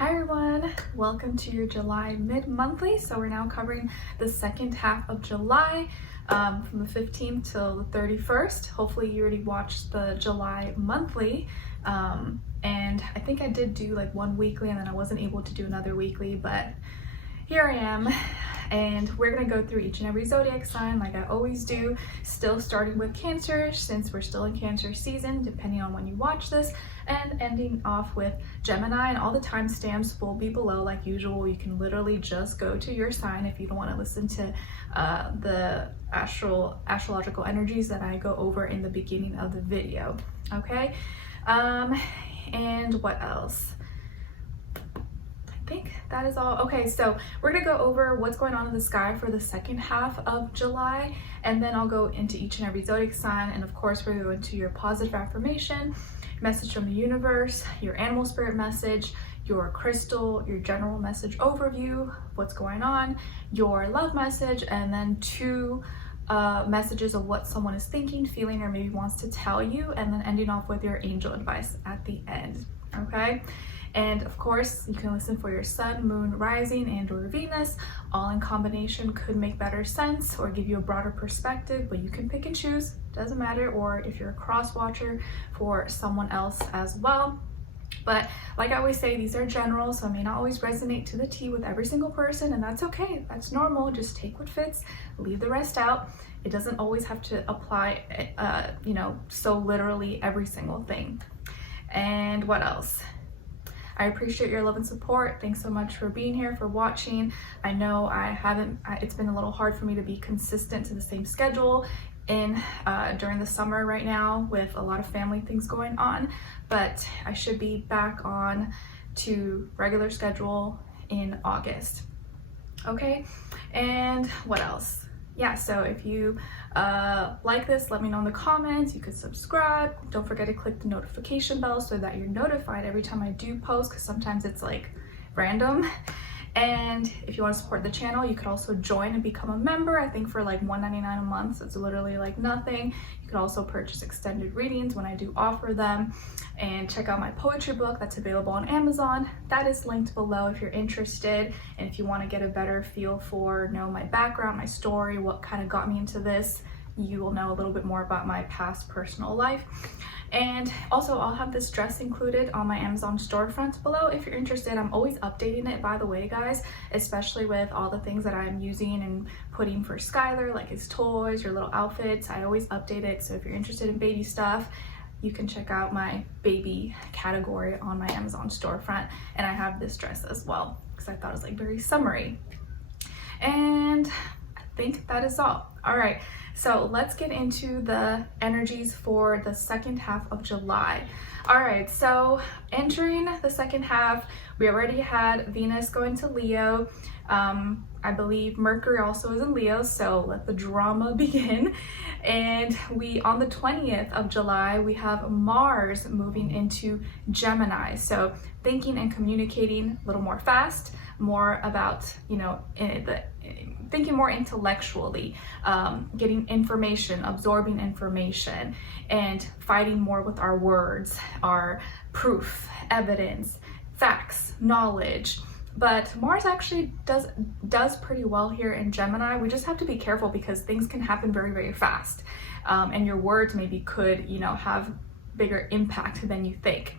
Hi everyone, welcome to your July mid-monthly. So we're now covering the second half of July from the 15th till the 31st. Hopefully you already watched the July monthly. And I think I did do like one weekly and then I wasn't able to do another weekly, but here I am. And we're gonna go through each and every zodiac sign like I always do, still starting with Cancer since we're still in Cancer season, depending on when you watch this, and ending off with Gemini, and all the timestamps will be below like usual. You can literally just go to your sign if you don't want to listen to the astrological energies that I go over in the beginning of the video, okay? And what else? I think that is all. Okay, so we're gonna go over what's going on in the sky for the second half of July, and then I'll go into each and every zodiac sign, and of course we're going to go into your positive affirmation, message from the universe, your animal spirit message, your crystal, your general message overview, what's going on, your love message, and then two messages of what someone is thinking, feeling, or maybe wants to tell you, and then ending off with your angel advice at the end, okay? And of course, you can listen for your sun, moon, rising, and or Venus. All in combination could make better sense or give you a broader perspective, but you can pick and choose, doesn't matter. Or if you're a cross watcher, for someone else as well. But like I always say, these are general, so it may not always resonate to the T with every single person, and that's okay. That's normal. Just take what fits, leave the rest out. It doesn't always have to apply, so literally every single thing. And what else? I appreciate your love and support. Thanks so much for being here, for watching. I know it's been a little hard for me to be consistent to the same schedule during the summer right now with a lot of family things going on, but I should be back on to regular schedule in August. Okay, and what else? Yeah, so if you like this, let me know in the comments. You could subscribe. Don't forget to click the notification bell so that you're notified every time I do post, because sometimes it's like random. And if you want to support the channel, you could also join and become a member. I think for like $1.99 a month, so it's literally like nothing. You could also purchase extended readings when I do offer them, and check out my poetry book that's available on Amazon. That is linked below if you're interested, and if you want to get a better feel for my background, my story, what kind of got me into this, you will know a little bit more about my past personal life. And also, I'll have this dress included on my Amazon storefront below if you're interested. I'm always updating it, by the way, guys, especially with all the things that I'm using and putting for Skylar, like his toys, your little outfits. I always update it, so if you're interested in baby stuff, you can check out my baby category on my Amazon storefront. And I have this dress as well, because I thought it was like very summery. And I think that is all. All right, so let's get into the energies for the second half of July. All right, so entering the second half, we already had Venus going to Leo. I believe Mercury also is in Leo, so let the drama begin. And on the 20th of July, we have Mars moving into Gemini. So thinking and communicating a little more fast, more about, thinking more intellectually, getting information, absorbing information, and fighting more with our words, our proof, evidence, facts, knowledge. But Mars actually does pretty well here in Gemini. We just have to be careful because things can happen very, very fast. And your words maybe could, have bigger impact than you think.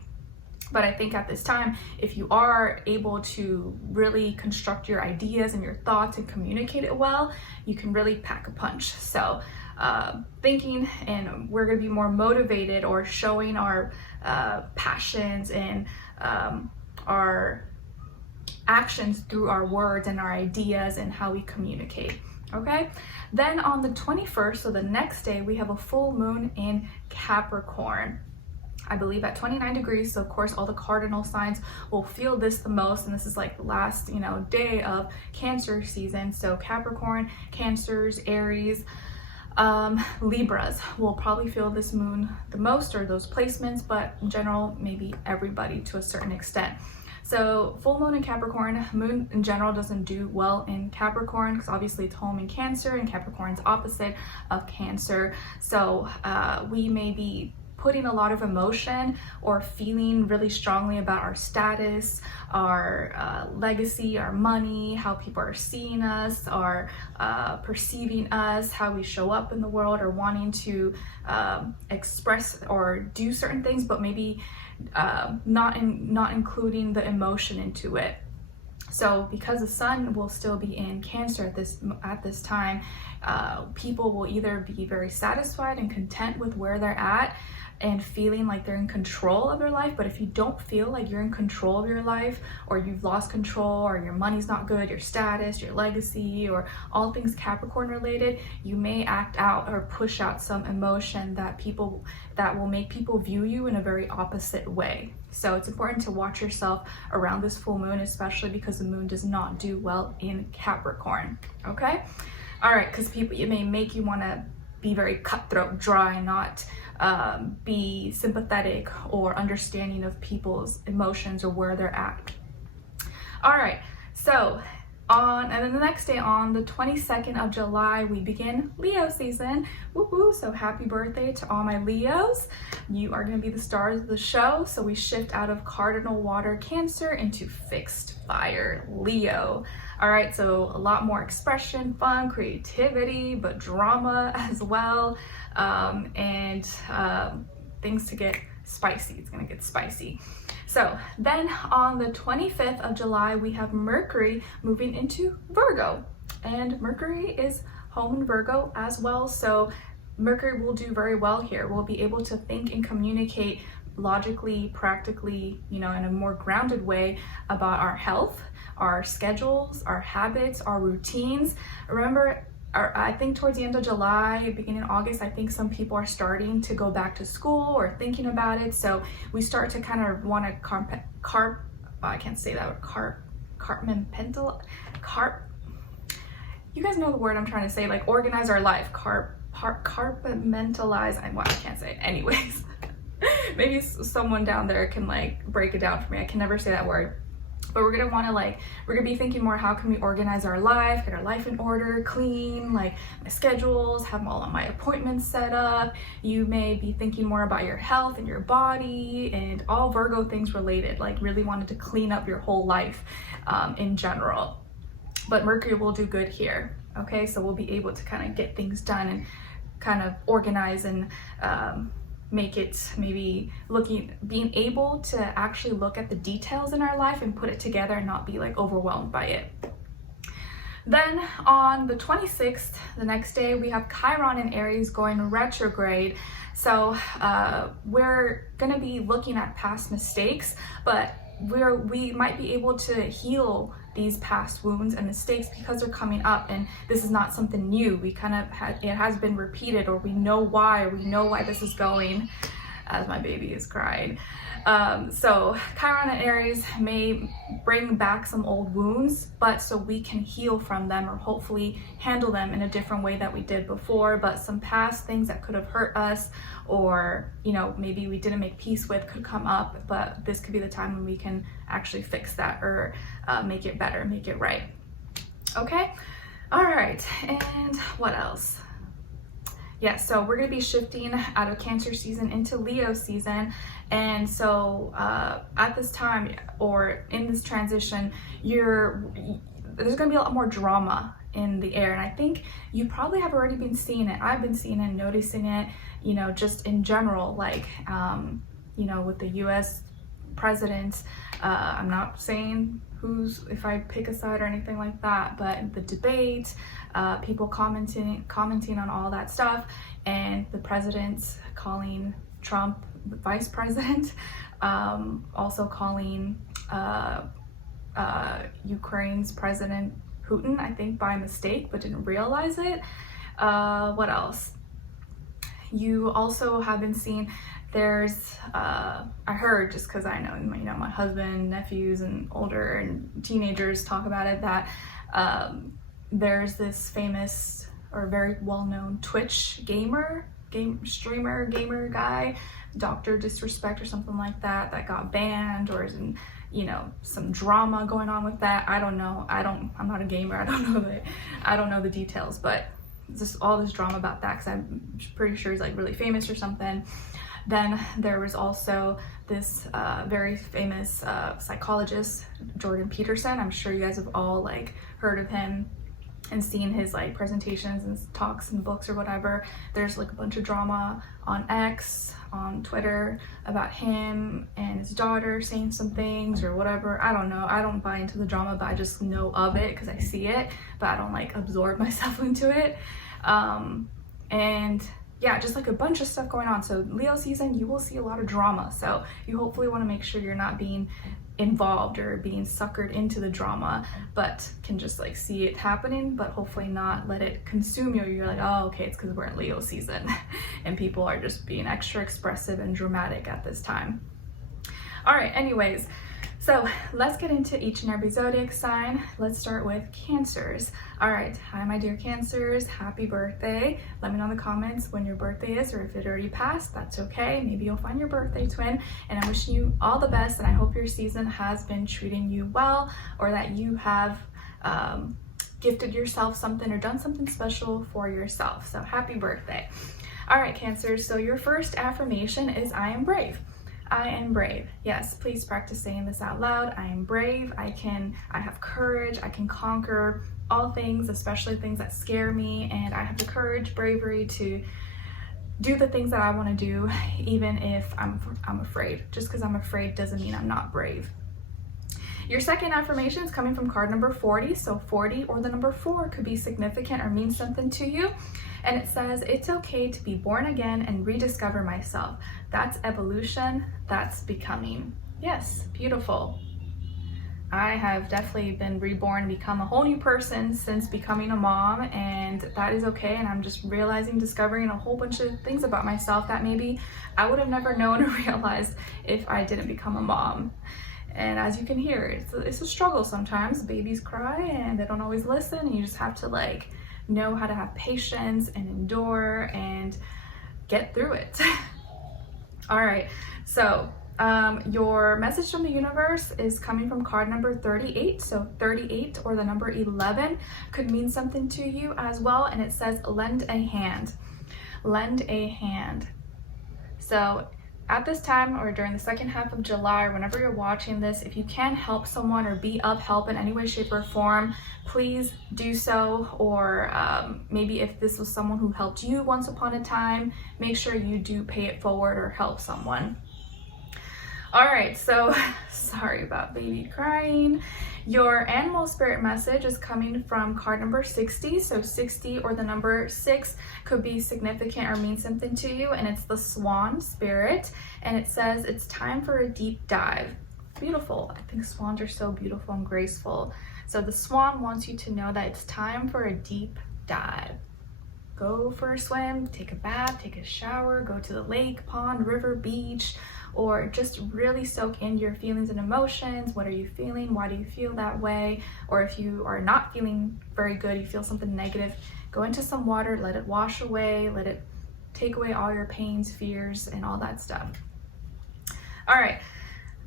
But I think at this time, if you are able to really construct your ideas and your thoughts and communicate it well, you can really pack a punch. So thinking, and we're going to be more motivated, or showing our passions and our actions through our words and our ideas and how we communicate. Okay, then on the 21st, so the next day, we have a full moon in Capricorn, I believe at 29 degrees. So of course all the cardinal signs will feel this the most, and this is like the last day of Cancer season. So Capricorn, Cancers, Aries, Libras will probably feel this moon the most, or those placements, but in general maybe everybody to a certain extent. So full moon in Capricorn, moon in general doesn't do well in Capricorn because obviously it's home in Cancer, and Capricorn's opposite of Cancer. So we may be putting a lot of emotion or feeling really strongly about our status, our legacy, our money, how people are seeing us, are perceiving us, how we show up in the world, or wanting to express or do certain things, but maybe not including the emotion into it. So because the sun will still be in Cancer at this time, people will either be very satisfied and content with where they're at and feeling like they're in control of their life. But if you don't feel like you're in control of your life, or you've lost control, or your money's not good, your status, your legacy, or all things Capricorn related, you may act out or push out some emotion that will make people view you in a very opposite way. So it's important to watch yourself around this full moon, especially because the moon does not do well in Capricorn. Okay? All right, because it may make you want to be very cutthroat, dry, not be sympathetic or understanding of people's emotions or where they're at. All right, so and then the next day, on the 22nd of July, we begin Leo season. Woohoo! So happy birthday to all my Leos. You are going to be the stars of the show. So we shift out of cardinal water Cancer into fixed fire Leo. All right, so a lot more expression, fun, creativity, but drama as well, and things to get spicy. It's going to get spicy. So then on the 25th of July, we have Mercury moving into Virgo, and Mercury is home in Virgo as well. So Mercury will do very well here. We'll be able to think and communicate logically, practically, in a more grounded way about our health, our schedules, our habits, our routines. Remember, I think towards the end of July, beginning of August, I think some people are starting to go back to school or thinking about it. So we start to kind of want to you guys know the word I'm trying to say, like organize our life, compartmentalize. I can't say it. Anyways, maybe someone down there can like break it down for me. I can never say that word. But we're gonna be thinking more, how can we organize our life, get our life in order, clean, like my schedules, have all of my appointments set up. You may be thinking more about your health and your body and all Virgo things related, like really wanted to clean up your whole life in general. But Mercury will do good here, okay? So we'll be able to kind of get things done and kind of organize and make it maybe being able to actually look at the details in our life and put it together and not be like overwhelmed by it. Then on the 26th, the next day, we have Chiron in Aries going retrograde. So we're gonna be looking at past mistakes, but we might be able to heal these past wounds and mistakes because they're coming up, and this is not something new. We kind of it has been repeated, or we know why this is going, as my baby is crying. So Chiron and Aries may bring back some old wounds, but so we can heal from them, or hopefully handle them in a different way that we did before. But some past things that could have hurt us, or maybe we didn't make peace with, could come up, but this could be the time when we can actually fix that, or make it better, make it right. Okay, all right, and what else? Yeah, so we're going to be shifting out of Cancer season into Leo season. And so at this time, or in this transition, there's going to be a lot more drama in the air. And I think you probably have already been seeing it. I've been seeing it, noticing it, just in general, like, with the US president. I'm not saying if I pick a side or anything like that, but the debate, people commenting on all that stuff, and the president calling Trump the vice president, also calling Ukraine's president Putin, I think by mistake, but didn't realize it. What else? You also have been seeing, there's I heard, just because I know my husband, nephews, and older and teenagers talk about it, that there's this famous or very well-known Twitch gamer guy, Dr. Disrespect or something like that got banned, or is in some drama going on with that. I don't know. I'm not a gamer. I don't know the details, but just all this drama about that, because I'm pretty sure he's like really famous or something. Then there was also this very famous psychologist, Jordan Peterson. I'm sure you guys have all like heard of him and seen his like presentations and talks and books or whatever. There's like a bunch of drama on X, on Twitter, about him and his daughter saying some things or whatever. I don't know. I don't buy into the drama, but I just know of it because I see it, but I don't like absorb myself into it. And yeah, just like a bunch of stuff going on. So Leo season, you will see a lot of drama. So you hopefully want to make sure you're not being involved or being suckered into the drama, but can just like see it happening, but hopefully not let it consume you. You're like, oh, okay, it's because we're in Leo season and people are just being extra expressive and dramatic at this time. All right, anyways, so let's get into each and every zodiac sign. Let's start with Cancers. All right, hi my dear Cancers, happy birthday. Let me know in the comments when your birthday is, or if it already passed, that's okay. Maybe you'll find your birthday twin, and I'm wishing you all the best, and I hope your season has been treating you well, or that you have gifted yourself something or done something special for yourself. So happy birthday. All right, Cancers, so your first affirmation is I am brave. I am brave. Yes, please practice saying this out loud. I am brave. I have courage. I can conquer all things, especially things that scare me. And I have the courage, bravery to do the things that I want to do, even if I'm afraid. Just because I'm afraid doesn't mean I'm not brave. Your second affirmation is coming from card number 40. So 40 or the number 4 could be significant or mean something to you. And it says, it's okay to be born again and rediscover myself. That's evolution, that's becoming. Yes, beautiful. I have definitely been reborn, become a whole new person since becoming a mom, and that is okay. And I'm just realizing, discovering a whole bunch of things about myself that maybe I would have never known or realized if I didn't become a mom. And as you can hear, it's a struggle sometimes. Babies cry and they don't always listen, and you just have to like know how to have patience and endure and get through it. All right, so your message from the universe is coming from card number 38. So 38 or the number 11 could mean something to you as well, and it says lend a hand. Lend a hand. So at this time, or during the second half of July, or whenever you're watching this, if you can help someone or be of help in any way, shape, or form, please do so. Or maybe if this was someone who helped you once upon a time, make sure you do pay it forward or help someone. All right, so sorry about baby crying. Your animal spirit message is coming from card number 60. So 60 or the number 6 could be significant or mean something to you, and it's the swan spirit, and it says it's time for a deep dive. Beautiful. I think swans are so beautiful and graceful. So the swan wants you to know that it's time for a deep dive. Go for a swim, take a bath, take a shower, go to the lake, pond, river, beach, or just really soak in your feelings and emotions. What are you feeling? Why do you feel that way? Or if you are not feeling very good, you feel something negative, go into some water, let it wash away, let it take away all your pains, fears, and all that stuff. All right,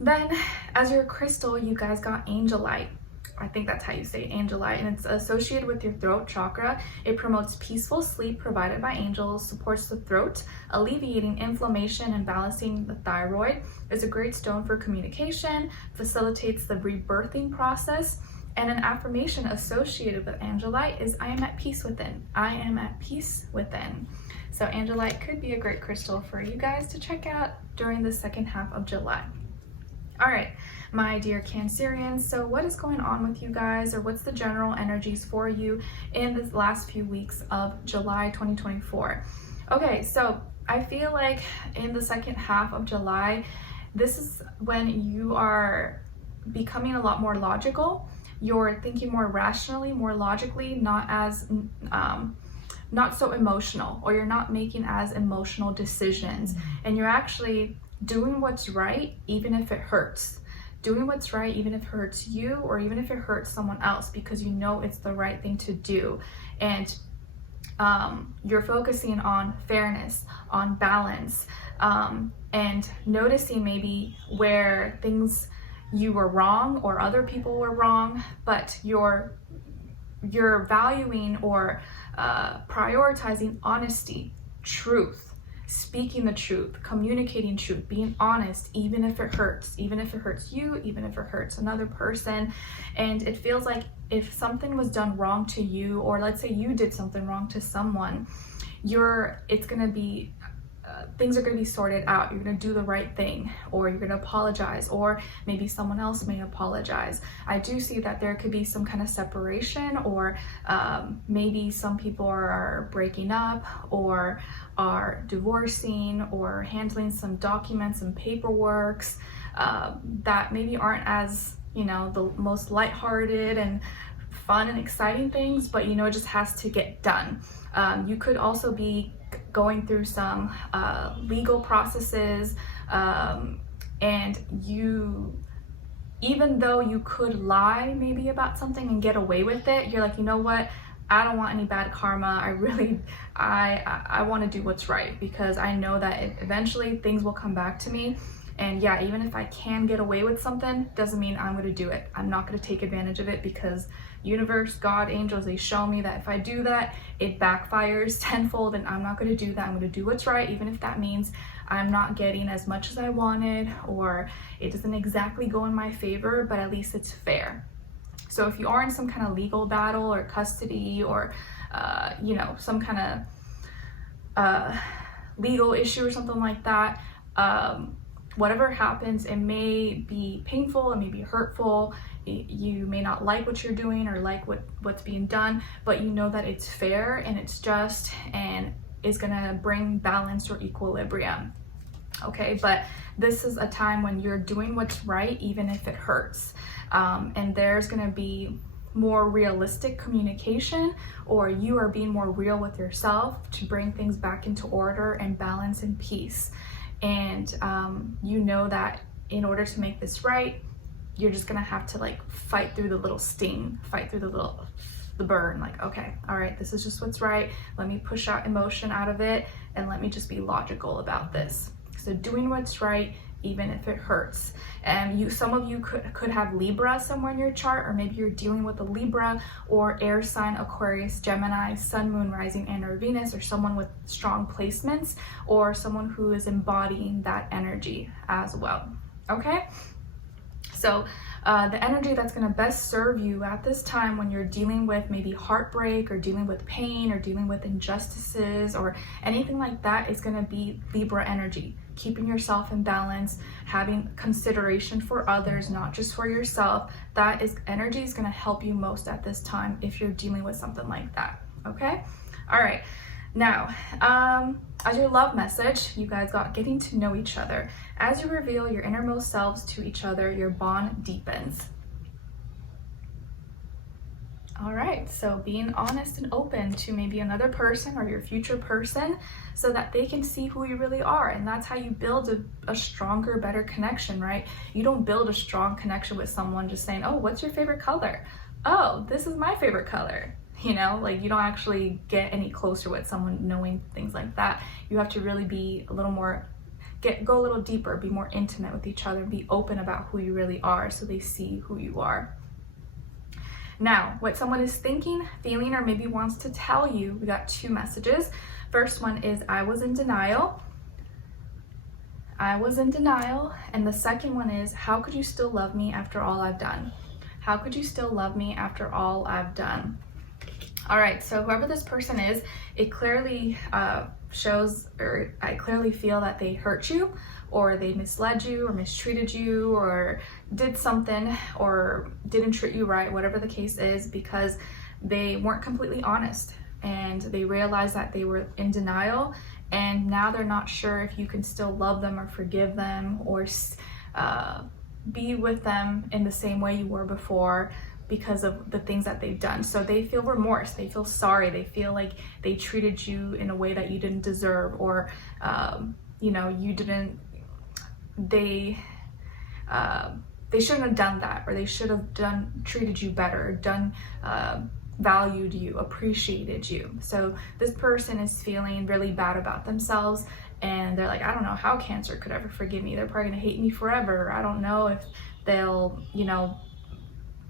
then as your crystal, you guys got angelite. I think that's how you say angelite, and it's associated with your throat chakra. It promotes peaceful sleep provided by angels, supports the throat, alleviating inflammation and balancing the thyroid. It's a great stone for communication, facilitates the rebirthing process, and an affirmation associated with angelite is I am at peace within. I am at peace within. So angelite could be a great crystal for you guys to check out during the second half of July. All right, my dear Cancerians, so what is going on with you guys, or what's the general energies for you in the last few weeks of July 2024? Okay, so I feel like in the second half of July, this is when you are becoming a lot more logical. You're thinking more rationally, more logically, not so emotional, or you're not making as emotional decisions, and you're actually doing what's right even if it hurts. Doing what's right even if it hurts you, or even if it hurts someone else, because you know it's the right thing to do. And you're focusing on fairness, on balance, and noticing maybe where things you were wrong or other people were wrong, but you're valuing or prioritizing honesty, truth, speaking the truth, communicating truth, being honest, even if it hurts, even if it hurts you, even if it hurts another person. And it feels like if something was done wrong to you, or let's say you did something wrong to someone, it's gonna be things are going to be sorted out. You're going to do the right thing, or you're going to apologize, or maybe someone else may apologize. I do see that there could be some kind of separation, or maybe some people are breaking up or are divorcing or handling some documents and paperwork that maybe aren't as, you know, the most lighthearted and fun and exciting things, but you know, it just has to get done. You could also be going through some legal processes, and even though you could lie maybe about something and get away with it, you're like, you know what, I don't want any bad karma. I want to do what's right, because I know that eventually things will come back to me. And yeah, even if I can get away with something, doesn't mean I'm going to do it. I'm not going to take advantage of it, because universe, God, angels, they show me that if I do that, it backfires tenfold, and I'm not going to do that. I'm going to do what's right, even if that means I'm not getting as much as I wanted, or it doesn't exactly go in my favor, but at least it's fair. So if you are in some kind of legal battle or custody, or you know, some kind of legal issue or something like that, whatever happens, it may be painful, it may be hurtful, you may not like what you're doing or like what's being done, but you know that it's fair and it's just and is gonna bring balance or equilibrium. Okay, but this is a time when you're doing what's right, even if it hurts. And there's gonna be more realistic communication, or you are being more real with yourself to bring things back into order and balance and peace. And you know that in order to make this right, you're just gonna have to like fight through the little sting, fight through the burn, like, okay, all right, this is just what's right. Let me push out emotion out of it, and let me just be logical about this. So doing what's right, even if it hurts. And some of you could have Libra somewhere in your chart, or maybe you're dealing with a Libra or air sign, Aquarius, Gemini, Sun, Moon, Rising, and or Venus, or someone with strong placements, or someone who is embodying that energy as well. Okay, so the energy that's going to best serve you at this time when you're dealing with maybe heartbreak, or dealing with pain, or dealing with injustices, or anything like that, is going to be Libra energy. Keeping yourself in balance, having consideration for others, not just for yourself. That energy is going to help you most at this time if you're dealing with something like that. Okay, all right. Now, as your love message, you guys got getting to know each other. As you reveal your innermost selves to each other, your bond deepens. All right, so being honest and open to maybe another person or your future person, so that they can see who you really are. And that's how you build a stronger, better connection, right? You don't build a strong connection with someone just saying, oh, what's your favorite color? Oh, this is my favorite color. You know, like, you don't actually get any closer with someone knowing things like that. You have to really be a little more, go a little deeper, be more intimate with each other, be open about who you really are, so they see who you are. Now, what someone is thinking, feeling, or maybe wants to tell you, we got two messages. First one is, I was in denial. I was in denial. And the second one is, how could you still love me after all I've done? How could you still love me after all I've done? All right, so whoever this person is, it clearly shows, or I clearly feel that they hurt you, or they misled you, or mistreated you, or did something, or didn't treat you right, whatever the case is, because they weren't completely honest, and they realized that they were in denial, and now they're not sure if you can still love them or forgive them, or be with them in the same way you were before, because of the things that they've done. So they feel remorse, they feel sorry, they feel like they treated you in a way that you didn't deserve, or you know, you didn't, they shouldn't have done that, or they should have treated you better, valued you, appreciated you. So this person is feeling really bad about themselves, and they're like, I don't know how Cancer could ever forgive me. They're probably gonna hate me forever. I don't know if they'll, you know,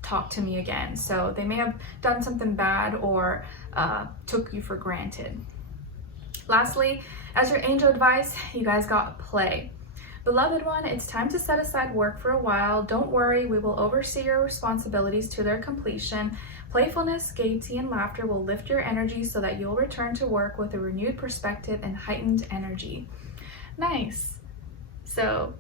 talk to me again. So they may have done something bad, or took you for granted. Lastly, as your angel advice, you guys got play. Beloved one, it's time to set aside work for a while. Don't worry, we will oversee your responsibilities to their completion. Playfulness, gaiety, and laughter will lift your energy so that you'll return to work with a renewed perspective and heightened energy. Nice. So,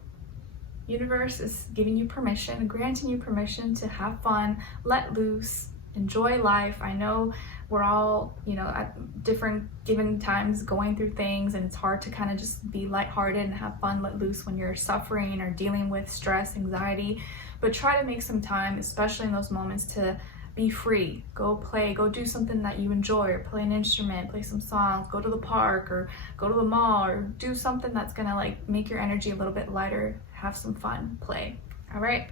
universe is giving you permission, granting you permission to have fun, let loose, enjoy life. I know we're all, you know, at different given times going through things, and it's hard to kind of just be lighthearted and have fun, let loose when you're suffering or dealing with stress, anxiety. But try to make some time, especially in those moments, to be free. Go play, go do something that you enjoy, or play an instrument, play some songs, go to the park or go to the mall, or do something that's gonna like make your energy a little bit lighter, have some fun, play. All right.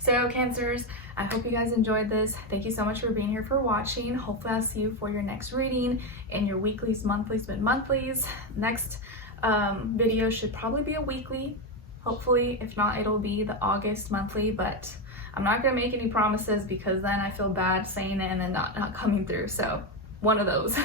So Cancers, I hope you guys enjoyed this. Thank you so much for being here, for watching. Hopefully I'll see you for your next reading in your weeklies, monthlies, mid-monthlies. Next video should probably be a weekly. Hopefully, if not, it'll be the August monthly, but I'm not gonna make any promises because then I feel bad saying it and then not coming through. So one of those.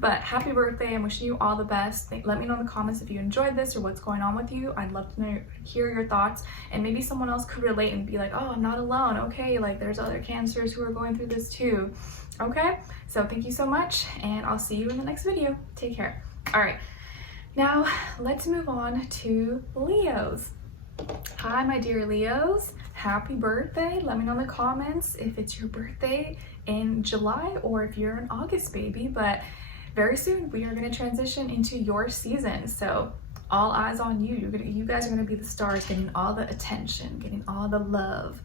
But happy birthday. I'm wishing you all the best. Let me know in the comments if you enjoyed this or what's going on with you. I'd love to hear your thoughts, and maybe someone else could relate and be like, oh, I'm not alone. Okay, like there's other Cancers who are going through this too. Okay, so thank you so much, and I'll see you in the next video. Take care. All right, now let's move on to Leos. Hi, my dear Leos. Happy birthday. Let me know in the comments if it's your birthday in July or if you're an August baby, but very soon we are going to transition into your season. So all eyes on you. You guys are going to be the stars, getting all the attention, getting all the love,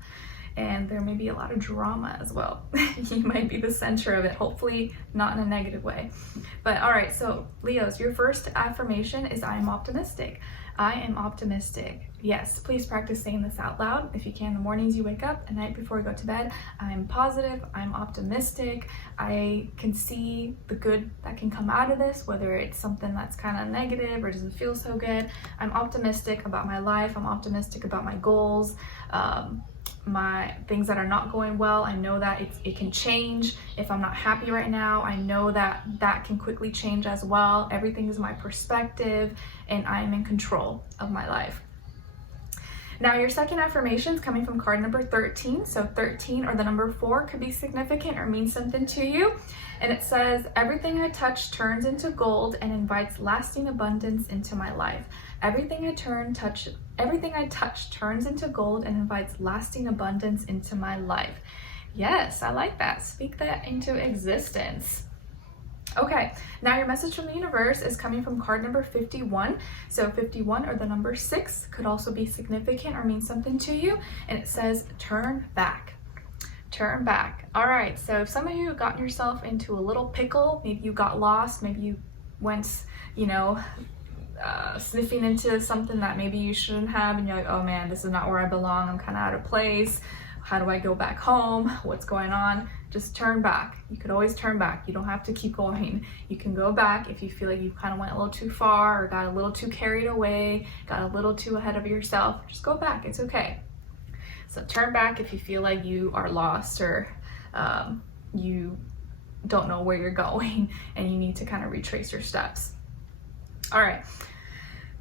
and there may be a lot of drama as well. You might be the center of it, hopefully not in a negative way. But all right, so Leos, your first affirmation is I am optimistic. I am optimistic. Yes, please practice saying this out loud if you can in the mornings you wake up, at night before you go to bed. I'm positive, I'm optimistic, I can see the good that can come out of this, whether it's something that's kind of negative or doesn't feel so good. I'm optimistic about my life, I'm optimistic about my goals, my things that are not going well. I know that it can change. If I'm not happy right now, I know that that can quickly change as well. Everything is my perspective, and I am in control of my life. Now your second affirmation is coming from card number 13. So 13 or the number 4 could be significant or mean something to you. And it says, everything I touch turns into gold and invites lasting abundance into my life. Everything I touch turns into gold and invites lasting abundance into my life. Yes, I like that. Speak that into existence. Okay, now your message from the universe is coming from card number 51. So 51 or the number 6 could also be significant or mean something to you. And it says, turn back. Turn back. All right, so if some of you have gotten yourself into a little pickle, maybe you got lost, maybe you went, sniffing into something that maybe you shouldn't have, and you're like, oh man, this is not where I belong. I'm kind of out of place. How do I go back home? What's going on? Just turn back. You could always turn back. You don't have to keep going. You can go back if you feel like you kind of went a little too far or got a little too carried away, got a little too ahead of yourself. Just go back. It's okay. So turn back if you feel like you are lost or you don't know where you're going and you need to kind of retrace your steps. All right.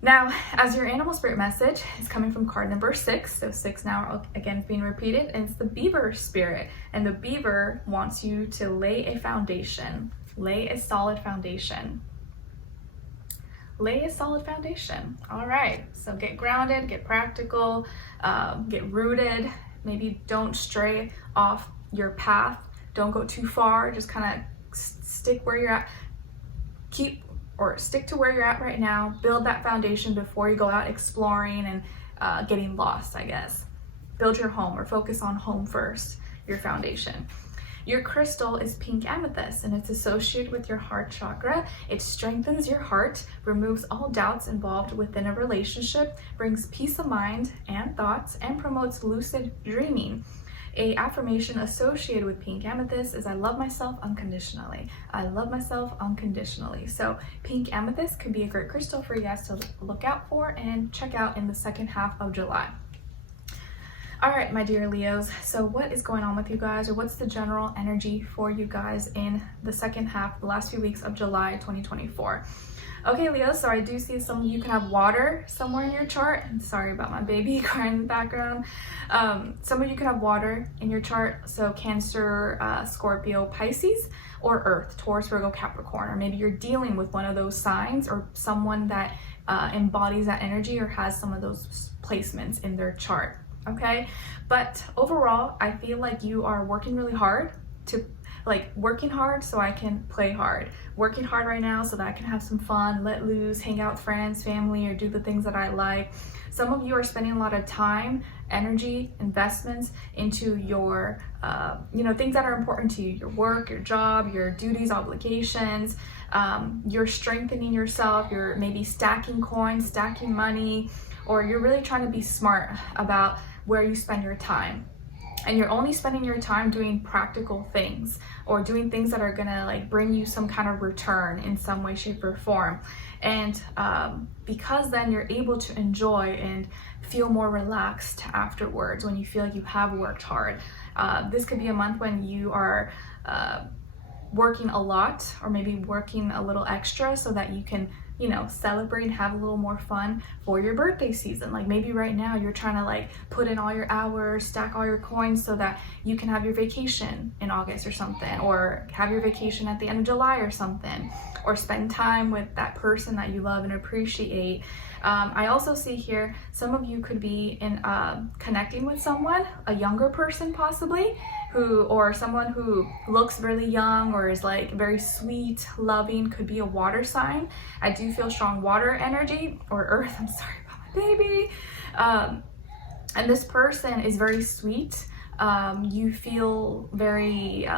Now, as your animal spirit message is coming from card number 6, so 6 now again is being repeated, and it's the beaver spirit. And the beaver wants you to lay a foundation, lay a solid foundation. Lay a solid foundation. All right, so get grounded, get practical, get rooted. Maybe don't stray off your path. Don't go too far, just kind of stick where you're at. Stick to where you're at right now. Build that foundation before you go out exploring and getting lost, I guess. Build your home, or focus on home first, your foundation. Your crystal is pink amethyst, and it's associated with your heart chakra. It strengthens your heart, removes all doubts involved within a relationship, brings peace of mind and thoughts, and promotes lucid dreaming. A affirmation associated with pink amethyst is I love myself unconditionally. I love myself unconditionally. So pink amethyst could be a great crystal for you guys to look out for and check out in the second half of July. All right, my dear Leos, so what is going on with you guys, or what's the general energy for you guys in the second half, the last few weeks of July 2024? Okay, Leo, so I do see some of you can have water somewhere in your chart. I'm sorry about my baby crying in the background. Some of you can have water in your chart, so Cancer, Scorpio, Pisces, or Earth, Taurus, Virgo, Capricorn, or maybe you're dealing with one of those signs or someone that embodies that energy or has some of those placements in their chart. Okay, but overall, I feel like you are working really hard to working hard so I can play hard. Working hard right now so that I can have some fun, let loose, hang out with friends, family, or do the things that I like. Some of you are spending a lot of time, energy, investments into your, things that are important to you, your work, your job, your duties, obligations. You're strengthening yourself, you're maybe stacking coins, stacking money, or you're really trying to be smart about where you spend your time. And you're only spending your time doing practical things or doing things that are gonna bring you some kind of return in some way, shape, or form. And because then you're able to enjoy and feel more relaxed afterwards when you feel like you have worked hard. This could be a month when you are working a lot, or maybe working a little extra so that you can celebrate and have a little more fun for your birthday season. Like maybe right now you're trying to put in all your hours, stack all your coins so that you can have your vacation in August or something, or have your vacation at the end of July or something, or spend time with that person that you love and appreciate. I also see here some of you could be in connecting with someone, a younger person possibly, or someone who looks really young or is very sweet, loving, could be a water sign. I do feel strong water energy, or earth, I'm sorry about my baby. And this person is very sweet. You feel very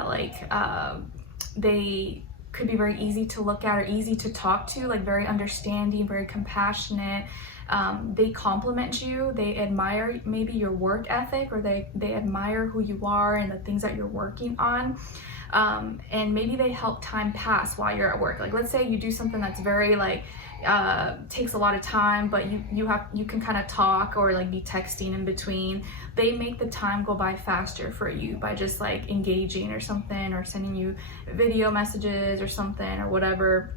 they could be very easy to look at or easy to talk to, very understanding, very compassionate. They compliment you, they admire maybe your work ethic, or they admire who you are and the things that you're working on. And maybe they help time pass while you're at work. Let's say you do something that's very takes a lot of time, but you can kind of talk or be texting in between. They make the time go by faster for you by just engaging or something, or sending you video messages or something or whatever.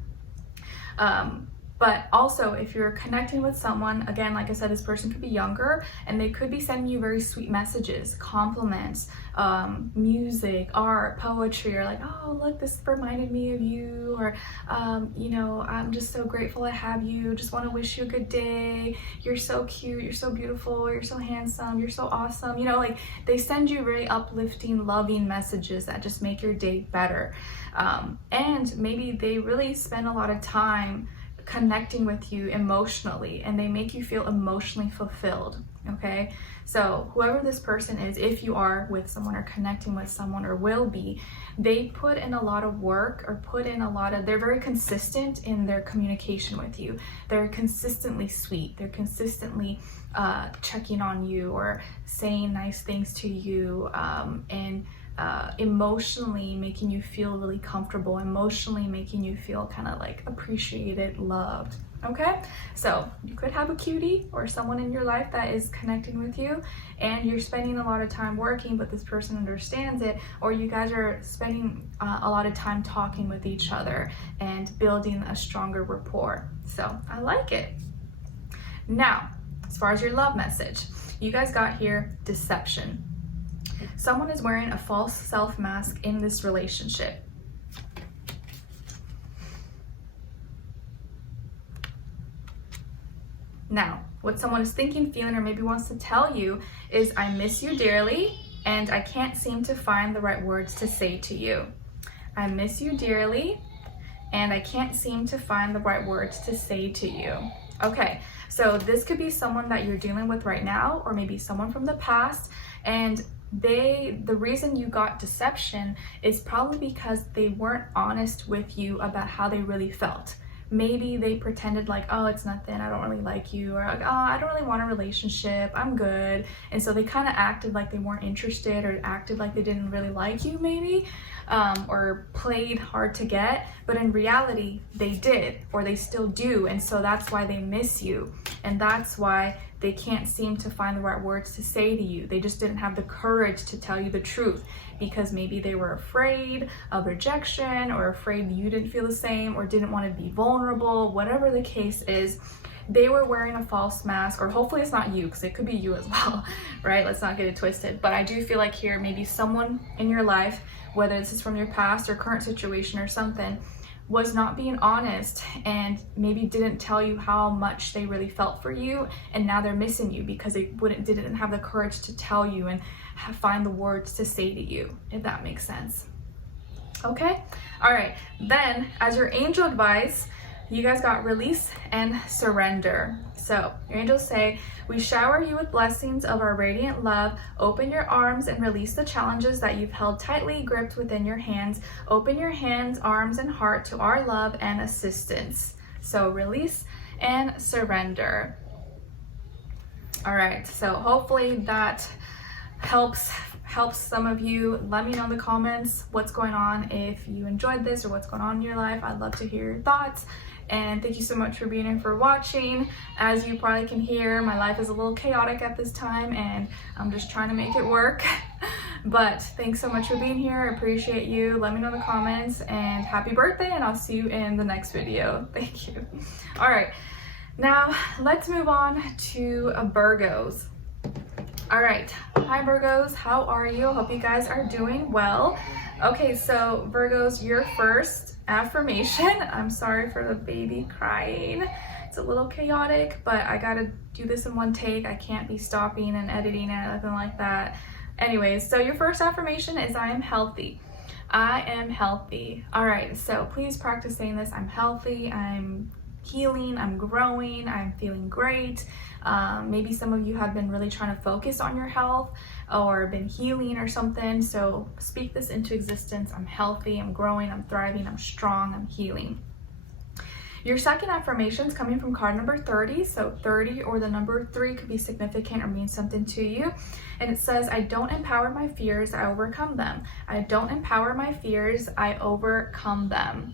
But also, if you're connecting with someone, again, like I said, this person could be younger and they could be sending you very sweet messages, compliments, music, art, poetry, or oh, look, this reminded me of you, or, I'm just so grateful I have you, just want to wish you a good day, you're so cute, you're so beautiful, you're so handsome, you're so awesome. They send you very uplifting, loving messages that just make your day better. And maybe they really spend a lot of time connecting with you emotionally, and they make you feel emotionally fulfilled. Okay, so whoever this person is, if you are with someone or connecting with someone or will be, they put in a lot of work, or they're very consistent in their communication with you. They're consistently sweet, they're consistently checking on you or saying nice things to you, and emotionally making you feel really comfortable, emotionally making you feel kind of appreciated, loved. Okay, so you could have a cutie or someone in your life that is connecting with you, and you're spending a lot of time working, but this person understands it, or you guys are spending a lot of time talking with each other and building a stronger rapport. So I like it. Now, as far as your love message, you guys got here deception. Someone is wearing a false self mask in this relationship. Now, what someone is thinking, feeling, or maybe wants to tell you is, I miss you dearly, and I can't seem to find the right words to say to you. I miss you dearly, and I can't seem to find the right words to say to you. Okay, so this could be someone that you're dealing with right now, or maybe someone from the past, and the reason you got deception is probably because they weren't honest with you about how they really felt. Maybe they pretended oh, it's nothing, I don't really like you, or oh, I don't really want a relationship, I'm good. And so they kind of acted like they weren't interested, or acted like they didn't really like you maybe, or played hard to get, but in reality they did, or they still do. And so that's why they miss you, and that's why they can't seem to find the right words to say to you. They just didn't have the courage to tell you the truth because maybe they were afraid of rejection or afraid you didn't feel the same or didn't want to be vulnerable. Whatever the case is, they were wearing a false mask, or hopefully it's not you, because it could be you as well, right? Let's not get it twisted. But I do feel like here, maybe someone in your life, whether this is from your past or current situation or something, was not being honest and maybe didn't tell you how much they really felt for you, and now they're missing you because they didn't have the courage to tell you and find the words to say to you, if that makes sense. Okay, all right, then as your angel advice, you guys got release and surrender. So your angels say, we shower you with blessings of our radiant love. Open your arms and release the challenges that you've held tightly gripped within your hands. Open your hands, arms, and heart to our love and assistance. So release and surrender. All right, so hopefully that helps some of you. Let me know in the comments what's going on, if you enjoyed this or what's going on in your life. I'd love to hear your thoughts. And thank you so much for being here, for watching. As you probably can hear, my life is a little chaotic at this time and I'm just trying to make it work. But thanks so much for being here. I appreciate you. Let me know in the comments, and happy birthday, and I'll see you in the next video. Thank you. All right, now let's move on to Virgos. All right, hi Virgos, how are you? Hope you guys are doing well. Okay, so Virgos, your first affirmation. I'm sorry for the baby crying. It's a little chaotic, but I gotta do this in one take. I can't be stopping and editing and nothing like that. Anyways, so your first affirmation is I am healthy. I am healthy. All right, so please practice saying this. I'm healthy, I'm healing, I'm growing, I'm feeling great. Maybe some of you have been really trying to focus on your health or been healing or something. So speak this into existence. I'm healthy, I'm growing, I'm thriving, I'm strong, I'm healing. Your second affirmation is coming from card number 30. So 30 or the number 3 could be significant or mean something to you. And it says, I don't empower my fears, I overcome them. I don't empower my fears, I overcome them.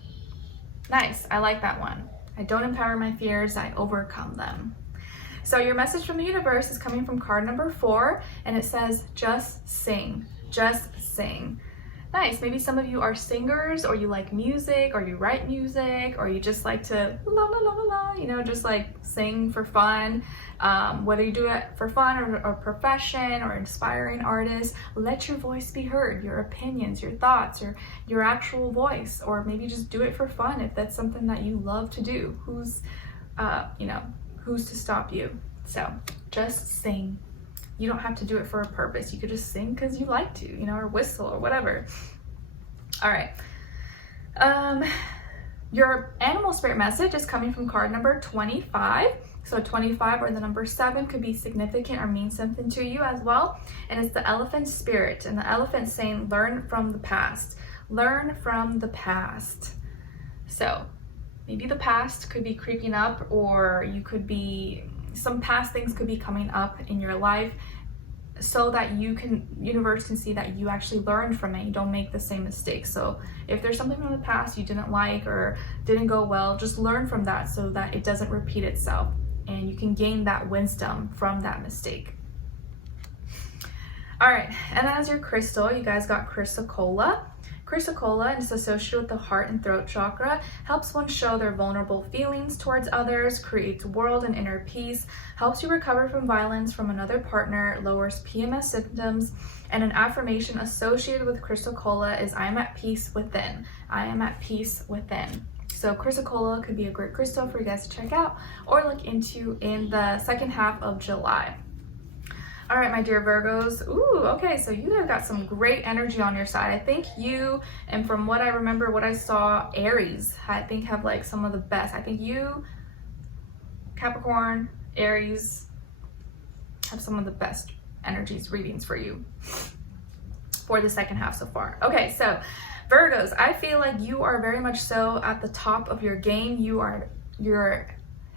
Nice, I like that one. I don't empower my fears, I overcome them. So your message from the universe is coming from card number 4, and it says, just sing, just sing. Nice, maybe some of you are singers, or you like music, or you write music, or you just like to la la la la la, you know, just like sing for fun. Whether you do it for fun or profession or inspiring artists, let your voice be heard, your opinions, your thoughts, or your actual voice, or maybe just do it for fun if that's something that you love to do. Who's to stop you? So just sing. You don't have to do it for a purpose. You could just sing because you like to, you know, or whistle or whatever. All right. Your animal spirit message is coming from card number 25. So 25 or the number 7 could be significant or mean something to you as well. And it's the elephant spirit. And the elephant saying, learn from the past. Learn from the past. So maybe the past could be creeping up, or you could be, some past things could be coming up in your life so that universe can see that you actually learned from it. You don't make the same mistakes. So if there's something from the past you didn't like or didn't go well, just learn from that so that it doesn't repeat itself, and you can gain that wisdom from that mistake. All right, and as your crystal, you guys got Chrysocolla. Chrysocolla, and it's associated with the heart and throat chakra, helps one show their vulnerable feelings towards others, creates world and inner peace, helps you recover from violence from another partner, lowers PMS symptoms, and an affirmation associated with Chrysocolla is I am at peace within. I am at peace within. So Chrysocolla could be a great crystal for you guys to check out or look into in the second half of July. All right, my dear Virgos. Ooh, okay, so you guys got some great energy on your side. I think you, and from what I remember, what I saw, Aries, I think have like some of the best. I think you, Capricorn, Aries, have some of the best energies, readings for you for the second half so far. Okay, so Virgos, I feel like you are very much so at the top of your game. You're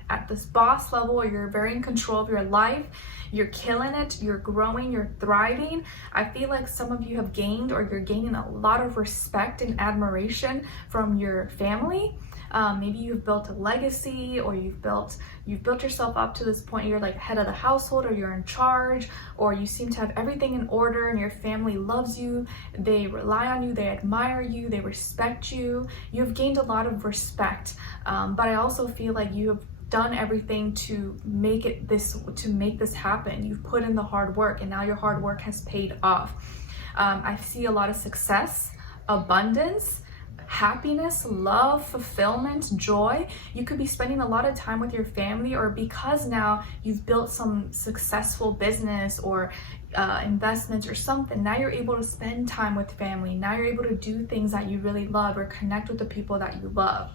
at this boss level, or you're very in control of your life. You're killing it, you're growing, you're thriving. I feel like some of you have gained, or you're gaining a lot of respect and admiration from your family. Maybe you've built a legacy, or you've built yourself up to this point. You're like head of the household, or you're in charge, or you seem to have everything in order, and your family loves you. They rely on you, they admire you, they respect you. You've gained a lot of respect, but I also feel like you have done everything to make this happen. You've put in the hard work, and now your hard work has paid off. I see a lot of success, abundance, happiness, love, fulfillment, joy. You could be spending a lot of time with your family, or because now you've built some successful business or investments or something, now you're able to spend time with family. Now you're able to do things that you really love, or connect with the people that you love.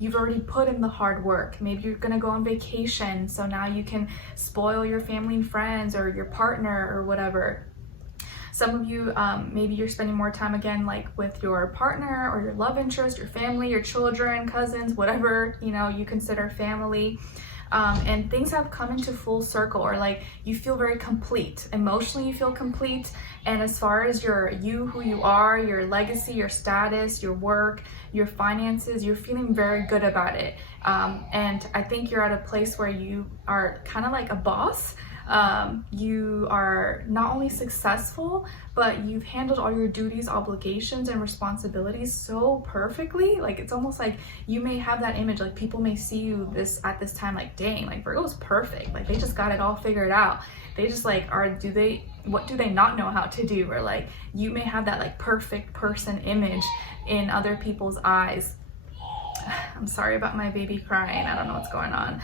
You've already put in the hard work. Maybe you're gonna go on vacation, so now you can spoil your family and friends, or your partner, or whatever. Some of you, maybe you're spending more time again, like with your partner or your love interest, your family, your children, cousins, whatever, you know, you consider family. And things have come into full circle, or like you feel very complete. Emotionally, you feel complete. And as far as who you are, your legacy, your status, your work, your finances, you're feeling very good about it. And I think you're at a place where you are kind of like a boss. You are not only successful, but you've handled all your duties, obligations, and responsibilities so perfectly. Like, it's almost like you may have that image, like people may see you at this time, like, dang, like Virgo's perfect. Like, they just got it all figured out. They just like what do they not know how to do? Or like, you may have that like perfect person image in other people's eyes. I'm sorry about my baby crying. I don't know what's going on.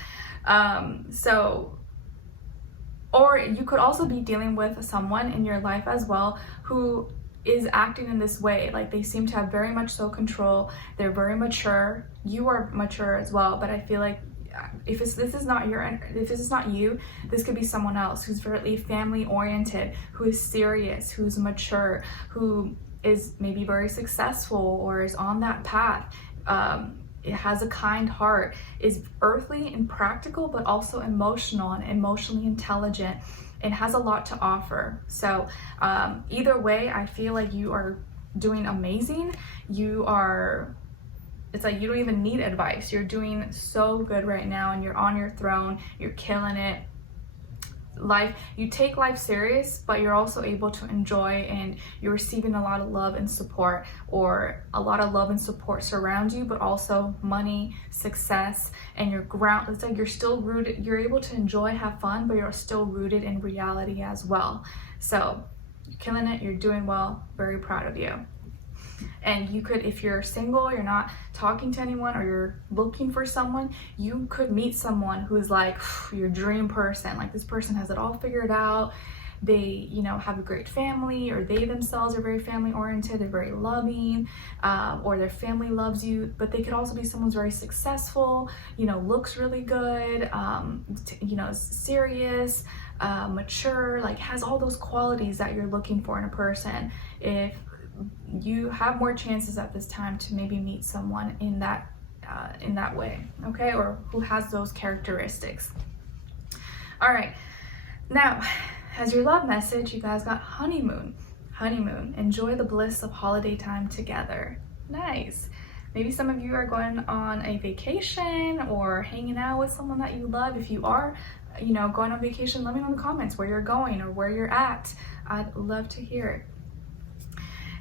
Or you could also be dealing with someone in your life as well who is acting in this way. Like, they seem to have very much so control. They're very mature. You are mature as well. But I feel like if this is not you, this could be someone else who's very family oriented, who is serious, who's mature, who is maybe very successful, or is on that path. It has a kind heart, is earthly and practical, but also emotional and emotionally intelligent, and has a lot to offer. So either way, I feel like you are doing amazing. It's like you don't even need advice. You're doing so good right now, and you're on your throne. You're killing it. You take life serious, but you're also able to enjoy, and you're receiving a lot of love and support, or a lot of love and support surrounds you, but also money, success, and it's like you're still rooted. You're able to enjoy, have fun, but you're still rooted in reality as well. So you're killing it. You're doing well. Very proud of you. And you could, if you're single, you're not talking to anyone, or you're looking for someone, you could meet someone who's like your dream person. Like, this person has it all figured out. They, have a great family, or they themselves are very family oriented. They're very loving, or their family loves you. But they could also be someone who's very successful, looks really good, is serious, mature, like has all those qualities that you're looking for in a person. If you have more chances at this time to maybe meet someone in that way, okay, or who has those characteristics. All right, now as your love message, you guys got honeymoon. Enjoy the bliss of holiday time together. Nice. Maybe some of you are going on a vacation, or hanging out with someone that you love. If you are going on vacation, let me know in the comments where you're going or where you're at. I'd love to hear it.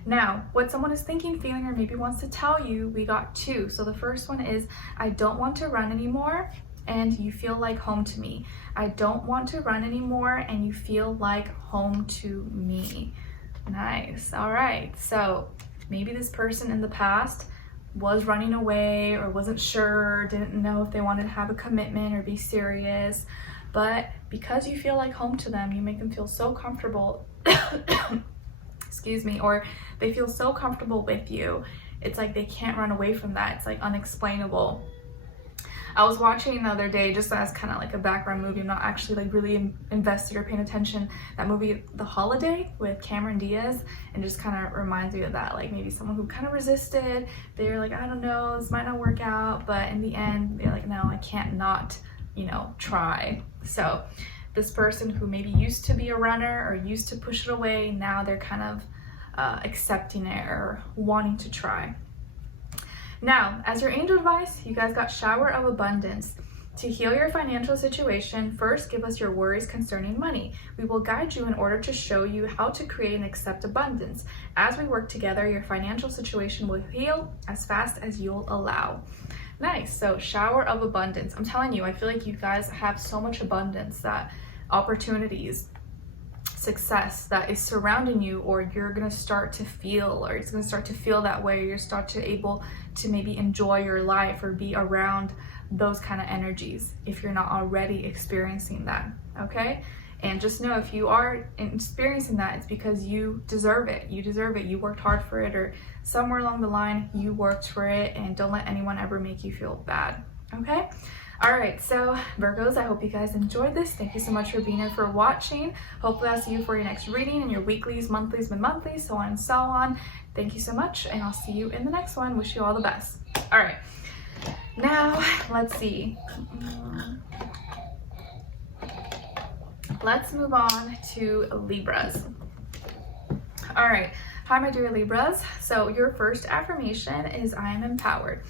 Now, what someone is thinking, feeling, or maybe wants to tell you, we got two. So the first one is, I don't want to run anymore, and you feel like home to me. I don't want to run anymore, and you feel like home to me. Nice. All right. So maybe this person in the past was running away, or wasn't sure, didn't know if they wanted to have a commitment or be serious. But because you feel like home to them, you make them feel so comfortable. Excuse me, or they feel so comfortable with you. It's like they can't run away from that. It's like unexplainable. I was watching the other day, just as kind of like a background movie, I'm not actually like really invested or paying attention, that movie The Holiday with Cameron Diaz, and just kind of reminds me of that. Like, maybe someone who kind of resisted, they're like, I don't know, this might not work out, but in the end they're like, no, I can't not you know, try. So this person who maybe used to be a runner or used to push it away, now they're kind of accepting it or wanting to try. Now, as your angel advice, you guys got shower of abundance. To heal your financial situation, first give us your worries concerning money. We will guide you in order to show you how to create and accept abundance. As we work together, your financial situation will heal as fast as you'll allow. Nice. So shower of abundance. I'm telling you, I feel like you guys have so much abundance, that opportunities, success that is surrounding you, or you're going to start to feel, or it's going to start to feel that way. You're start to able to maybe enjoy your life or be around those kind of energies if you're not already experiencing that. Okay? And just know, if you are experiencing that, it's because you deserve it. You deserve it. You worked hard for it, or somewhere along the line you worked for it, and don't let anyone ever make you feel bad. Okay? All right, so Virgos, I hope you guys enjoyed this. Thank you so much for being here, for watching. Hopefully I'll see you for your next reading, and your weeklies, monthlies, mid-monthlies, so on and so on. Thank you so much, and I'll see you in the next one. Wish you all the best. All right, now let's see. Let's move on to Libras. All right, hi my dear Libras. So your first affirmation is I am empowered.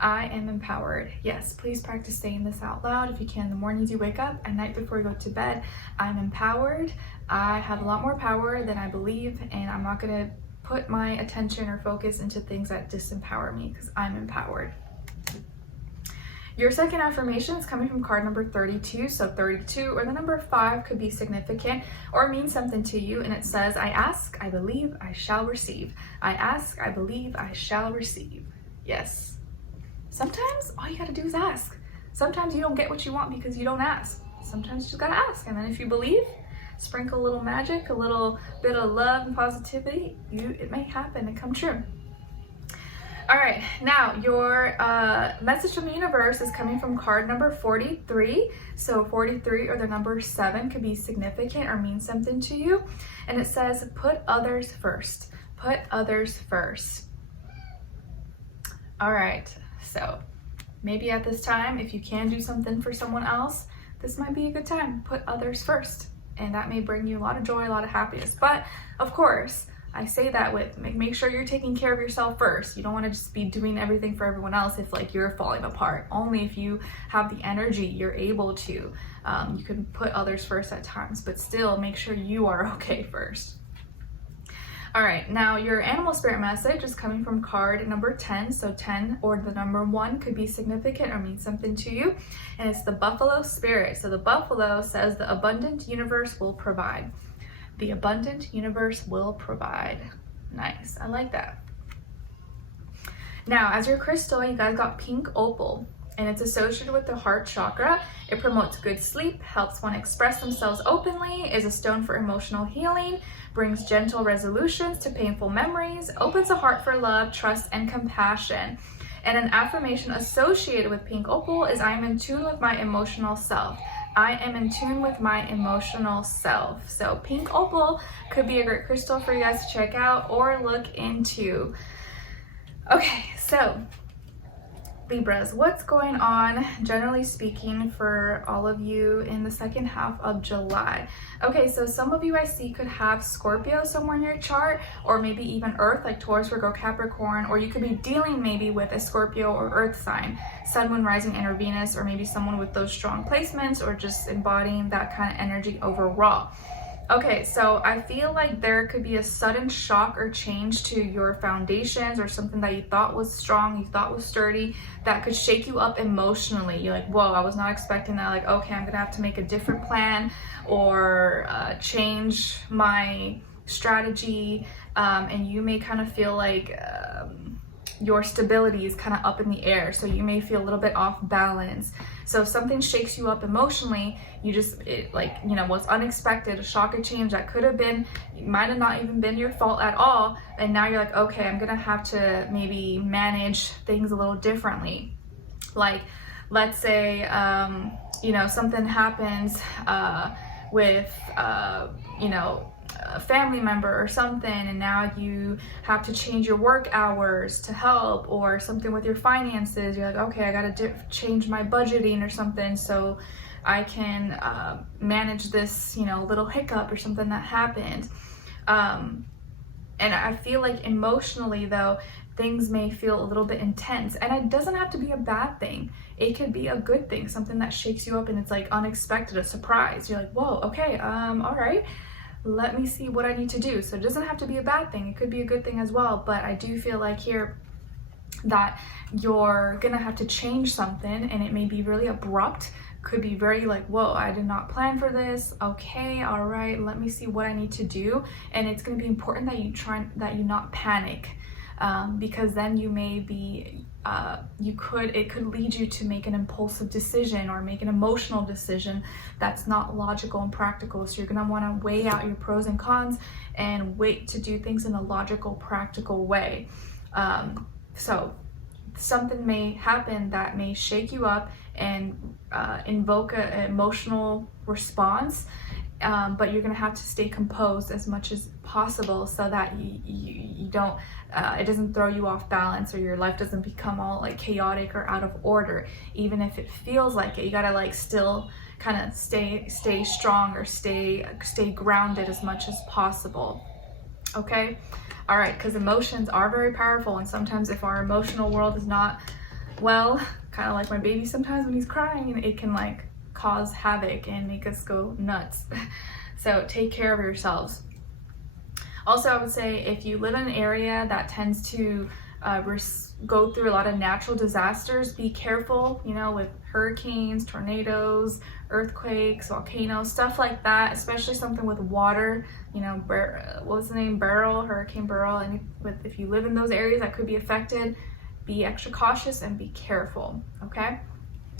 I am empowered. Yes, please practice saying this out loud if you can in the mornings you wake up, at night before you go to bed. I'm empowered. I have a lot more power than I believe, and I'm not going to put my attention or focus into things that disempower me, because I'm empowered. Your second affirmation is coming from card number 32. So 32 or the number 5 could be significant or mean something to you. And it says, I ask, I believe, I shall receive. I ask, I believe, I shall receive. Yes. Sometimes all you gotta do is ask. Sometimes you don't get what you want because you don't ask. Sometimes you just gotta ask. And then if you believe, sprinkle a little magic, a little bit of love and positivity, it may happen and come true. All right, now your message from the universe is coming from card number 43. So 43 or the number 7 could be significant or mean something to you. And it says, put others first. Put others first. All right, so maybe at this time, if you can do something for someone else, this might be a good time. Put others first. And that may bring you a lot of joy, a lot of happiness. But of course, I say that with make sure you're taking care of yourself first. You don't want to just be doing everything for everyone else if like you're falling apart. Only if you have the energy, you're able to. You can put others first at times, but still make sure you are okay first. All right, now your animal spirit message is coming from card number 10. So 10 or the number 1 could be significant or mean something to you. And it's the buffalo spirit. So the buffalo says the abundant universe will provide. The abundant universe will provide. Nice, I like that. Now, as your crystal, you guys got pink opal, and it's associated with the heart chakra. It promotes good sleep, helps one express themselves openly, is a stone for emotional healing, brings gentle resolutions to painful memories, opens the heart for love, trust, and compassion. And an affirmation associated with pink opal is I am in tune with my emotional self. I am in tune with my emotional self. So pink opal could be a great crystal for you guys to check out or look into. Okay, so Libras, what's going on, generally speaking, for all of you in the second half of July? Okay, so some of you I see could have Scorpio somewhere in your chart, or maybe even Earth, like Taurus, Virgo, Capricorn, or you could be dealing maybe with a Scorpio or Earth sign, Sun, Moon, Rising, and or Venus, or maybe someone with those strong placements, or just embodying that kind of energy overall. Okay, so I feel like there could be a sudden shock or change to your foundations, or something that you thought was strong, you thought was sturdy, that could shake you up emotionally. You're like, whoa, I was not expecting that. Like, okay, I'm gonna have to make a different plan or change my strategy. And you may kind of feel like your stability is kind of up in the air. So you may feel a little bit off balance. So if something shakes you up emotionally, was unexpected, a shock or change that could have been, might have not even been your fault at all. And now you're like, okay, I'm gonna have to maybe manage things a little differently. Like, let's say, something happens with, a family member or something, and now you have to change your work hours to help, or something with your finances. You're like, okay, I gotta change my budgeting or something so I can manage this, you know, little hiccup or something that happened. And I feel like emotionally though, things may feel a little bit intense, and it doesn't have to be a bad thing. It could be a good thing, something that shakes you up and it's like unexpected, a surprise. You're like, whoa, okay, all right, let me see what I need to do. So it doesn't have to be a bad thing. It could be a good thing as well. But I do feel like here that you're gonna have to change something, and it may be really abrupt. Could be very like, whoa, I did not plan for this. Okay, all right, let me see what I need to do. And it's going to be important that you not panic, because then you may be it could lead you to make an impulsive decision or make an emotional decision that's not logical and practical. So you're going to want to weigh out your pros and cons and wait to do things in a logical, practical way. So something may happen that may shake you up and invoke an emotional response, but you're gonna have to stay composed as much as possible so that you don't, it doesn't throw you off balance, or your life doesn't become all like chaotic or out of order. Even if it feels like it, you gotta like still kind of stay strong, or stay grounded as much as possible. Okay, all right, because emotions are very powerful, and sometimes if our emotional world is not well, kind of like my baby sometimes when he's crying, it can like cause havoc and make us go nuts. So take care of yourselves. Also, I would say if you live in an area that tends to go through a lot of natural disasters, be careful, you know, with hurricanes, tornadoes, earthquakes, volcanoes, stuff like that, especially something with water, you know, what was the name? Hurricane Beryl. And if you live in those areas that could be affected, be extra cautious and be careful, okay?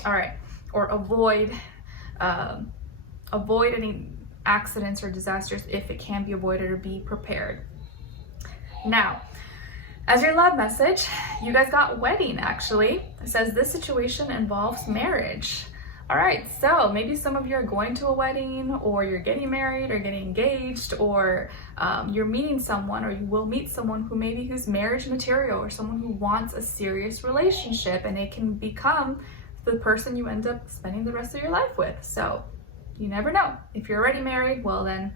All right, or avoid any accidents or disasters if it can be avoided, or be prepared. Now, as your love message, you guys got wedding actually. It says this situation involves marriage. All right, so maybe some of you are going to a wedding, or you're getting married, or getting engaged, or you're meeting someone, or you will meet someone who's marriage material, or someone who wants a serious relationship, and it can become the person you end up spending the rest of your life with. So you never know. If you're already married, well then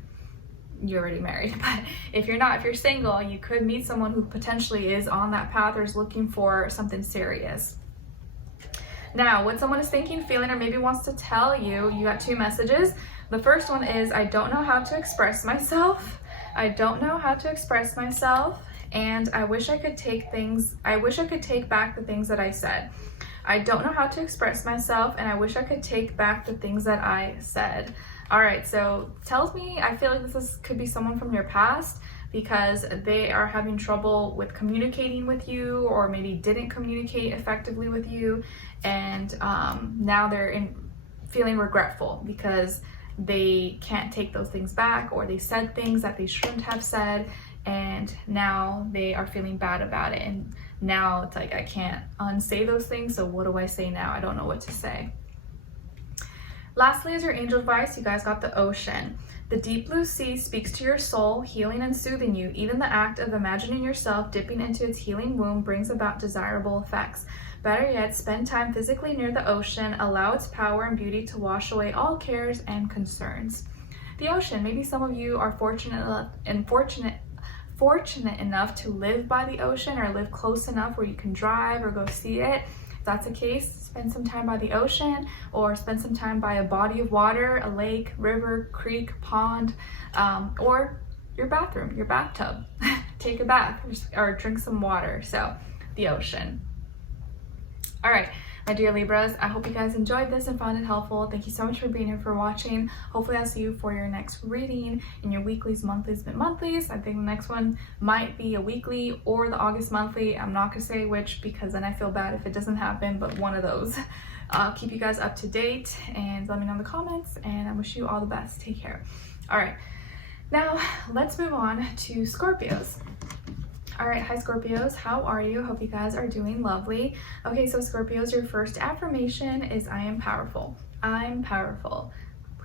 you're already married. But if you're not, if you're single, you could meet someone who potentially is on that path or is looking for something serious. Now, what someone is thinking, feeling, or maybe wants to tell you, you got two messages. The first one is, I don't know how to express myself. I don't know how to express myself, and I wish I could take back the things that I said. I don't know how to express myself, and I wish I could take back the things that I said. All right, so tells me, I feel like could be someone from your past, because they are having trouble with communicating with you, or maybe didn't communicate effectively with you, and now they're feeling regretful because they can't take those things back, or they said things that they shouldn't have said, and now they are feeling bad about it. And now it's like, I can't unsay those things, so what do I say now? I don't know what to say. Lastly, as your angel advice, you guys got the ocean. The deep blue sea speaks to your soul, healing and soothing you. Even the act of imagining yourself dipping into its healing womb brings about desirable effects. Better yet, spend time physically near the ocean. Allow its power and beauty to wash away all cares and concerns. The ocean, maybe some of you are fortunate enough to live by the ocean, or live close enough where you can drive or go see it. If that's the case, spend some time by the ocean, or spend some time by a body of water, a lake, river, creek, pond, or your bathroom, your bathtub. Take a bath or drink some water. So the ocean. All right, my dear Libras, I hope you guys enjoyed this and found it helpful. Thank you so much for being here, for watching. Hopefully I'll see you for your next reading in your weeklies, monthlies, mid-monthlies. I think the next one might be a weekly or the August monthly. I'm not gonna say which, because then I feel bad if it doesn't happen, but one of those. I'll keep you guys up to date, and let me know in the comments, and I wish you all the best. Take care. All right, now let's move on to Scorpios. All right, hi Scorpios, how are you? Hope you guys are doing lovely. Okay, so Scorpios, your first affirmation is I am powerful. I'm powerful.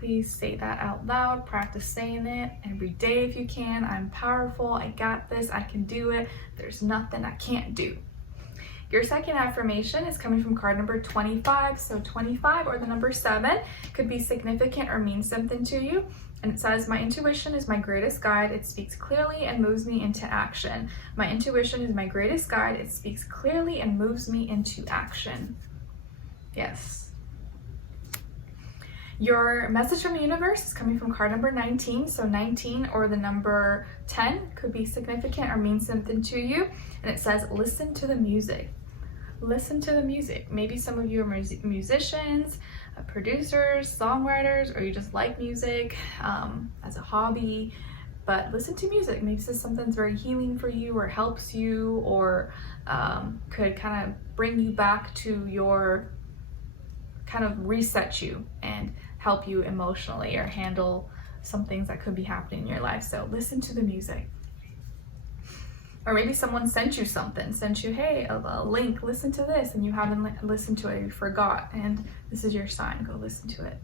please say that out loud. Practice saying it every day if you can. I'm powerful. I got this. I can do it. There's nothing I can't do. Your second affirmation is coming from card number 25. So 25 or the number 7 could be significant or mean something to you. And it says, my intuition is my greatest guide. It speaks clearly and moves me into action. My intuition is my greatest guide. It speaks clearly and moves me into action. Yes. Your message from the universe is coming from card number 19. So 19 or the number 10 could be significant or mean something to you. And it says, listen to the music. Listen to the music. Maybe some of you are musicians, producers, songwriters, or you just like music as a hobby. But listen to music. Maybe this is something that's very healing for you or helps you or could kind of bring you back to your, kind of reset you and help you emotionally or handle some things that could be happening in your life. So listen to the music. Or maybe someone sent you something, sent you, hey, a link, listen to this, and you haven't listened to it, you forgot, and this is your sign, go listen to it.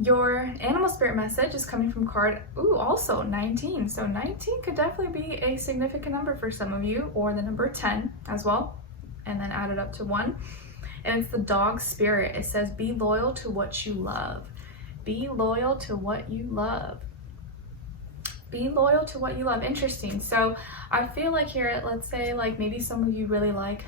Your animal spirit message is coming from card, also 19. So 19 could definitely be a significant number for some of you, or the number 10 as well, and then add it up to 1. And it's the dog spirit. It says, be loyal to what you love. Be loyal to what you love. Be loyal to what you love. Interesting. So I feel like here, let's say like maybe some of you really like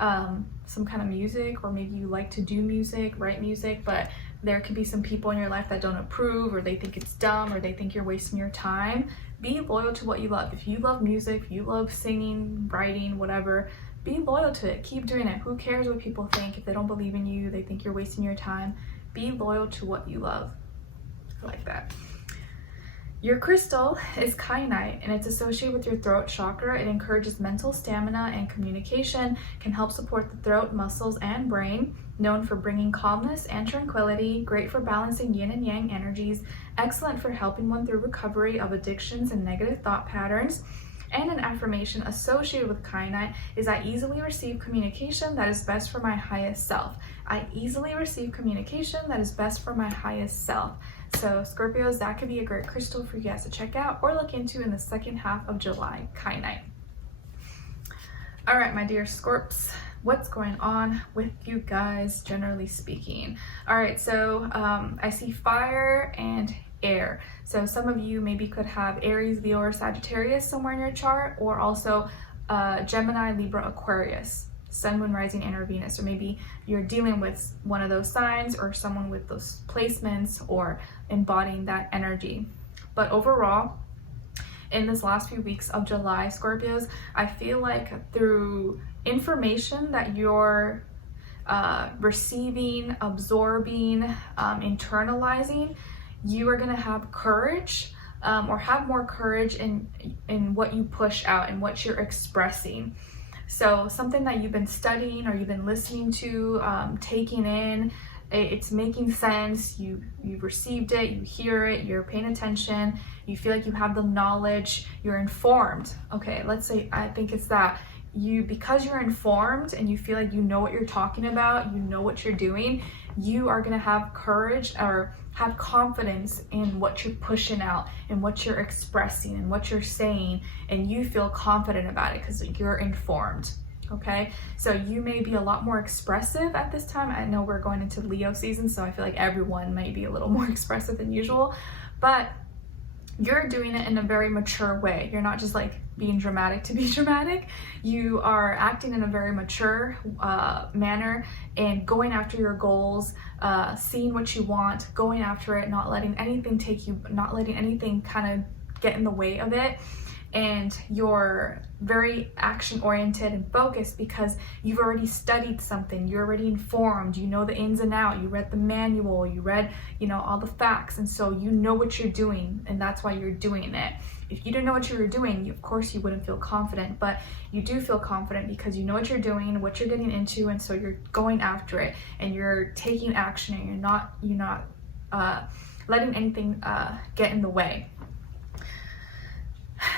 some kind of music, or maybe you like to do music, write music, but there could be some people in your life that don't approve, or they think it's dumb, or they think you're wasting your time. Be loyal to what you love. If you love music, if you love singing, writing, whatever, be loyal to it. Keep doing it. Who cares what people think? If they don't believe in you, they think you're wasting your time. Be loyal to what you love. I like that. Your crystal is kyanite, and it's associated with your throat chakra. It encourages mental stamina and communication, can help support the throat, muscles, and brain. Known for bringing calmness and tranquility, great for balancing yin and yang energies, excellent for helping one through recovery of addictions and negative thought patterns. And an affirmation associated with kyanite is, I easily receive communication that is best for my highest self. I easily receive communication that is best for my highest self. So Scorpios, that could be a great crystal for you guys to check out or look into in the second half of July, kyanite. All right, my dear Scorps, what's going on with you guys, generally speaking? All right, so I see fire and air. So some of you maybe could have Aries, Leo, or Sagittarius somewhere in your chart, or also Gemini, Libra, Aquarius, Sun, Moon, Rising, and or Venus. Or maybe you're dealing with one of those signs or someone with those placements or embodying that energy. But overall, in this last few weeks of July, Scorpios, I feel like through information that you're receiving, absorbing, internalizing, you are going to have courage or have more courage in what you push out and what you're expressing. So something that you've been studying or you've been listening to, taking in, it's making sense, you've received it, you hear it, you're paying attention, you feel like you have the knowledge, you're informed. Okay, let's say, I think it's that. Because you're informed and you feel like you know what you're talking about, you know what you're doing, you are gonna have courage or have confidence in what you're pushing out and what you're expressing and what you're saying, and you feel confident about it because you're informed. Okay, so you may be a lot more expressive at this time. I know we're going into Leo season, so I feel like everyone may be a little more expressive than usual, but you're doing it in a very mature way. You're not just like being dramatic to be dramatic. You are acting in a very mature manner and going after your goals, seeing what you want, going after it, not letting anything take you, not letting anything kind of get in the way of it. And you're very action oriented and focused because you've already studied something, you're already informed, you know the ins and outs, you read the manual, you read, all the facts, and so you know what you're doing, and that's why you're doing it. If you didn't know what you were doing, of course you wouldn't feel confident, but you do feel confident because you know what you're doing, what you're getting into, and so you're going after it and you're taking action, and you're not letting anything get in the way.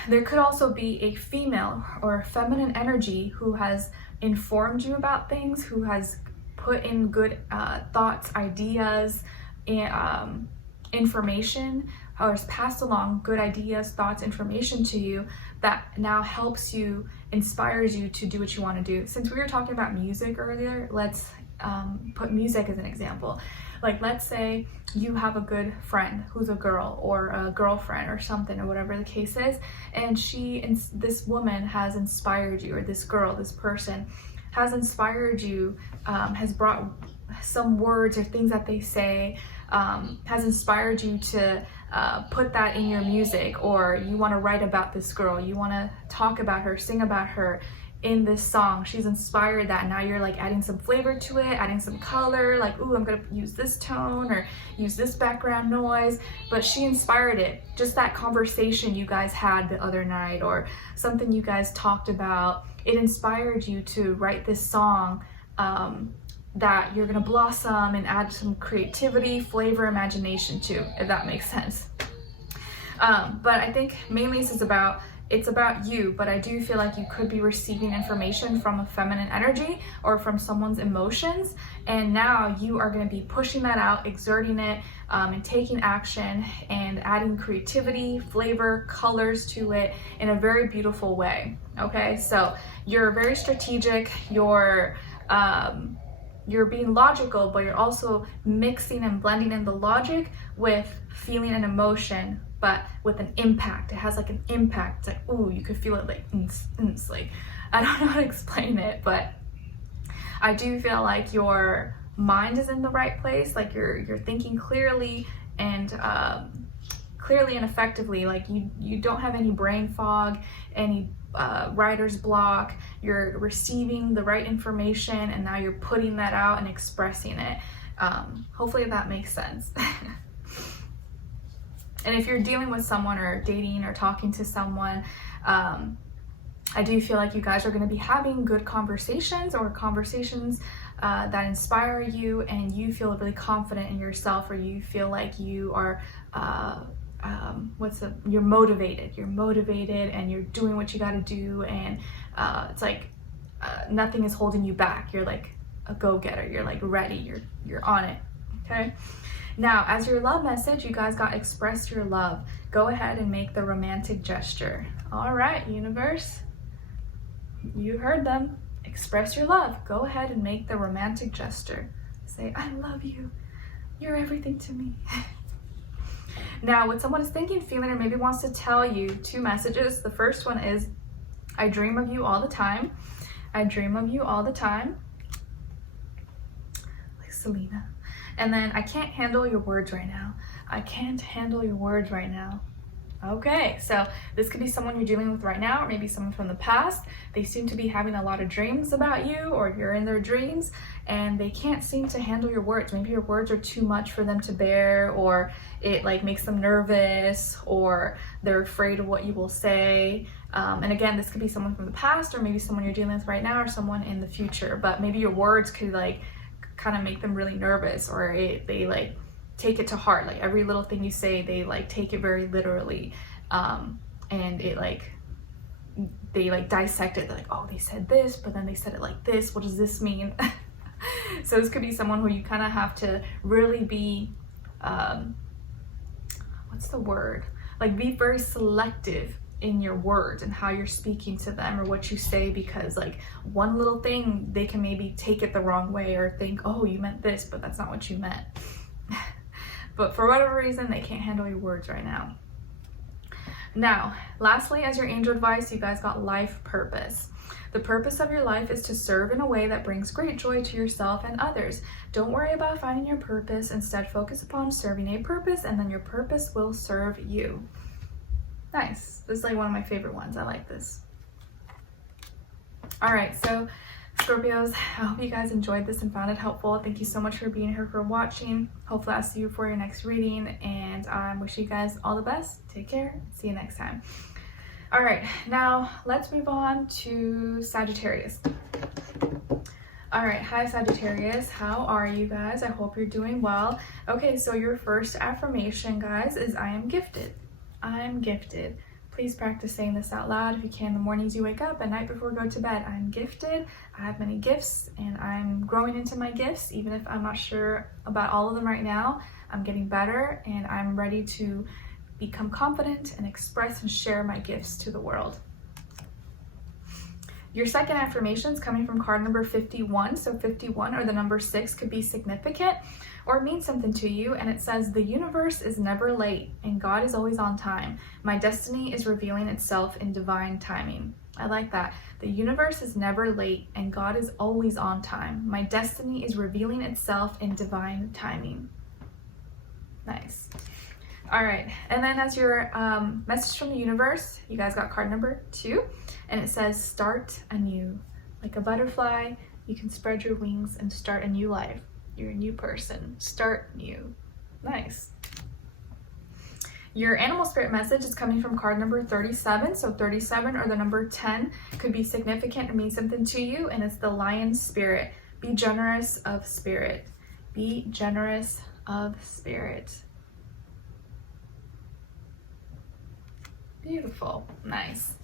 There could also be a female or feminine energy who has informed you about things, who has put in good thoughts, ideas, and information or has passed along good ideas, thoughts, information to you that now helps you, inspires you to do what you want to do. Since we were talking about music earlier, let's put music as an example. Like, let's say you have a good friend who's a girl or a girlfriend or something, or whatever the case is, and this woman has inspired you, or this girl, this person has inspired you, has brought some words or things that they say, has inspired you to put that in your music, or you want to write about this girl, you want to talk about her, sing about her in this song. She's inspired that. Now you're like adding some flavor to it, adding some color, like, ooh, I'm gonna use this tone or use this background noise, but she inspired it. Just that conversation you guys had the other night, or something you guys talked about, it inspired you to write this song that you're gonna blossom and add some creativity, flavor, imagination to, if that makes sense. But I think mainly it's about you, but I do feel like you could be receiving information from a feminine energy or from someone's emotions, and now you are going to be pushing that out, exerting it, and taking action and adding creativity, flavor, colors to it in a very beautiful way. Okay, so you're very strategic, you're being logical, but you're also mixing and blending in the logic with feeling and emotion, but with an impact. It has like an impact. It's like, ooh, you could feel it like, like, I don't know how to explain it, but I do feel like your mind is in the right place. Like you're thinking clearly and effectively. Like you don't have any brain fog, any writer's block. You're receiving the right information, and now you're putting that out and expressing it. Hopefully that makes sense. And if you're dealing with someone or dating or talking to someone, I do feel like you guys are going to be having good conversations, or conversations that inspire you, and you feel really confident in yourself, or you feel like you are you're motivated and you're doing what you got to do, and it's like nothing is holding you back. You're like a go-getter, you're like ready, you're on it. Okay, now as your love message, you guys got express your love. Go ahead and make the romantic gesture. All right, universe, you heard them. Express your love. Go ahead and make the romantic gesture. Say, I love you, you're everything to me. Now, what someone is thinking, feeling, or maybe wants to tell you, two messages. The first one is, I dream of you all the time. I dream of you all the time. Like Selena. And then, I can't handle your words right now. I can't handle your words right now. Okay, so this could be someone you're dealing with right now, or maybe someone from the past. They seem to be having a lot of dreams about you, or you're in their dreams, and they can't seem to handle your words. Maybe your words are too much for them to bear, or it like makes them nervous, or they're afraid of what you will say. And again, this could be someone from the past, or maybe someone you're dealing with right now, or someone in the future. But maybe your words could like kind of make them really nervous, or they like take it to heart. Like every little thing you say, they like take it very literally, and it like they like dissect it. They're like, oh, they said this, but then they said it like this. What does this mean? So this could be someone who you kind of have to really be what's the word? Like be very selective in your words and how you're speaking to them, or what you say, because like one little thing, they can maybe take it the wrong way, or think, oh, you meant this, but that's not what you meant. But for whatever reason, they can't handle your words right now. Now, lastly, as your angel advice, you guys got life purpose. The purpose of your life is to serve in a way that brings great joy to yourself and others. Don't worry about finding your purpose. Instead, focus upon serving a purpose, and then your purpose will serve you. Nice. This is like one of my favorite ones. I like this. All right, so Scorpios, I hope you guys enjoyed this and found it helpful. Thank you so much for being here, for watching. Hopefully I'll see you for your next reading, and I wish you guys all the best. Take care. See you next time. All right, now let's move on to Sagittarius. All right, hi Sagittarius, how are you guys? I hope you're doing well. Okay, so your first affirmation, guys, is I am gifted. I am gifted. Please practice saying this out loud if you can. The mornings you wake up, at night before go to bed. I'm gifted. I have many gifts, and I'm growing into my gifts, even if I'm not sure about all of them right now. I'm getting better, and I'm ready to become confident and express and share my gifts to the world. Your second affirmation is coming from card number 51. So 51 or the number 6 could be significant or mean something to you. And it says, the universe is never late and God is always on time. My destiny is revealing itself in divine timing. I like that. The universe is never late and God is always on time. My destiny is revealing itself in divine timing. Nice. All right, and then as your message from the universe, you guys got card number 2, and it says, start anew. Like a butterfly, you can spread your wings and start a new life. You're a new person. Start new. Nice. Your animal spirit message is coming from card number 37. So 37 or the number 10 could be significant and mean something to you, and it's the lion spirit. Be generous of spirit. Be generous of spirit. Beautiful. Nice.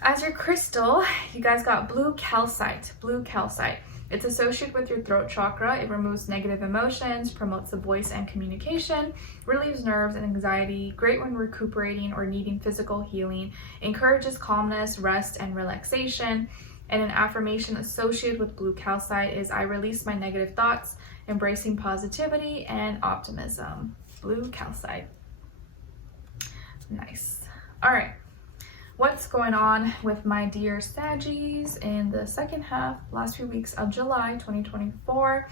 As your crystal, you guys got blue calcite. Blue calcite. It's associated with your throat chakra. It removes negative emotions, promotes the voice and communication, relieves nerves and anxiety, great when recuperating or needing physical healing, encourages calmness, rest, and relaxation. And an affirmation associated with blue calcite is, I release my negative thoughts, embracing positivity and optimism. Blue calcite. Nice. All right. What's going on with my dear Saggies in the second half, last few weeks of July 2024?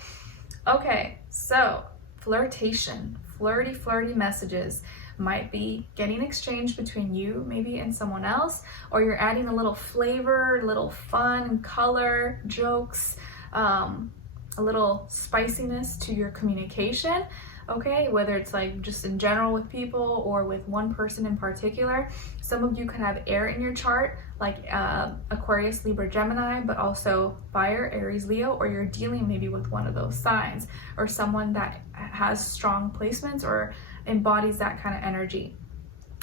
Okay, so flirtation, flirty messages might be getting exchanged between you maybe and someone else, or you're adding a little flavor, a little fun, color, jokes, a little spiciness to your communication. Okay, whether it's like just in general with people or with one person in particular. Some of you could have air in your chart, like Aquarius, Libra, Gemini, but also fire, Aries, Leo, or you're dealing maybe with one of those signs, or someone that has strong placements or embodies that kind of energy.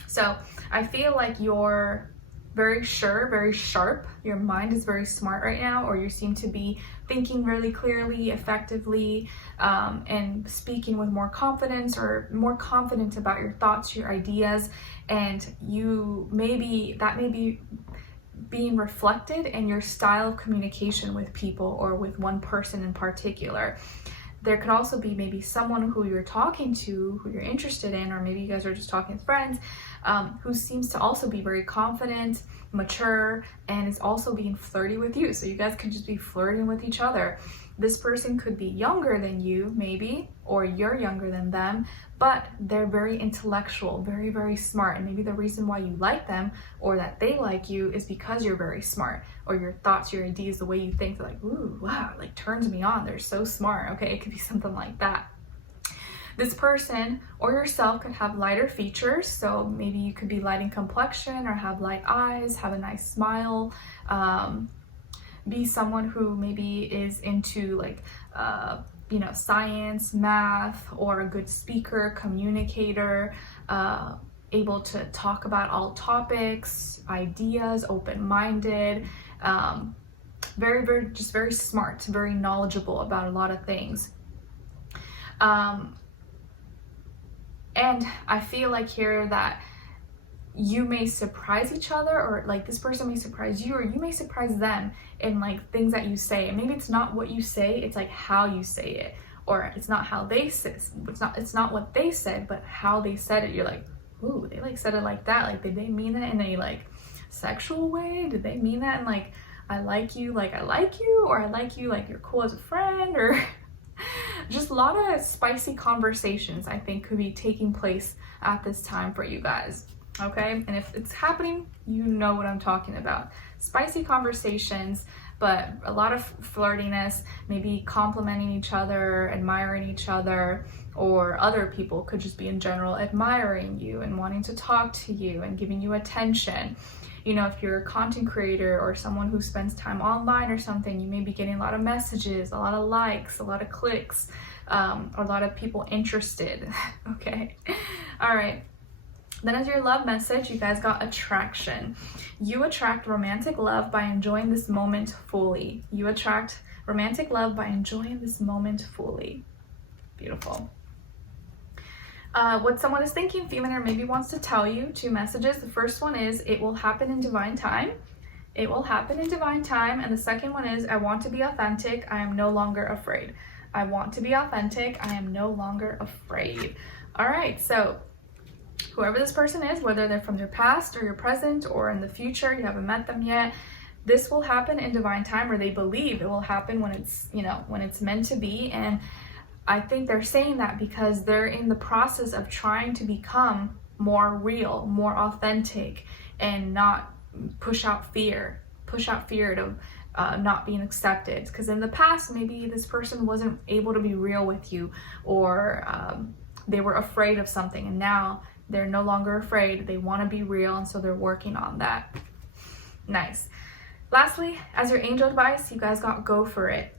So I feel like you're very sure, very sharp. Your mind is very smart right now, or you seem to be thinking really clearly, effectively, and speaking with more confidence, or more confident about your thoughts, your ideas, and that may be being reflected in your style of communication with people or with one person in particular. There could also be maybe someone who you're talking to, who you're interested in, or maybe you guys are just talking as friends, who seems to also be very confident, mature, and is also being flirty with you. So you guys could just be flirting with each other. This person could be younger than you, maybe, or you're younger than them, but they're very intellectual, very, very smart. And maybe the reason why you like them or that they like you is because you're very smart, or your thoughts, your ideas, the way you think, they're like, ooh, wow, like turns me on. They're so smart. Okay, it could be something like that. This person or yourself could have lighter features. So maybe you could be light in complexion, or have light eyes, have a nice smile, be someone who maybe is into like, science, math, or a good speaker, communicator, able to talk about all topics, ideas, open-minded, very smart, very knowledgeable about a lot of things. And I feel like here that you may surprise each other, or like this person may surprise you, or you may surprise them in like things that you say. And maybe it's not what you say, it's like how you say it, or it's not how they say, it's not what they said, but how they said it. You're like, ooh, they like said it like that. Like, did they mean that in a like sexual way? Did they mean that in like, I like you, or I like you, like you're cool as a friend, or just a lot of spicy conversations I think could be taking place at this time for you guys. Okay, and if it's happening, you know what I'm talking about. Spicy conversations, but a lot of flirtiness, maybe complimenting each other, admiring each other, or other people could just be in general admiring you and wanting to talk to you and giving you attention. You know, if you're a content creator or someone who spends time online or something, you may be getting a lot of messages, a lot of likes, a lot of clicks, a lot of people interested. Okay, all right. Then as your love message, you guys got attraction. You attract romantic love by enjoying this moment fully. You attract romantic love by enjoying this moment fully. Beautiful. What someone is thinking, feeling, or maybe wants to tell you, 2 messages. The first one is, it will happen in divine time. It will happen in divine time. And the second one is, I want to be authentic. I am no longer afraid. I want to be authentic. I am no longer afraid. All right, so whoever this person is, whether they're from your past or your present or in the future, you haven't met them yet, this will happen in divine time, or they believe it will happen when it's, you know, when it's meant to be. And I think they're saying that because they're in the process of trying to become more real, more authentic, and not push out fear of not being accepted. Because in the past, maybe this person wasn't able to be real with you, or they were afraid of something, and now they're no longer afraid. They want to be real, and so they're working on that. Nice. Lastly, as your angel advice, you guys got go for it.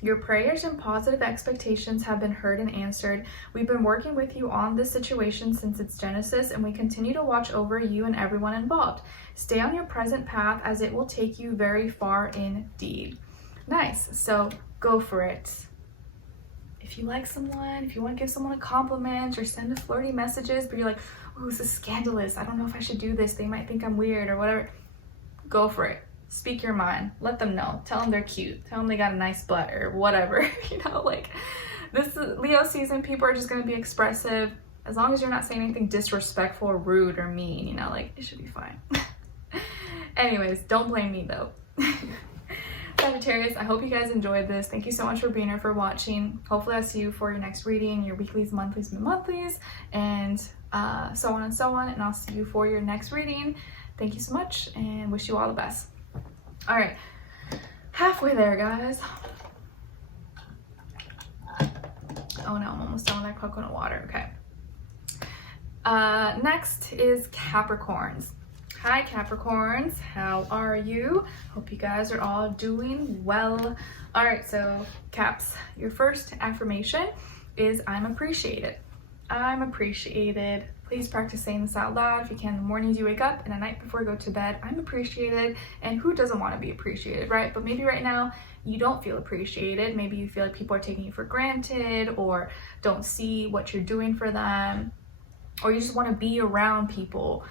Your prayers and positive expectations have been heard and answered. We've been working with you on this situation since its genesis, and we continue to watch over you and everyone involved. Stay on your present path, as it will take you very far indeed. Nice. So go for it. If you like someone, if you want to give someone a compliment or send a flirty messages, but you're like, oh, this is scandalous, I don't know if I should do this, they might think I'm weird or whatever, go for it. Speak your mind. Let them know. Tell them they're cute. Tell them they got a nice butt or whatever. You know, like, this is Leo season. People are just going to be expressive. As long as you're not saying anything disrespectful or rude or mean, you know, like, it should be fine. Anyways, don't blame me though. Sagittarius, I hope you guys enjoyed this. Thank you so much for being here, for watching. Hopefully I'll see you for your next reading, your weeklies, monthlies, mid-monthlies, and so on and so on. And I'll see you for your next reading. Thank you so much, and wish you all the best. All right, halfway there, guys. Oh no, I'm almost done with that coconut water. Okay. Next is Capricorns. Hi Capricorns, how are you? Hope you guys are all doing well. All right, so Caps, your first affirmation is, I'm appreciated. I'm appreciated. Please practice saying this out loud if you can. In the mornings you wake up and at night before you go to bed. I'm appreciated. And who doesn't want to be appreciated, right? But maybe right now you don't feel appreciated. Maybe you feel like people are taking you for granted, or don't see what you're doing for them, or you just want to be around people,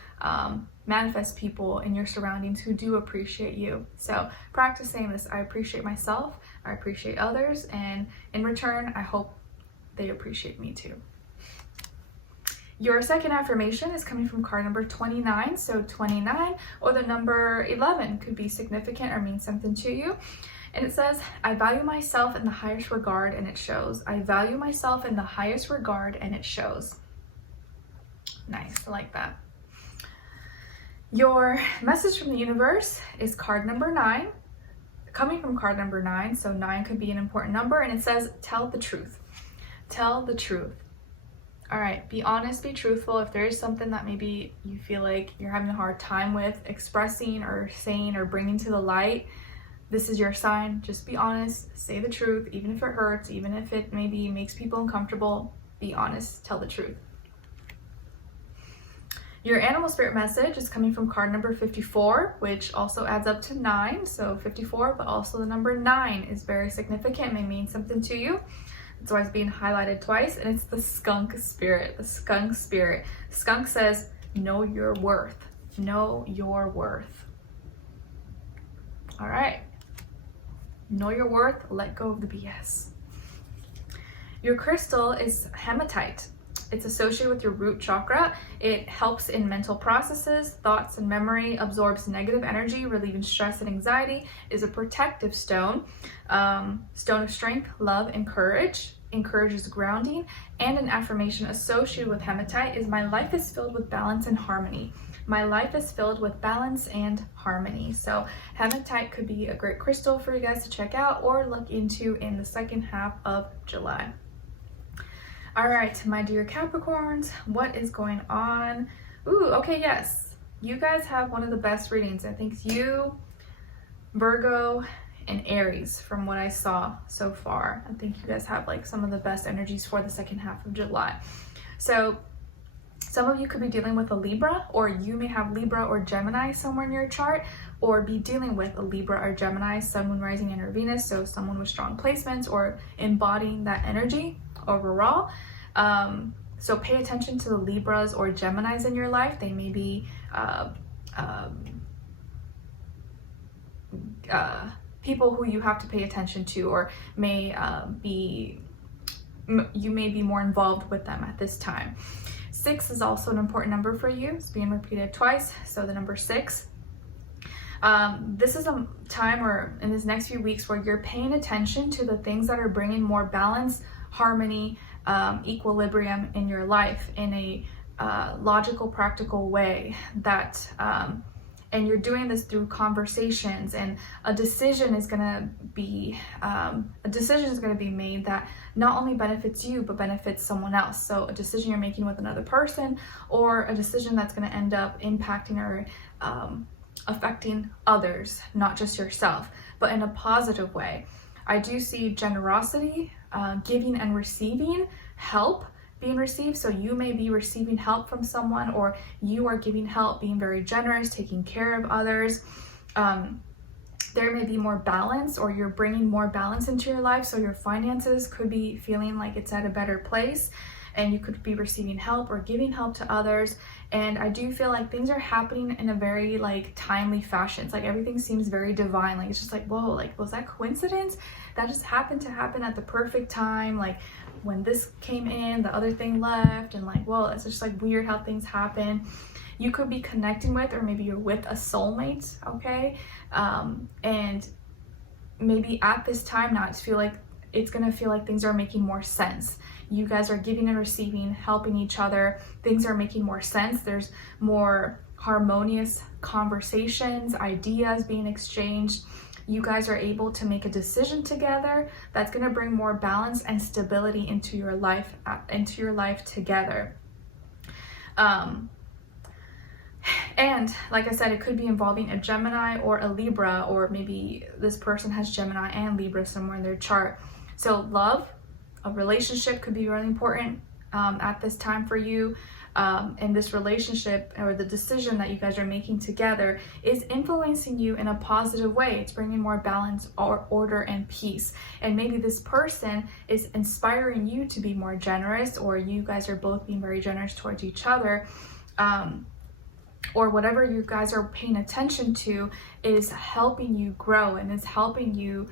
manifest people in your surroundings who do appreciate you. So practice saying this: I appreciate myself, I appreciate others, and in return I hope they appreciate me too. Your second affirmation is coming from card number 29. So 29 or the number 11 could be significant or mean something to you. And it says, I value myself in the highest regard, and it shows. I value myself in the highest regard, and it shows. Nice, I like that. Your message from the universe is card number 9, coming from card number 9. So 9 could be an important number, and it says, tell the truth. Tell the truth. All right, be honest, be truthful. If there is something that maybe you feel like you're having a hard time with expressing or saying or bringing to the light, this is your sign. Just be honest, say the truth, even if it hurts, even if it maybe makes people uncomfortable. Be honest, tell the truth. Your animal spirit message is coming from card number 54, which also adds up to 9. So 54, but also the number 9 is very significant, may mean something to you. It's always being highlighted twice, and it's the skunk spirit. The skunk spirit. Skunk says, know your worth. Know your worth. All right. Know your worth. Let go of the BS. Your crystal is hematite. It's associated with your root chakra. It helps in mental processes, thoughts, and memory, absorbs negative energy, relieving stress and anxiety, is a protective stone. Stone of strength, love, and courage, encourages grounding, and an affirmation associated with hematite is, my life is filled with balance and harmony. My life is filled with balance and harmony. So hematite could be a great crystal for you guys to check out or look into in the second half of July. All right, my dear Capricorns, what is going on? Ooh, okay, yes. You guys have one of the best readings. I think you, Virgo, and Aries, from what I saw so far. I think you guys have like some of the best energies for the second half of July. So some of you could be dealing with a Libra, or you may have Libra or Gemini somewhere in your chart, or be dealing with a Libra or Gemini, Sun, Moon, Rising, and or Venus. So someone with strong placements or embodying that energy overall. So pay attention to the Libras or Geminis in your life. They may be people who you have to pay attention to, or you may be more involved with them at this time. 6 is also an important number for you. It's being repeated twice, so the number 6. This is a time, or in this next few weeks, where you're paying attention to the things that are bringing more balance, harmony, equilibrium in your life in a logical, practical way. And you're doing this through conversations, and a decision is going to be made that not only benefits you but benefits someone else. So a decision you're making with another person, or a decision that's going to end up impacting or affecting others, not just yourself, but in a positive way. I do see generosity, giving and receiving, help being received. So you may be receiving help from someone, or you are giving help, being very generous, taking care of others. There may be more balance, or you're bringing more balance into your life. So your finances could be feeling like it's at a better place, and you could be receiving help or giving help to others. And I do feel like things are happening in a very like timely fashion. It's like everything seems very divine. Like it's just like, whoa, like was that coincidence? That just happened to happen at the perfect time. Like when this came in, the other thing left, and like, well, it's just like weird how things happen. You could be connecting with, or maybe you're with a soulmate, okay? And maybe at this time now, it's gonna feel like things are making more sense. You guys are giving and receiving, helping each other. Things are making more sense. There's more harmonious conversations, ideas being exchanged. You guys are able to make a decision together that's going to bring more balance and stability into your life together. And like I said, it could be involving a Gemini or a Libra, or maybe this person has Gemini and Libra somewhere in their chart. So love, a relationship could be really important at this time for you. And this relationship, or the decision that you guys are making together, is influencing you in a positive way. It's bringing more balance, or order, and peace. And maybe this person is inspiring you to be more generous, or you guys are both being very generous towards each other. Or whatever you guys are paying attention to is helping you grow, and is helping you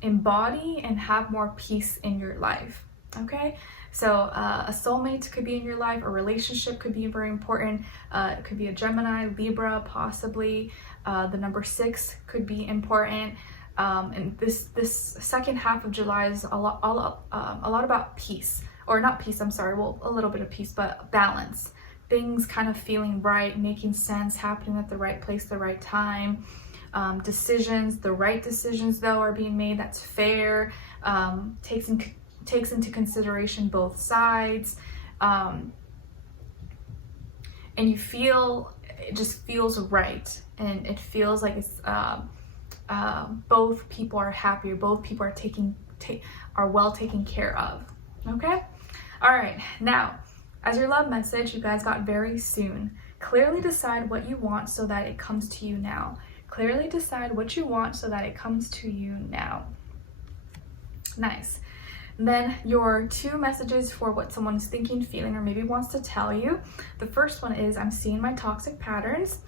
embody and have more peace in your life. Okay, so a soulmate could be in your life, a relationship could be very important. It could be a Gemini, Libra, possibly. The number 6 could be important. And this second half of July is a lot about peace, or not peace, I'm sorry, well, a little bit of peace, but balance. Things kind of feeling right, making sense, happening at the right place, the right time. Decisions, the right decisions though, are being made that's fair, takes into consideration both sides, and you feel, it just feels right, and it feels like it's both people are happy, or both people are well taken care of. Okay, all right, now as your love message, you guys got very soon. Clearly decide what you want so that it comes to you now. Clearly decide what you want so that it comes to you now. Nice. Then your 2 messages for what someone's thinking, feeling, or maybe wants to tell you. The first one is, I'm seeing my toxic patterns.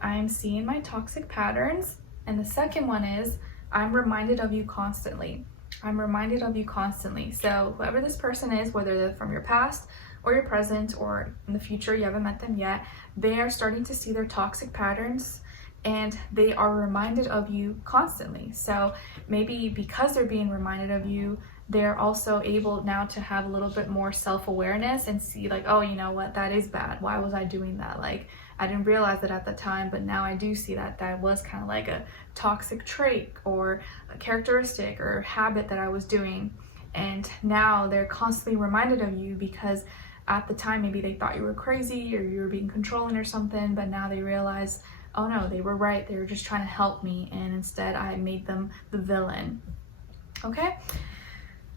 I am seeing my toxic patterns. And the second one is, I'm reminded of you constantly. I'm reminded of you constantly. So whoever this person is, whether they're from your past or your present or in the future, you haven't met them yet, they are starting to see their toxic patterns, and they are reminded of you constantly. So maybe because they're being reminded of you, they're also able now to have a little bit more self-awareness and see like, oh, you know what, that is bad. Why was I doing that? Like, I didn't realize it at the time, but now I do see that that was kind of like a toxic trait or a characteristic or habit that I was doing. And now they're constantly reminded of you, because at the time maybe they thought you were crazy or you were being controlling or something, but now they realize, oh no, they were right. They were just trying to help me, and instead I made them the villain. Okay?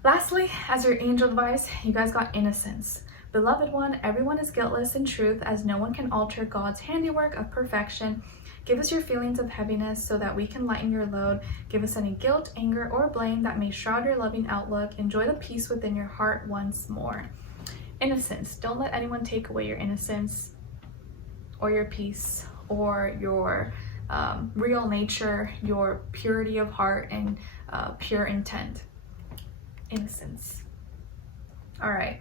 Lastly, as your angel advice, you guys got innocence. Beloved one, everyone is guiltless in truth, as no one can alter God's handiwork of perfection. Give us your feelings of heaviness so that we can lighten your load. Give us any guilt, anger, or blame that may shroud your loving outlook. Enjoy the peace within your heart once more. innocence. Don't let anyone take away your innocence or your peace or your real nature, your purity of heart and pure intent. Innocence. All right.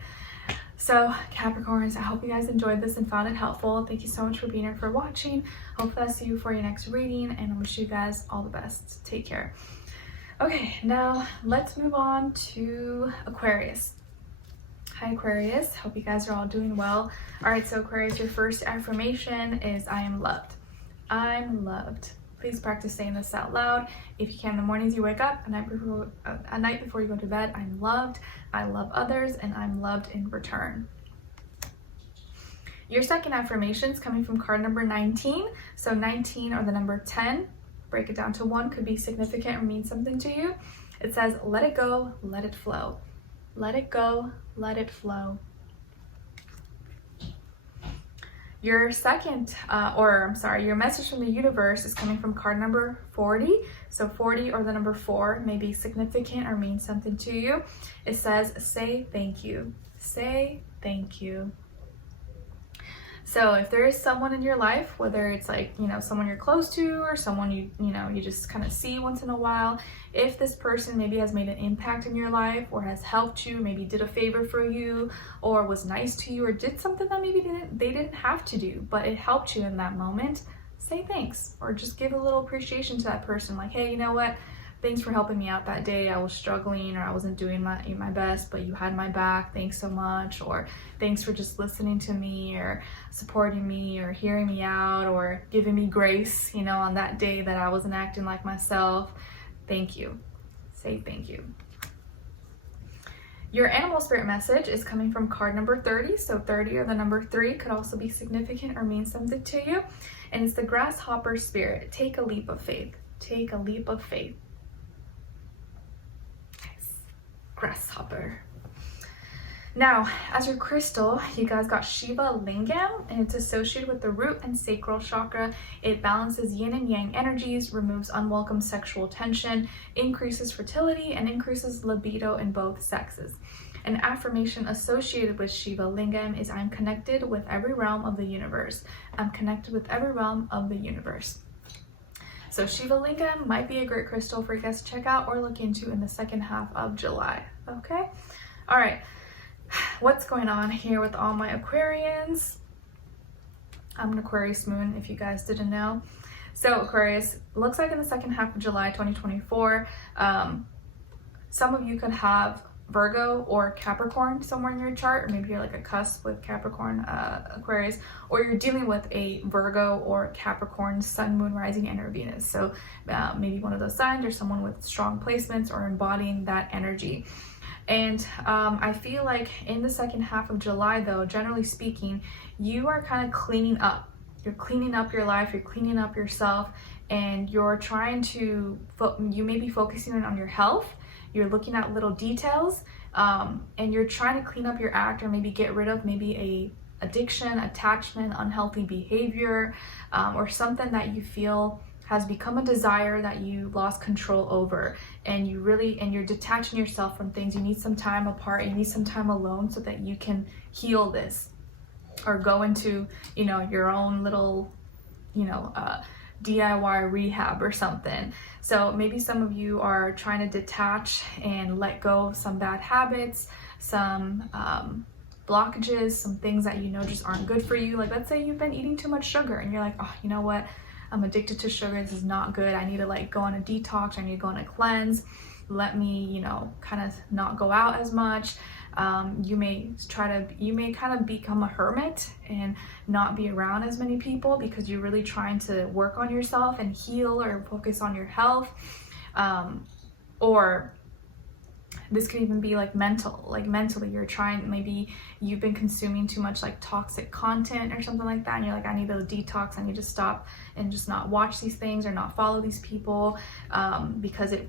So Capricorns, I hope you guys enjoyed this and found it helpful. Thank you so much for being here, for watching. Hopefully I'll see you for your next reading, and I wish you guys all the best. Take care. Okay, now let's move on to Aquarius. Hi Aquarius, hope you guys are all doing well. All right, so Aquarius, your first affirmation is I am loved. I'm loved. Please practice saying this out loud. If you can, in the mornings you wake up, a night before you go to bed, I'm loved, I love others, and I'm loved in return. Your second affirmation is coming from card number 19. So 19 or the number 10, break it down to 1, could be significant or mean something to you. It says, let it go, let it flow. Let it go, let it flow. Your second, your message from the universe is coming from card number 40. So 40 or the number 4 may be significant or mean something to you. It says, say thank you. Say thank you. So if there is someone in your life, whether it's like, you know, someone you're close to or someone you just kind of see once in a while, if this person maybe has made an impact in your life or has helped you, maybe did a favor for you or was nice to you or did something that maybe they didn't have to do, but it helped you in that moment, say thanks or just give a little appreciation to that person. Like, hey, you know what? Thanks for helping me out that day. I was struggling or I wasn't doing my best, but you had my back. Thanks so much. Or thanks for just listening to me or supporting me or hearing me out or giving me grace, you know, on that day that I wasn't acting like myself. Thank you. Say thank you. Your animal spirit message is coming from card number 30. So 30 or the number 3 could also be significant or mean something to you. And it's the grasshopper spirit. Take a leap of faith. Take a leap of faith. Grasshopper. Now, as your crystal, you guys got Shiva Lingam, and it's associated with the root and sacral chakra. It balances yin and yang energies, removes unwelcome sexual tension, increases fertility, and increases libido in both sexes. An affirmation associated with Shiva Lingam is I'm connected with every realm of the universe. I'm connected with every realm of the universe. So Shiva Lingam might be a great crystal for you guys to check out or look into in the second half of July. Okay? All right. What's going on here with all my Aquarians? I'm an Aquarius moon, if you guys didn't know. So Aquarius, looks like in the second half of July 2024, some of you could have Virgo or Capricorn somewhere in your chart, or maybe you're like a cusp with Capricorn, Aquarius, or you're dealing with a Virgo or Capricorn sun, moon, rising, and or Venus. So maybe one of those signs or someone with strong placements or embodying that energy. And I feel like in the second half of July, though, generally speaking, you are kind of cleaning up. You're cleaning up your life, you're cleaning up yourself, and you're trying to, you may be focusing on your health. You're looking at little details, and you're trying to clean up your act or maybe get rid of maybe a addiction, attachment, unhealthy behavior, or something that you feel has become a desire that you lost control over, and you're detaching yourself from things. You need some time apart, you need some time alone so that you can heal this or go into, you know, your own little, you know, DIY rehab or something. So maybe some of you are trying to detach and let go of some bad habits, some blockages, some things that you know just aren't good for you. Like, let's say you've been eating too much sugar and you're like, oh, you know what? I'm addicted to sugar. This is not good. I need to like go on a detox. I need to go on a cleanse. Let me, you know, kind of not go out as much. You may kind of become a hermit and not be around as many people because you're really trying to work on yourself and heal or focus on your health. Or this could even be like mentally you're trying, maybe you've been consuming too much like toxic content or something like that, and you're like, I need to detox, I need to stop and just not watch these things or not follow these people because it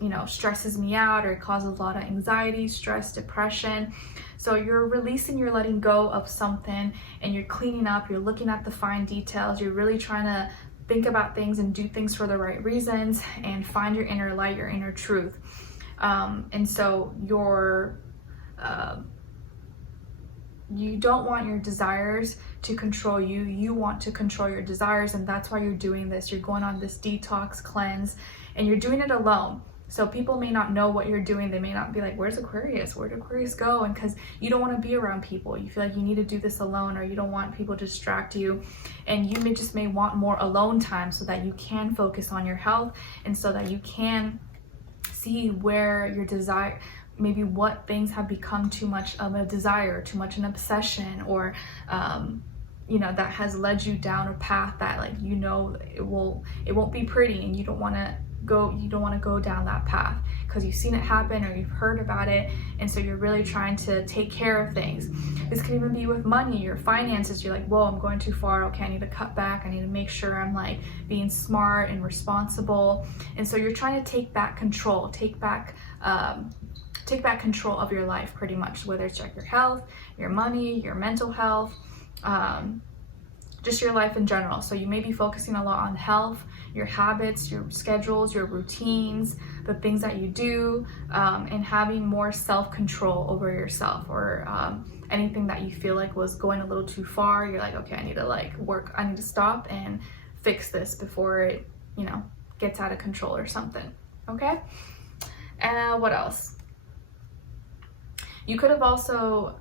you know, stresses me out, or it causes a lot of anxiety, stress, depression. So you're releasing, you're letting go of something, and you're cleaning up, you're looking at the fine details, you're really trying to think about things and do things for the right reasons and find your inner light, your inner truth. And so you don't want your desires to control you. You want to control your desires, and that's why you're doing this. You're going on this detox cleanse, and you're doing it alone. So people may not know what you're doing. They may not be like, where's Aquarius? Where'd Aquarius go? And because you don't want to be around people. You feel like you need to do this alone, or you don't want people to distract you. And you may want more alone time so that you can focus on your health, and so that you can see where your desire, maybe what things have become too much of a desire, too much an obsession, or you know, that has led you down a path that, like, you know, it won't be pretty, and you don't want to go down that path because you've seen it happen or you've heard about it, and so you're really trying to take care of things. This can even be with money, your finances. You're like, whoa, I'm going too far. Okay, I need to cut back. I need to make sure I'm like being smart and responsible. And so you're trying to take back control, take back control of your life, pretty much, whether it's like your health, your money, your mental health, just your life in general. So you may be focusing a lot on health, your habits, your schedules, your routines, the things that you do, and having more self-control over yourself, or anything that you feel like was going a little too far. You're like, okay, I need to stop and fix this before it, you know, gets out of control or something. Okay. And what else? You could also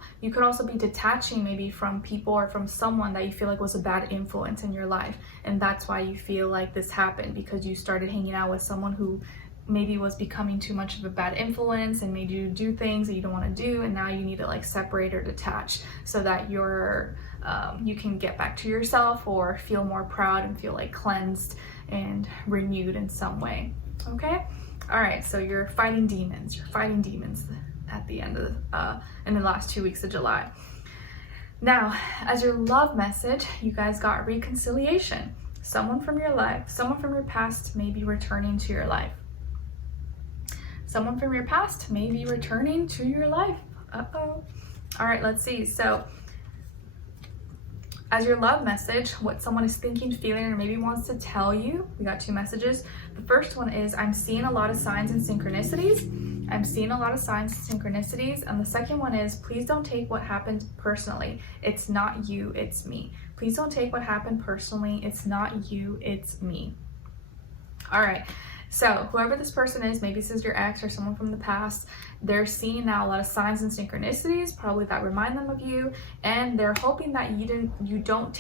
be detaching maybe from people or from someone that you feel like was a bad influence in your life, and that's why you feel like this happened, because you started hanging out with someone who maybe was becoming too much of a bad influence and made you do things that you don't want to do, and now you need to like separate or detach so that you can get back to yourself, or feel more proud and feel like cleansed and renewed in some way. Okay? All right, so you're fighting demons. At the end of in the last 2 weeks of July. Now, as your love message, you guys got reconciliation. Someone from your life, someone from your past may be returning to your life. Someone from your past may be returning to your life. Uh-oh. All right, let's see. So, as your love message, what someone is thinking, feeling, or maybe wants to tell you, we got 2 messages. The first one is, I'm seeing a lot of signs and synchronicities. I'm seeing a lot of signs and synchronicities. And the second one is, please don't take what happened personally. It's not you, it's me. Please don't take what happened personally. It's not you, it's me. All right. So whoever this person is, maybe this is your ex or someone from the past, they're seeing now a lot of signs and synchronicities, probably that remind them of you, and they're hoping that you didn't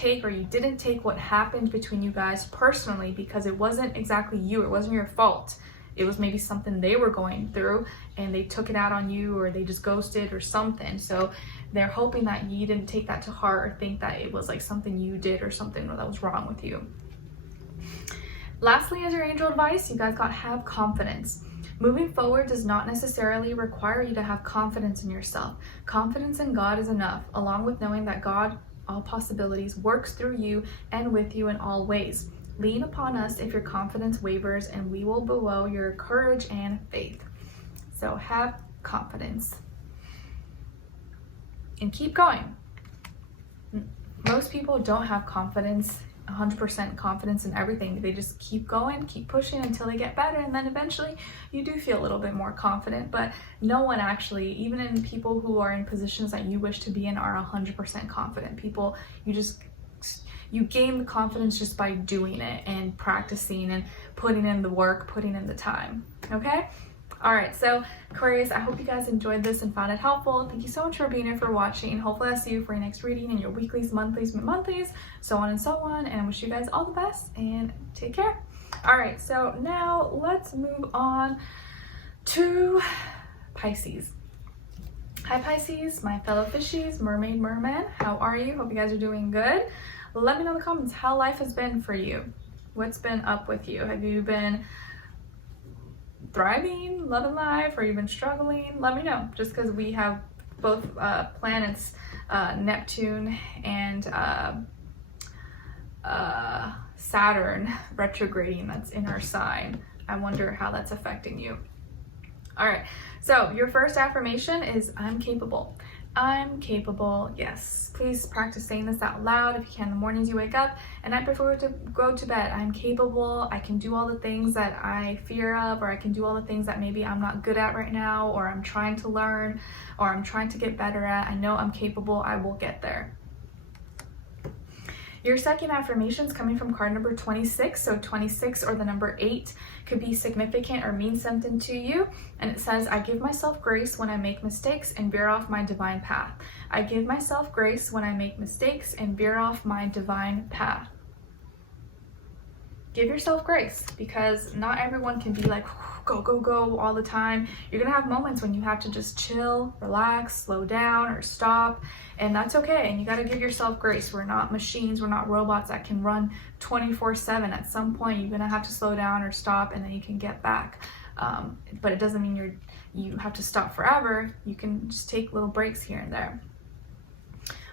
take what happened between you guys personally, because it wasn't exactly you, it wasn't your fault. It was maybe something they were going through and they took it out on you, or they just ghosted or something. So they're hoping that you didn't take that to heart or think that it was like something you did or something that was wrong with you. Lastly, as your angel advice, you guys got have confidence. Moving forward does not necessarily require you to have confidence in yourself. Confidence in God is enough, along with knowing that God, all possibilities, works through you and with you in all ways. Lean upon us if your confidence wavers, and we will bestow your courage and faith. So have confidence and keep going. Most people don't have confidence, 100% confidence in everything. They just keep going, keep pushing until they get better, and then eventually you do feel a little bit more confident. But no one actually, even in people who are in positions that you wish to be in, are 100% confident people. You gain the confidence just by doing it and practicing and putting in the work, putting in the time. Okay? All right, so Aquarius, I hope you guys enjoyed this and found it helpful. Thank you so much for being here, for watching. Hopefully I'll see you for your next reading, and your weeklies, monthlies, so on and so on. And I wish you guys all the best and take care. All right, so now let's move on to Pisces. Hi Pisces, my fellow fishies, mermaid, merman. How are you? Hope you guys are doing good. Let me know in the comments how life has been for you. What's been up with you? Have you been thriving, loving life, or you've been struggling? Let me know, just because we have both planets, Neptune and Saturn retrograding, that's in our sign. I wonder how that's affecting you. All right, so your first affirmation is, I'm capable. I'm capable. Yes, please practice saying this out loud if you can in the mornings you wake up and night before to go to bed. I'm capable. I can do all the things that I fear of, or I can do all the things that maybe I'm not good at right now, or I'm trying to learn, or I'm trying to get better at. I know I'm capable. I will get there. Your second affirmation is coming from card number 26. So 26 or the number 8 could be significant or mean something to you. And it says, I give myself grace when I make mistakes and veer off my divine path. I give myself grace when I make mistakes and veer off my divine path. Give yourself grace, because not everyone can be like, go, go, go all the time. You're gonna have moments when you have to just chill, relax, slow down, or stop, and that's okay. And you gotta give yourself grace. We're not machines, we're not robots that can run 24/7. At some point, you're gonna have to slow down or stop, and then you can get back. But it doesn't mean you have to stop forever. You can just take little breaks here and there.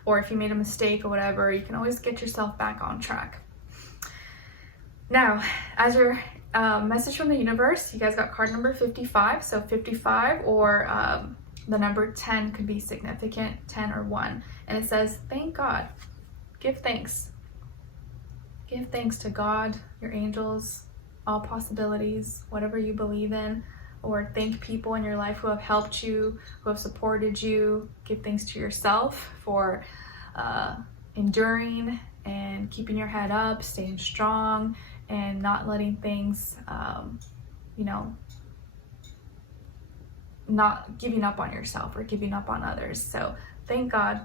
Or if you made a mistake or whatever, you can always get yourself back on track. Now, as your message from the universe, you guys got card number 55. So 55 or the number 10 could be significant, 10 or 1. And it says, thank God. Give thanks. Give thanks to God, your angels, all possibilities, whatever you believe in. Or thank people in your life who have helped you, who have supported you. Give thanks to yourself for enduring and keeping your head up, staying strong, and not letting things, not giving up on yourself or giving up on others. So thank God.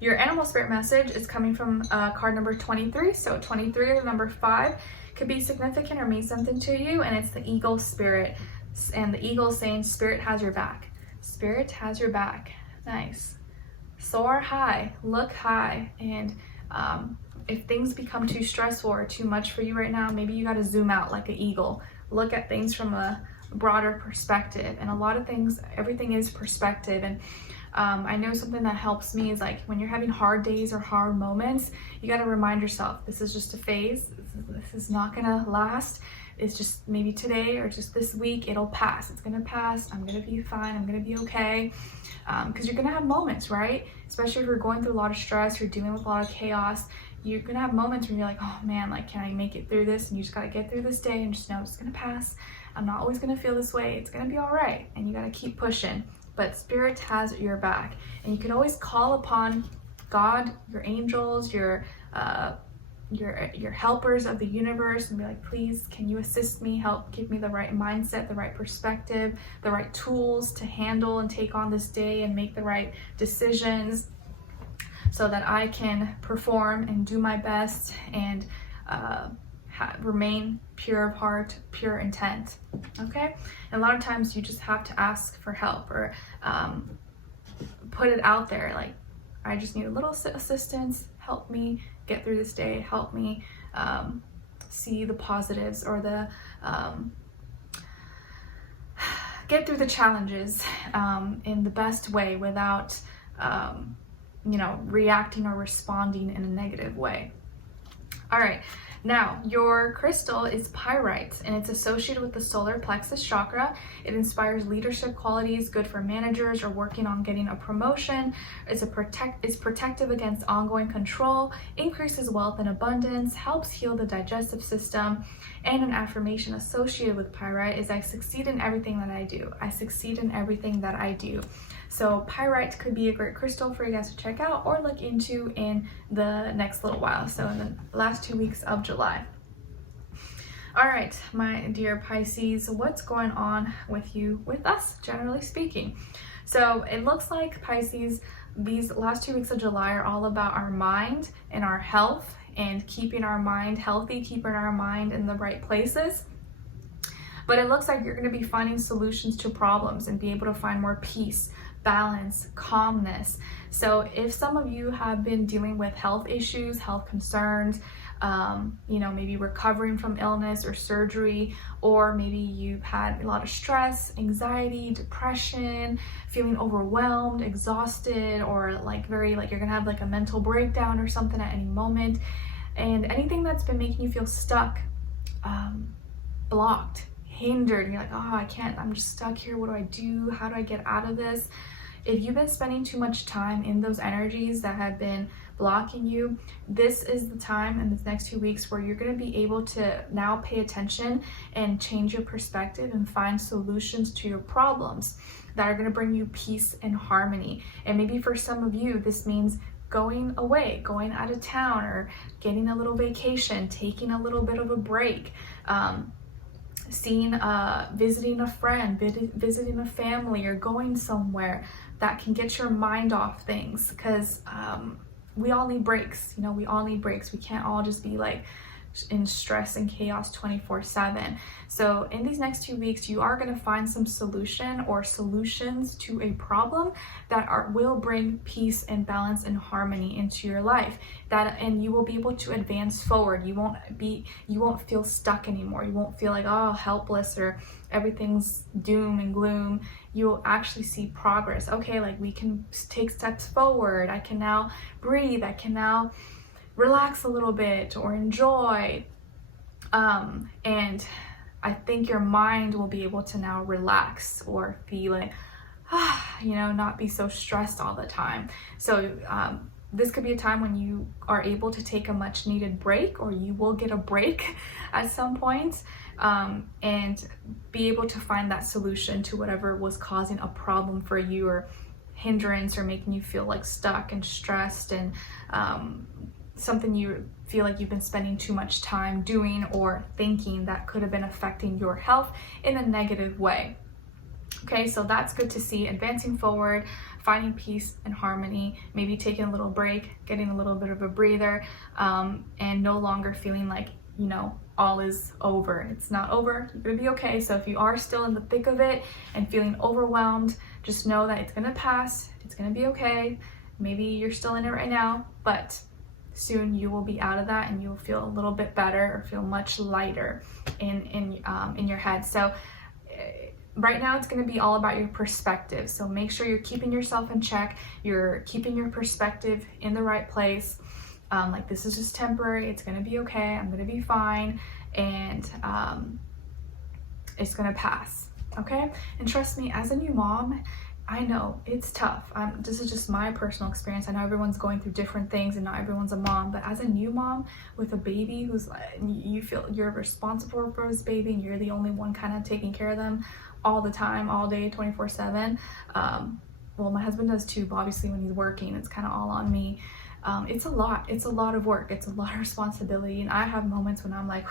Your animal spirit message is coming from card number 23. So 23 or number 5 could be significant or mean something to you, and it's the eagle spirit. And the eagle saying, Spirit has your back. Spirit has your back. Nice. Soar high, look high, and if things become too stressful or too much for you right now, maybe you got to zoom out like an eagle. Look at things from a broader perspective. And a lot of things, everything is perspective. And I know something that helps me is like when you're having hard days or hard moments, you got to remind yourself, this is just a phase. This is not going to last. It's just maybe today or just this week, it'll pass. It's going to pass. I'm going to be fine. I'm going to be okay. Because you're going to have moments, right? Especially if you're going through a lot of stress, you're dealing with a lot of chaos. You're going to have moments when you're like, oh man, like, can I make it through this? And you just got to get through this day and just know it's going to pass. I'm not always going to feel this way. It's going to be all right. And you got to keep pushing. But Spirit has your back. And you can always call upon God, your angels, your helpers of the universe, and be like, please, can you assist me? Help give me the right mindset, the right perspective, the right tools to handle and take on this day and make the right decisions, so that I can perform and do my best and remain pure of heart, pure intent. Okay? And a lot of times you just have to ask for help or put it out there, like, I just need a little assistance. Help me get through this day. Help me see the positives, or the get through the challenges in the best way without reacting or responding in a negative way. All right, now your crystal is pyrite, and it's associated with the solar plexus chakra. It inspires leadership qualities, good for managers or working on getting a promotion. It's protective against ongoing control, increases wealth and abundance, helps heal the digestive system. And an affirmation associated with pyrite is, I succeed in everything that I do. I succeed in everything that I do. So pyrite could be a great crystal for you guys to check out or look into in the next little while. So in the last 2 weeks of July. All right, my dear Pisces, what's going on with you, with us, generally speaking? So it looks like, Pisces, these last 2 weeks of July are all about our mind and our health and keeping our mind healthy, keeping our mind in the right places. But it looks like you're going to be finding solutions to problems and be able to find more peace, balance, calmness. So if some of you have been dealing with health issues, health concerns, maybe recovering from illness or surgery, or maybe you've had a lot of stress, anxiety, depression, feeling overwhelmed, exhausted, or you're gonna have like a mental breakdown or something at any moment, and anything that's been making you feel stuck, blocked, hindered and you're like, oh, I can't, I'm just stuck here. What do I do? How do I get out of this? If you've been spending too much time in those energies that have been blocking you, this is the time in the next 2 weeks where you're going to be able to now pay attention and change your perspective and find solutions to your problems that are going to bring you peace and harmony. And maybe for some of you, this means going away, going out of town, or getting a little vacation, taking a little bit of a break, visiting a friend, visiting a family, or going somewhere that can get your mind off things, because we all need breaks. You know, we all need breaks. We can't all just be like in stress and chaos 24/7. So in these next 2 weeks, you are going to find some solution or solutions to a problem that will bring peace and balance and harmony into your life, and you will be able to advance forward. You won't feel stuck anymore. You won't feel like, oh, helpless, or everything's doom and gloom. You'll actually see progress. Okay, like we can take steps forward. I can now breathe. I can now relax a little bit or enjoy. And I think your mind will be able to now relax or feel like, you know, not be so stressed all the time. So this could be a time when you are able to take a much needed break, or you will get a break at some point, and be able to find that solution to whatever was causing a problem for you, or hindrance, or making you feel like stuck and stressed, and something you feel like you've been spending too much time doing or thinking that could have been affecting your health in a negative way. Okay, so that's good to see. Advancing forward, finding peace and harmony, maybe taking a little break, getting a little bit of a breather, and no longer feeling like, you know, all is over. It's not over. You're gonna be okay. So if you are still in the thick of it and feeling overwhelmed, just know that it's gonna pass. It's gonna be okay. Maybe you're still in it right now, but soon you will be out of that, and you'll feel a little bit better, or feel much lighter in your head. So right now it's going to be all about your perspective. So make sure you're keeping yourself in check. You're keeping your perspective in the right place. Like, this is just temporary. It's going to be okay. I'm going to be fine. And it's going to pass. Okay. And trust me, as a new mom, I know it's tough. This is just my personal experience. I know everyone's going through different things, and not everyone's a mom, but as a new mom with a baby who's, you feel you're responsible for this baby, and you're the only one kind of taking care of them all the time, all day, 24/7. Well, my husband does too, but obviously when he's working, it's kind of all on me. It's a lot. It's a lot of work. It's a lot of responsibility. And I have moments when I'm like,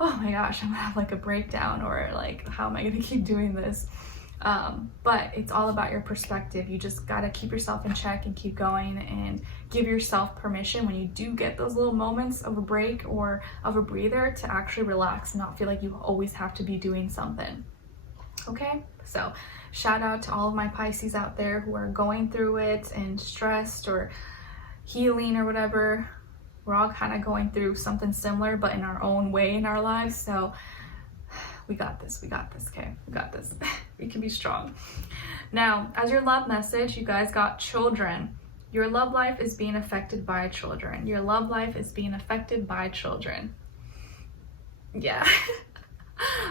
oh my gosh, I'm gonna have like a breakdown, or like, how am I gonna keep doing this? But it's all about your perspective. You just gotta keep yourself in check and keep going, and give yourself permission when you do get those little moments of a break or of a breather to actually relax and not feel like you always have to be doing something. Okay, so shout out to all of my Pisces out there who are going through it and stressed or healing or whatever. We're all kind of going through something similar, but in our own way in our lives. So we got this, okay? We got this. We can be strong. Now, as your love message, you guys got children. Your love life is being affected by children. Your love life is being affected by children. Yeah,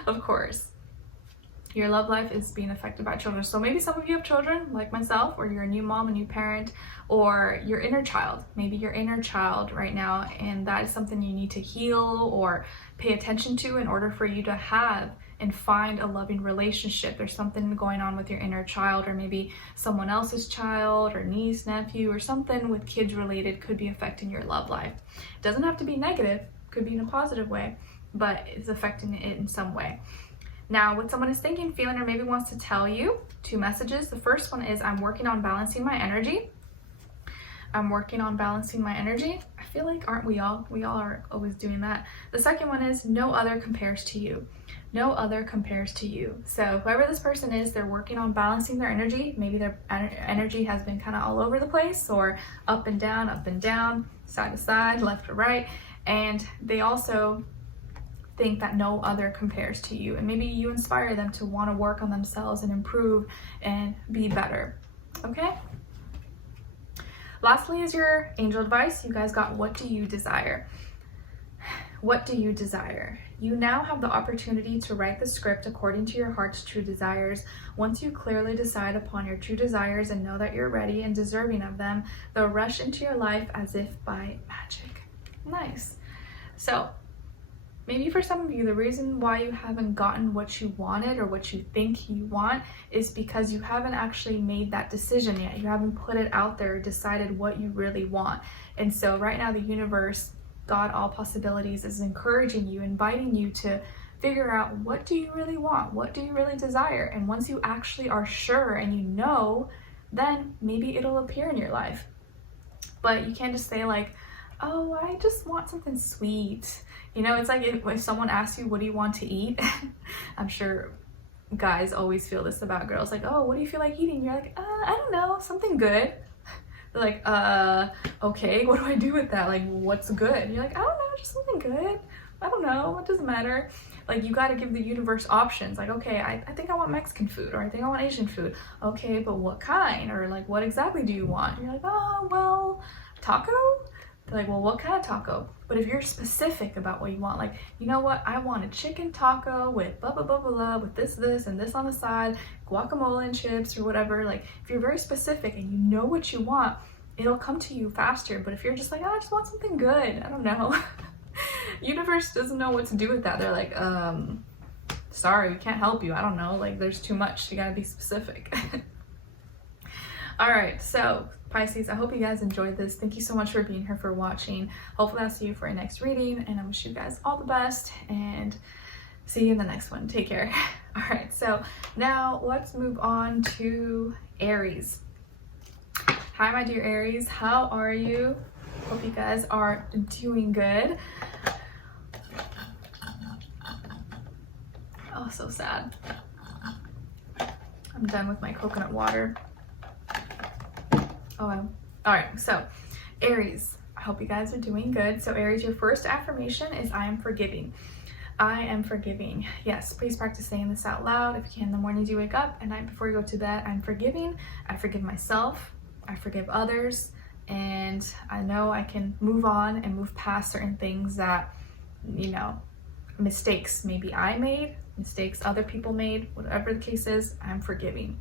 of course. Your love life is being affected by children. So maybe some of you have children like myself, or you're a new mom, a new parent, or your inner child. Maybe your inner child right now, and that is something you need to heal or pay attention to in order for you to have and find a loving relationship. There's something going on with your inner child, or maybe someone else's child, or niece, nephew, or something with kids related could be affecting your love life. It doesn't have to be negative, could be in a positive way, but it's affecting it in some way. Now, what someone is thinking, feeling, or maybe wants to tell you, 2 messages. The first one is, I'm working on balancing my energy. I'm working on balancing my energy. I feel like, aren't we all? We all are always doing that. The second one is, no other compares to you. No other compares to you. So whoever this person is, they're working on balancing their energy. Maybe their energy has been kind of all over the place, or up and down, side to side, left to right. And they also think that no other compares to you, and maybe you inspire them to want to work on themselves and improve and be better. Okay, lastly is your angel advice. You guys got, what do you desire? What do you desire? You now have the opportunity to write the script according to your heart's true desires. Once you clearly decide upon your true desires and know that you're ready and deserving of them, they'll rush into your life as if by magic. Nice. So maybe for some of you, the reason why you haven't gotten what you wanted or what you think you want is because you haven't actually made that decision yet. You haven't put it out there, decided what you really want. And so right now the universe, God, all possibilities, is encouraging you, inviting you to figure out, what do you really want? What do you really desire? And once you actually are sure and you know, then maybe it'll appear in your life. But you can't just say like, oh, I just want something sweet. You know, it's like if someone asks you, what do you want to eat? I'm sure guys always feel this about girls, like, oh, what do you feel like eating? You're like, I don't know, something good. They're like, okay, what do I do with that? Like, what's good? You're like, I don't know, just something good. I don't know, it doesn't matter. Like, you got to give the universe options. Like, okay, I think I want Mexican food, or I think I want Asian food. Okay, but what kind? Or like, what exactly do you want? And you're like, oh, well, taco? They're like, well, what kind of taco? But if you're specific about what you want, like, you know what, I want a chicken taco with blah, blah, blah, blah, blah, with this, and this on the side, guacamole and chips or whatever. Like, if you're very specific and you know what you want, it'll come to you faster. But if you're just like, oh, I just want something good, I don't know. Universe doesn't know what to do with that. They're like, sorry, we can't help you. I don't know, like, there's too much. You gotta be specific. All right, so Pisces, I hope you guys enjoyed this. Thank you so much for being here, for watching. Hopefully I'll see you for a next reading, and I wish you guys all the best, and see you in the next one. Take care. All right, so now let's move on to Aries. Hi, my dear Aries. How are you? Hope you guys are doing good. Oh, so sad. I'm done with my coconut water. Oh, all right, so Aries, I hope you guys are doing good. So Aries, your first affirmation is, I am forgiving. I am forgiving. Yes, please practice saying this out loud if you can in the mornings you wake up, and night before you go to bed. I'm forgiving. I forgive myself. I forgive others. And I know I can move on and move past certain things that, you know, mistakes maybe I made, mistakes other people made, whatever the case is, I'm forgiving.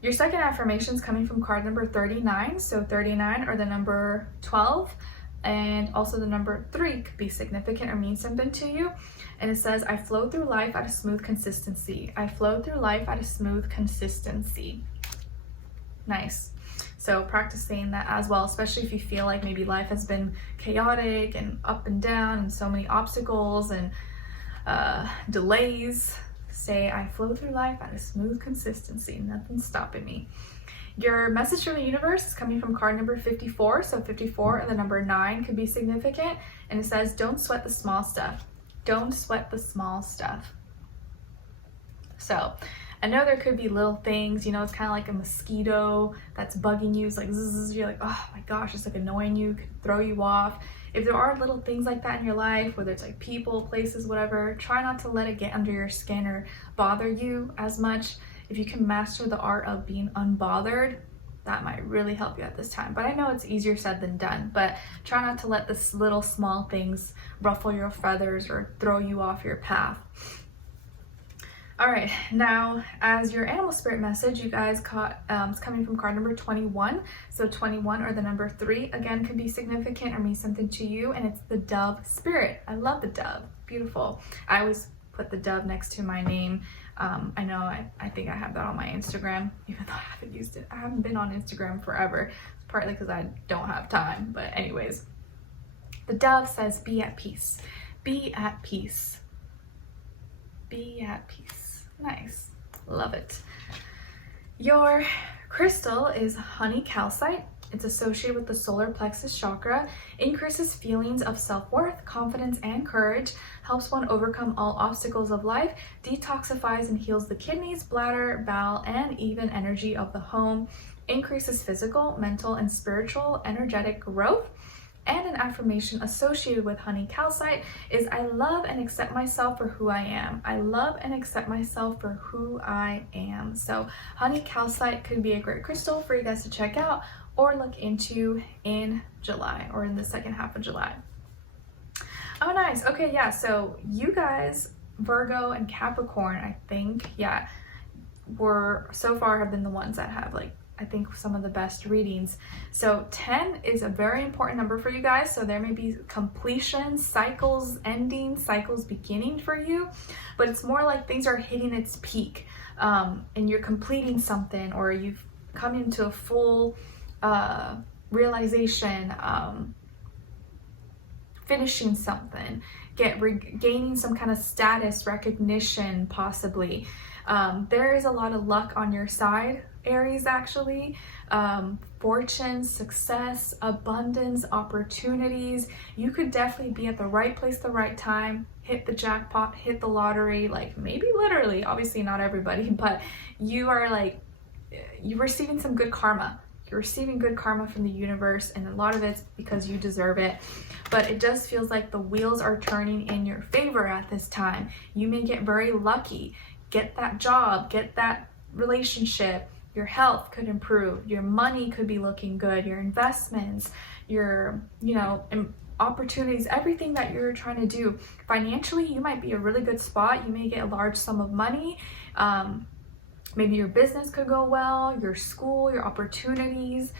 Your second affirmation is coming from card number 39. So 39 or the number 12, and also the number 3 could be significant or mean something to you. And it says, I flow through life at a smooth consistency. I flow through life at a smooth consistency. Nice. So practice saying that as well, especially if you feel like maybe life has been chaotic and up and down and so many obstacles and delays. Say, I flow through life at a smooth consistency. Nothing's stopping me. Your message from the universe is coming from card number 54. So 54 and the number 9 could be significant. And it says, don't sweat the small stuff. Don't sweat the small stuff. So I know there could be little things, you know, it's kind of like a mosquito that's bugging you. It's like, zzz, you're like, oh my gosh, it's like annoying you, could throw you off. If there are little things like that in your life, whether it's like people, places, whatever, try not to let it get under your skin or bother you as much. If you can master the art of being unbothered, that might really help you at this time. But I know it's easier said than done, but try not to let this little small things ruffle your feathers or throw you off your path. All right, now as your animal spirit message, you guys caught, it's coming from card number 21. So 21 or the number 3, again, could be significant or mean something to you, and it's the dove spirit. I love the dove, beautiful. I always put the dove next to my name. I know, I think I have that on my Instagram, even though I haven't used it. I haven't been on Instagram forever, partly because I don't have time, but anyways. The dove says, be at peace. Be at peace. Be at peace. Nice. Love it. Your crystal is honey calcite. It's associated with the solar plexus chakra, increases feelings of self-worth, confidence, and courage, helps one overcome all obstacles of life, detoxifies and heals the kidneys, bladder, bowel, and even energy of the home, increases physical, mental, and spiritual energetic growth. And an affirmation associated with honey calcite is, I love and accept myself for who I am. I love and accept myself for who I am. So honey calcite could be a great crystal for you guys to check out or look into in July or in the second half of July. Oh, nice. Okay, yeah. So you guys, Virgo and Capricorn, I think, yeah, were so far have been the ones that have like, I think, some of the best readings. So 10 is a very important number for you guys. So there may be completion, cycles ending, cycles beginning for you, but it's more like things are hitting its peak, and you're completing something, or you've come into a full realization, finishing something, gaining some kind of status, recognition, possibly. There is a lot of luck on your side, Aries, actually. Fortune, success, abundance, opportunities. You could definitely be at the right place, the right time, hit the jackpot, hit the lottery, like maybe literally, obviously not everybody, but you are like, you're receiving some good karma. You're receiving good karma from the universe, and a lot of it's because you deserve it. But it just feels like the wheels are turning in your favor at this time. You may get very lucky, get that job, get that relationship, your health could improve, your money could be looking good, your investments, your, you know, opportunities, everything that you're trying to do. Financially, you might be a really good spot. You may get a large sum of money. Maybe your business could go well, your school, your opportunities,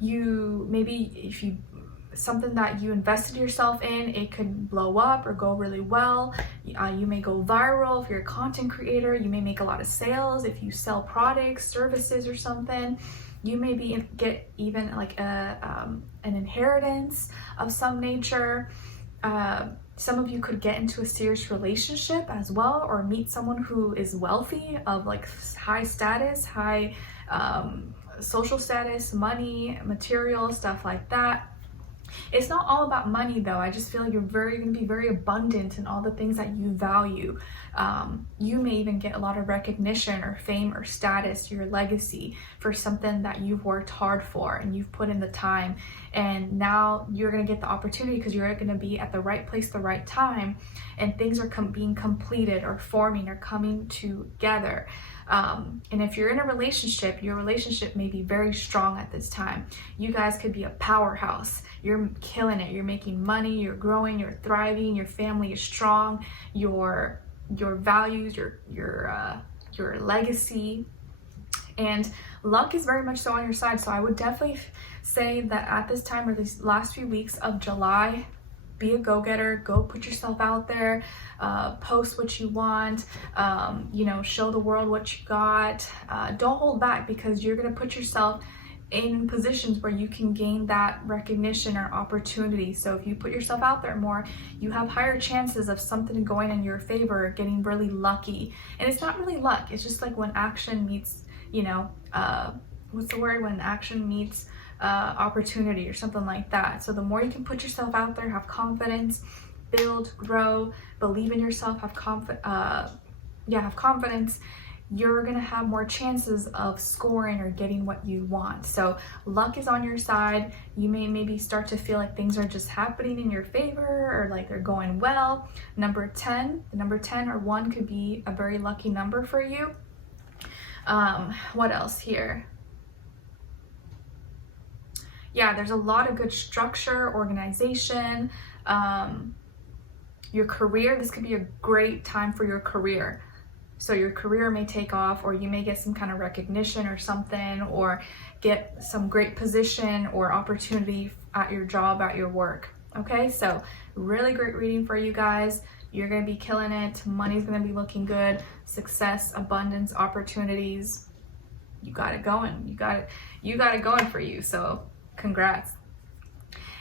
maybe if you, something that you invested yourself in, it could blow up or go really well. You may go viral if you're a content creator. You may make a lot of sales if you sell products, services, or something. You may get even like an inheritance of some nature. Some of you could get into a serious relationship as well, or meet someone who is wealthy, of like high status, high social status, money, material, stuff like that. It's not all about money though. I just feel like you're going to be very abundant in all the things that you value. You may even get a lot of recognition or fame or status, your legacy, for something that you've worked hard for and you've put in the time. And now you're going to get the opportunity because you're going to be at the right place, the right time, and things are being completed or forming or coming together. And if you're in a relationship, your relationship may be very strong at this time. You guys could be a powerhouse. You're killing it. You're making money. You're growing. You're thriving. Your family is strong. Your values, your legacy, and luck is very much so on your side. So I would definitely say that at this time, or these last few weeks of July, be a go-getter. Go put yourself out there, post what you want, you know, show the world what you got. Don't hold back, because you're going to put yourself in positions where you can gain that recognition or opportunity. So if you put yourself out there more, you have higher chances of something going in your favor, getting really lucky. And it's not really luck. It's just like when action meets, you know, what's the word? When action meets opportunity or something like that. So the more you can put yourself out there, have confidence, build, grow, believe in yourself, have confidence, you're gonna have more chances of scoring or getting what you want. So luck is on your side. You may maybe start to feel like things are just happening in your favor, or like they're going well. Number 10, the number 10 or 1 could be a very lucky number for you. What else here? Yeah, there's a lot of good structure, organization, your career. This could be a great time for your career. So your career may take off, or you may get some kind of recognition or something, or get some great position or opportunity at your job, at your work. Okay, so really great reading for you guys. You're gonna be killing it. Money's gonna be looking good. Success, abundance, opportunities. You got it going. You got it going for you. So congrats.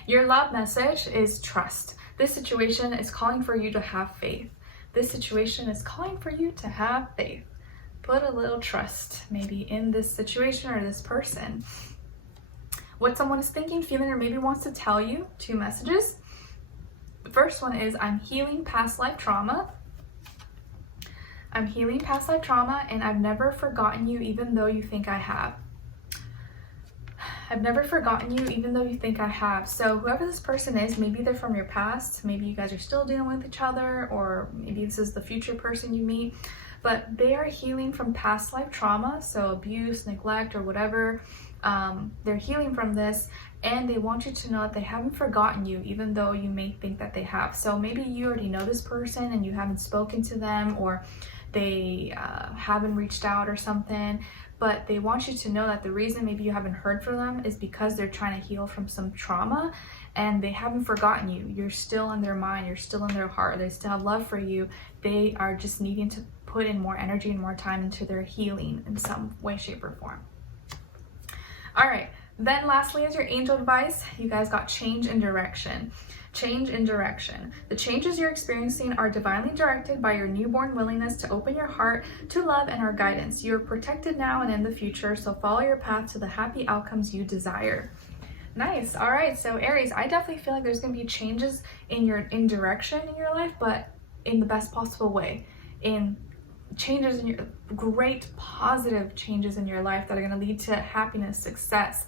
Your love message is trust. This situation is calling for you to have faith. This situation is calling for you to have faith. Put a little trust maybe in this situation or this person. What someone is thinking, feeling, or maybe wants to tell you. 2 messages. The first one is, I'm healing past life trauma. I'm healing past life trauma, and I've never forgotten you even though you think I have. I've never forgotten you even though you think I have. So whoever this person is, maybe they're from your past, maybe you guys are still dealing with each other, or maybe this is the future person you meet, but they are healing from past life trauma, so abuse, neglect, or whatever. they're healing from this, and they want you to know that they haven't forgotten you, even though you may think that they have. So maybe you already know this person and you haven't spoken to them, or they haven't reached out or something, but they want you to know that the reason maybe you haven't heard from them is because they're trying to heal from some trauma, and they haven't forgotten you. You're still in their mind, you're still in their heart, they still have love for you. They are just needing to put in more energy and more time into their healing in some way, shape, or form. All right, then lastly, as your angel advice, you guys got change in direction. Change in direction. The changes you're experiencing are divinely directed by your newborn willingness to open your heart to love and our guidance. You're protected now and in the future, so follow your path to the happy outcomes you desire. Nice. All right, so Aries, I definitely feel like there's going to be changes in direction in your life, but in the best possible way. In changes in your great positive changes in your life that are going to lead to happiness, success,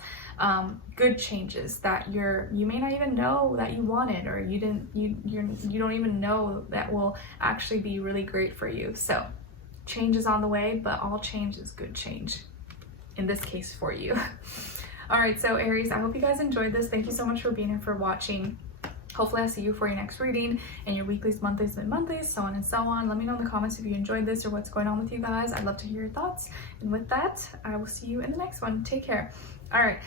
good changes that you may not even know that you wanted, or you don't even know that will actually be really great for you. So change is on the way, but all change is good change in this case for you. All right, so Aries, I hope you guys enjoyed this. Thank you so much for being here, for watching. Hopefully I'll see you for your next reading and your weeklies, monthlies, mid-monthlies, so on and so on. Let me know in the comments if you enjoyed this or what's going on with you guys. I'd love to hear your thoughts. And with that, I will see you in the next one. Take care. All right,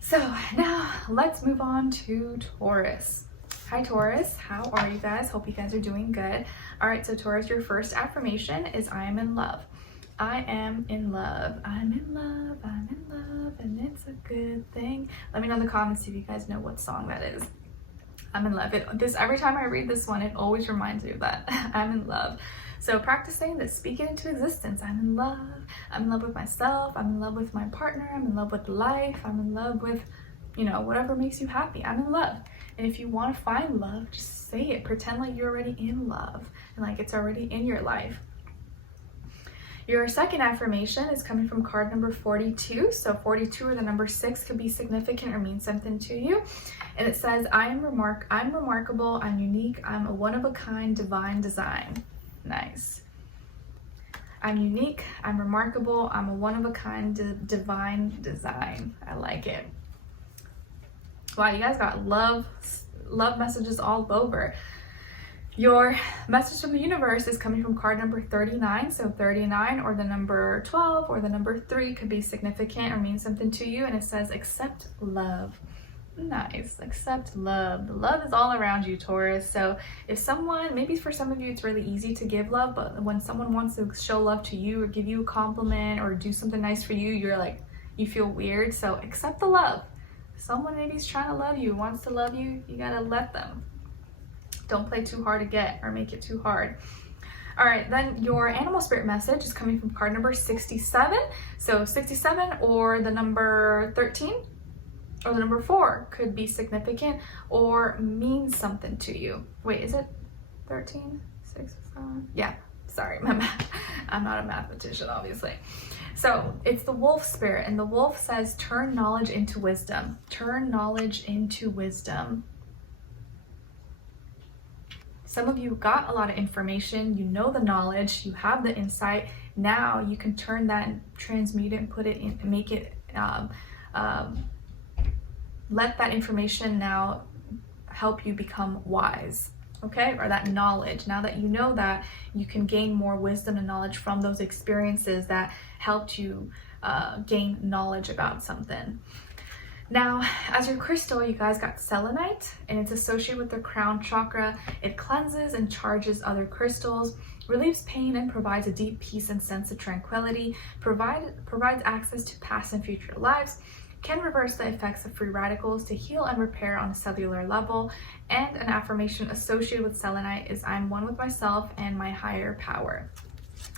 so now let's move on to Taurus. Hi Taurus, how are you guys? Hope you guys are doing good. All right, so Taurus, your first affirmation is I am in love. I am in love. I'm in love. I'm in love, and it's a good thing. Let me know in the comments if you guys know what song that is. I'm in love. Every time I read this one, it always reminds me of that. I'm in love. So practice saying this, speak it into existence. I'm in love. I'm in love with myself. I'm in love with my partner. I'm in love with life. I'm in love with, whatever makes you happy. I'm in love. And if you want to find love, just say it. Pretend like you're already in love and like it's already in your life. Your second affirmation is coming from card number 42. So 42 or the number 6 could be significant or mean something to you. And it says, I'm remarkable, I'm unique, I'm a one-of-a-kind divine design. Nice. I'm unique, I'm remarkable, I'm a one-of-a-kind divine design. I like it. Wow, you guys got love messages all over. Your message from the universe is coming from card number 39. So 39 or the number 12 or the number 3 could be significant or mean something to you. And it says, accept love. Nice. Accept love. The love is all around you, Taurus. So if someone, maybe for some of you, it's really easy to give love, but when someone wants to show love to you or give you a compliment or do something nice for you, you feel weird. So accept the love. If someone maybe is trying to love you, wants to love you, you gotta let them. Don't play too hard to get or make it too hard. All right, then your animal spirit message is coming from card number 67. So 67 or the number 13 or the number 4 could be significant or mean something to you. Wait, is it 13, 6, 7? Yeah, sorry, my math. I'm not a mathematician, obviously. So it's the wolf spirit, and the wolf says, turn knowledge into wisdom. Turn knowledge into wisdom. Some of you got a lot of information, you know the knowledge, you have the insight. Now you can turn that and transmute it and put it in, make it, let that information now help you become wise, okay? Or that knowledge. Now that you know that, you can gain more wisdom and knowledge from those experiences that helped you gain knowledge about something. Now, as your crystal, you guys got selenite, and it's associated with the crown chakra. It cleanses and charges other crystals, relieves pain, and provides a deep peace and sense of tranquility, provides access to past and future lives, can reverse the effects of free radicals to heal and repair on a cellular level. And an affirmation associated with selenite is, I'm one with myself and my higher power.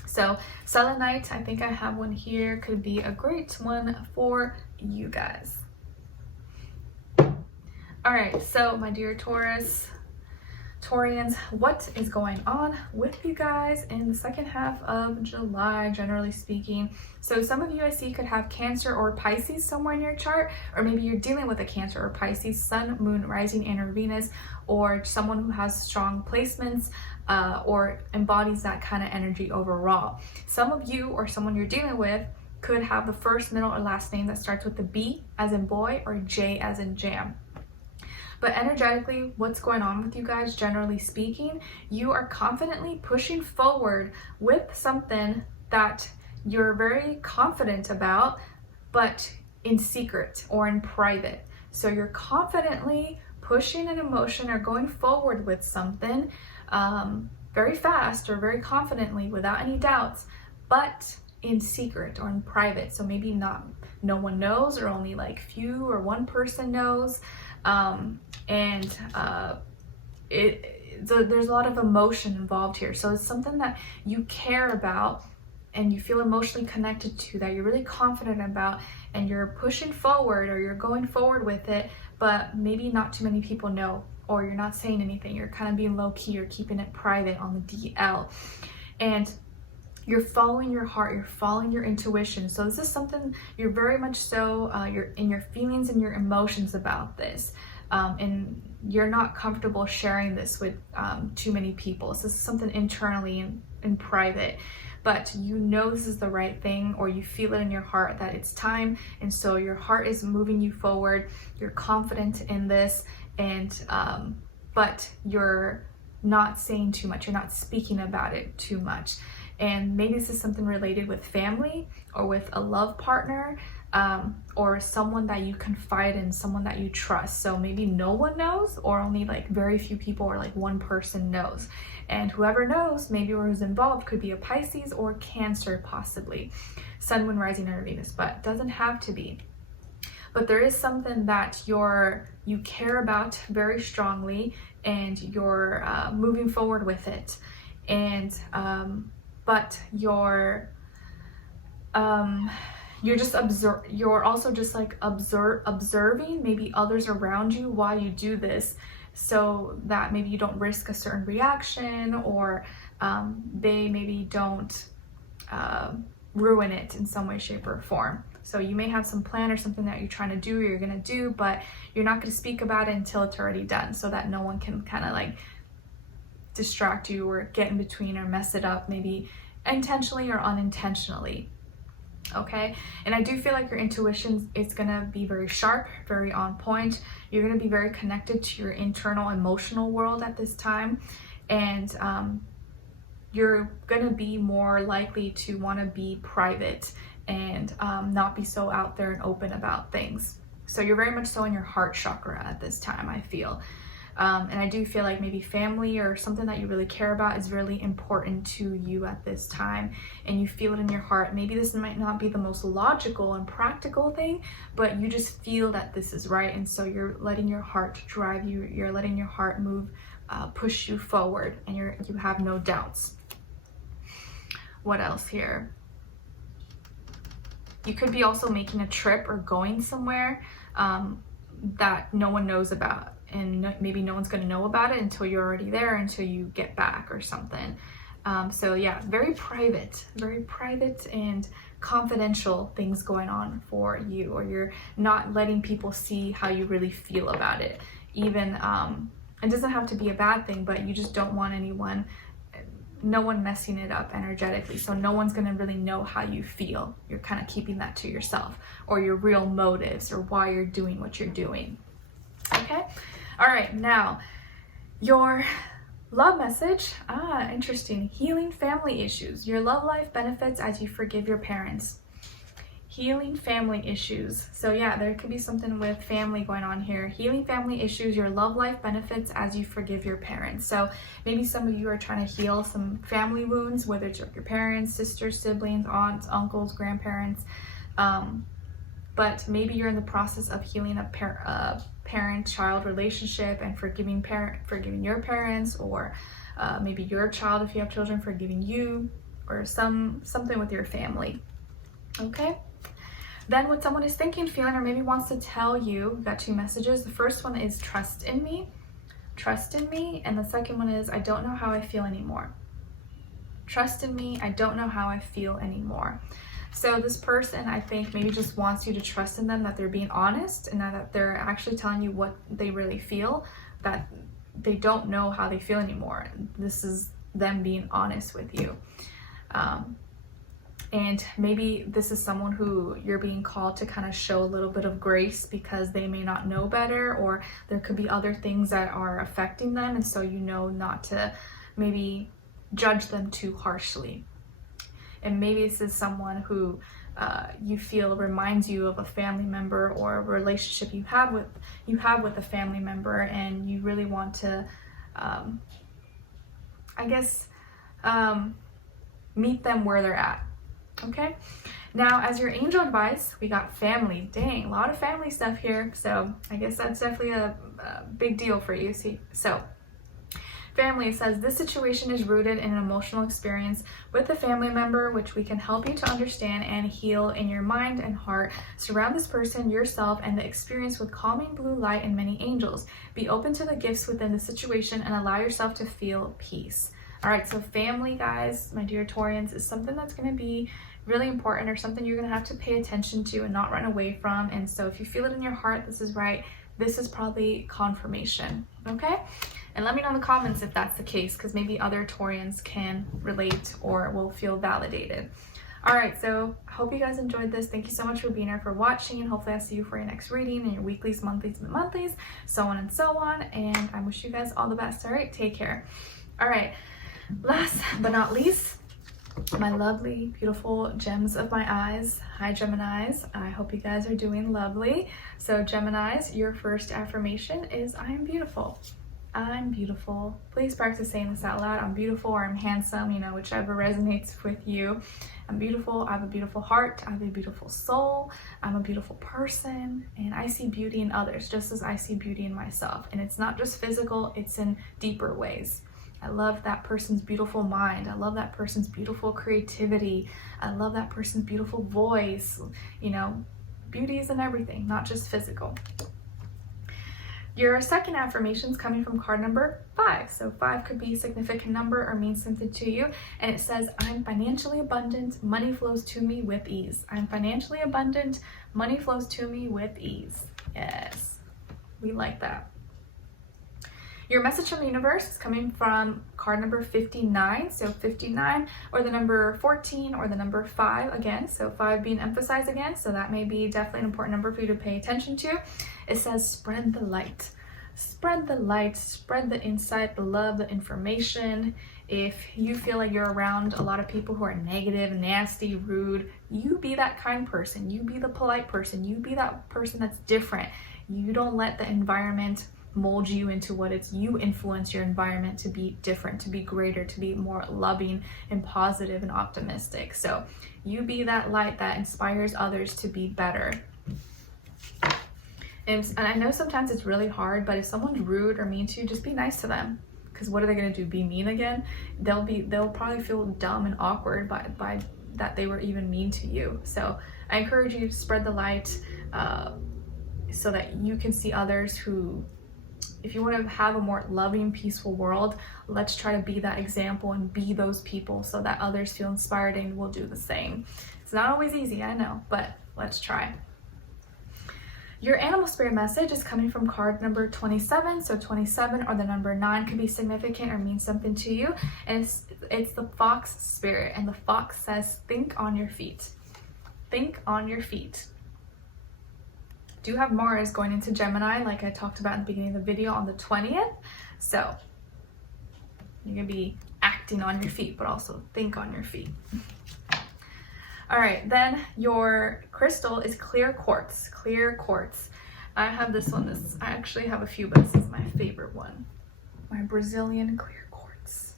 So selenite, I think I have one here, could be a great one for you guys. All right, so my dear Taurians, what is going on with you guys in the second half of July, generally speaking? So some of you I see could have Cancer or Pisces somewhere in your chart, or maybe you're dealing with a Cancer or Pisces, Sun, Moon, Rising, and or Venus, or someone who has strong placements or embodies that kind of energy overall. Some of you or someone you're dealing with could have the first, middle, or last name that starts with the B as in boy or J as in jam. But energetically, what's going on with you guys, generally speaking, you are confidently pushing forward with something that you're very confident about, but in secret or in private. So you're confidently pushing an emotion or going forward with something very fast or very confidently without any doubts, but in secret or in private. So maybe no one knows, or only like few or one person knows. There's a lot of emotion involved here. So it's something that you care about and you feel emotionally connected to, that you're really confident about, and you're pushing forward or you're going forward with it, but maybe not too many people know, or you're not saying anything. You're kind of being low key, you're keeping it private on the DL. And you're following your heart, you're following your intuition. So this is something you're very much so, you're in your feelings and your emotions about this. And you're not comfortable sharing this with too many people. So this is something internally in private, but you know this is the right thing, or you feel it in your heart that it's time. And so your heart is moving you forward. You're confident in this, and but you're not saying too much. You're not speaking about it too much. And maybe this is something related with family or with a love partner, or someone that you confide in, someone that you trust. So maybe no one knows, or only like very few people, or like one person knows. And whoever knows, maybe or who's involved, could be a Pisces or Cancer, possibly. Sun, Moon, Rising, or Venus, but it doesn't have to be. But there is something that you care about very strongly, and you're moving forward with it. And but you're also just like observing maybe others around you while you do this, so that maybe you don't risk a certain reaction, or they maybe don't ruin it in some way, shape, or form. So you may have some plan or something that you're trying to do, or you're gonna do, but you're not gonna speak about it until it's already done, so that no one can kind of like distract you or get in between or mess it up, maybe intentionally or unintentionally. Okay, and I do feel like your intuition is gonna be very sharp, very on point. You're gonna be very connected to your internal emotional world at this time, and you're gonna be more likely to want to be private and not be so out there and open about things. So you're very much so in your heart chakra at this time, I feel. And I do feel like maybe family or something that you really care about is really important to you at this time, and you feel it in your heart. Maybe this might not be the most logical and practical thing, but you just feel that this is right, and so you're letting your heart drive you. You're letting your heart move, push you forward, and you have no doubts. What else here? You could be also making a trip or going somewhere that no one knows about. And maybe no one's going to know about it until you're already there, until you get back or something. So yeah, very private and confidential things going on for you, or you're not letting people see how you really feel about it. Even it doesn't have to be a bad thing, but you just don't want no one messing it up energetically. So no one's going to really know how you feel. You're kind of keeping that to yourself, or your real motives, or why you're doing what you're doing. Okay. All right, now your love message. Interesting. Healing family issues. Your love life benefits as you forgive your parents. Healing family issues. So yeah, there could be something with family going on here. Healing family issues. Your love life benefits as you forgive your parents. So maybe some of you are trying to heal some family wounds, whether it's your parents, sisters, siblings, aunts, uncles, grandparents. But maybe you're in the process of healing a parent-child relationship and forgiving your parents, or maybe your child, if you have children, forgiving you, or something with your family. Okay. Then what someone is thinking, feeling, or maybe wants to tell you, we've got two messages. The first one is trust in me, and the second one is I don't know how I feel anymore. Trust in me, I don't know how I feel anymore. So this person, I think, maybe just wants you to trust in them, that they're being honest, and that they're actually telling you what they really feel, that they don't know how they feel anymore. This is them being honest with you. And maybe this is someone who you're being called to kind of show a little bit of grace because they may not know better, or there could be other things that are affecting them, and so you know not to maybe judge them too harshly. And maybe this is someone who you feel reminds you of a family member or a relationship you have with a family member, and you really want to meet them where they're at. Okay, now as your angel advice, we got family. Dang, a lot of family stuff here, so I guess that's definitely a big deal for you. See, so family says this situation is rooted in an emotional experience with a family member, which we can help you to understand and heal in your mind and heart. Surround this person, yourself, and the experience with calming blue light and many angels. Be open to the gifts within the situation and allow yourself to feel peace. All right, so family, guys, my dear Taurians, is something that's going to be really important, or something you're going to have to pay attention to and not run away from. And so if you feel it in your heart, this is right. This is probably confirmation, okay? And let me know in the comments if that's the case, because maybe other Taurians can relate or will feel validated. All right, so I hope you guys enjoyed this. Thank you so much for being here, for watching, and hopefully I'll see you for your next reading and your weeklies, monthlies, and monthlies, so on and so on. And I wish you guys all the best. All right, take care. All right, last but not least, my lovely, beautiful gems of my eyes. Hi, Geminis. I hope you guys are doing lovely. So Geminis, your first affirmation is I am beautiful. I'm beautiful. Please practice saying this out loud. I'm beautiful, or I'm handsome, you know, whichever resonates with you. I'm beautiful. I have a beautiful heart. I have a beautiful soul. I'm a beautiful person, and I see beauty in others just as I see beauty in myself. And it's not just physical, it's in deeper ways. I love that person's beautiful mind. I love that person's beautiful creativity. I love that person's beautiful voice. You know, beauty is in everything, not just physical. Your second affirmation is coming from card number 5. So 5 could be a significant number or mean something to you. And it says, I'm financially abundant. Money flows to me with ease. I'm financially abundant. Money flows to me with ease. Yes, we like that. Your message from the universe is coming from card number 59. So 59, or the number 14, or the number 5 again. So 5 being emphasized again. So that may be definitely an important number for you to pay attention to. It says spread the light. Spread the light, spread the insight, the love, the information. If you feel like you're around a lot of people who are negative, nasty, rude, you be that kind person. You be the polite person. You be that person that's different. You don't let the environment mold you into what it's. You influence your environment to be different, to be greater, to be more loving and positive and optimistic. So you be that light that inspires others to be better. And I know sometimes it's really hard, but if someone's rude or mean to you, just be nice to them. Because what are they going to do? Be mean again? They'll probably feel dumb and awkward by that they were even mean to you. So I encourage you to spread the light so that you can see others who, if you want to have a more loving, peaceful world, let's try to be that example and be those people so that others feel inspired and will do the same. It's not always easy, I know, but let's try. Your animal spirit message is coming from card number 27. So 27, or the number 9, could be significant or mean something to you. And it's the fox spirit. And the fox says, think on your feet. Think on your feet. Do have Mars going into Gemini, like I talked about in the beginning of the video, on the 20th. So you're gonna be acting on your feet, but also think on your feet. All right, then your crystal is clear quartz. Clear quartz. I have this one. I actually have a few, but this is my favorite one. My Brazilian clear quartz.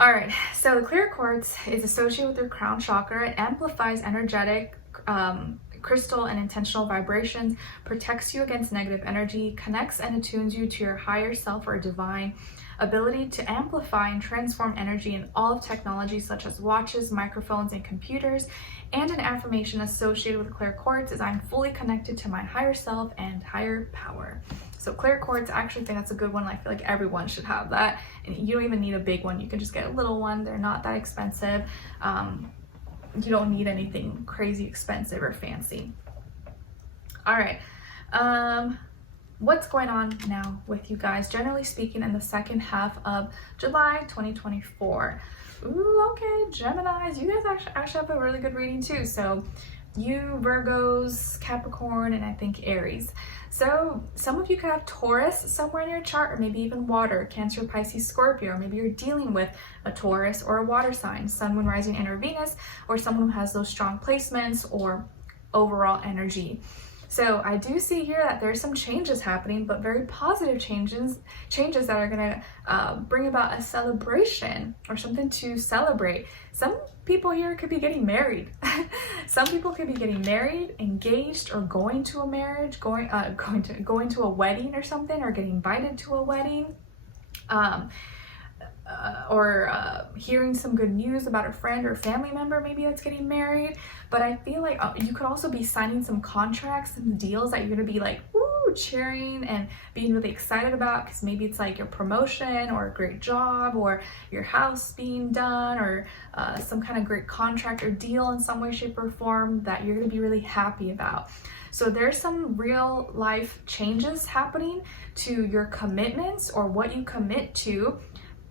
All right, so the clear quartz is associated with your crown chakra. It amplifies energetic, crystal and intentional vibrations, protects you against negative energy, connects and attunes you to your higher self or divine ability to amplify and transform energy in all of technology such as watches, microphones, and computers. And an affirmation associated with clear quartz is I'm fully connected to my higher self and higher power. So clear quartz, I actually think that's a good one. I feel like everyone should have that. And you don't even need a big one. You can just get a little one. They're not that expensive. You don't need anything crazy expensive or fancy. All right. what's going on now with you guys, generally speaking, in the second half of July 2024. Ooh, okay, Geminis, you guys actually have a really good reading too. So you, Virgos, Capricorn, and I think Aries. So some of you could have Taurus somewhere in your chart, or maybe even water, Cancer, Pisces, Scorpio, or maybe you're dealing with a Taurus or a water sign, Sun, Moon, Rising, and or Venus, or someone who has those strong placements or overall energy. So I do see here that there's some changes happening, but very positive changes that are gonna bring about a celebration or something to celebrate. Some people here could be getting married. Some people could be getting married, engaged, or going to a marriage, going to a wedding or something, or getting invited to a wedding. Or hearing some good news about a friend or family member maybe that's getting married. But I feel like you could also be signing some contracts and deals that you're gonna be like, woo, cheering and being really excited about, because maybe it's like your promotion or a great job or your house being done, or some kind of great contract or deal in some way, shape, or form that you're gonna be really happy about. So there's some real life changes happening to your commitments or what you commit to,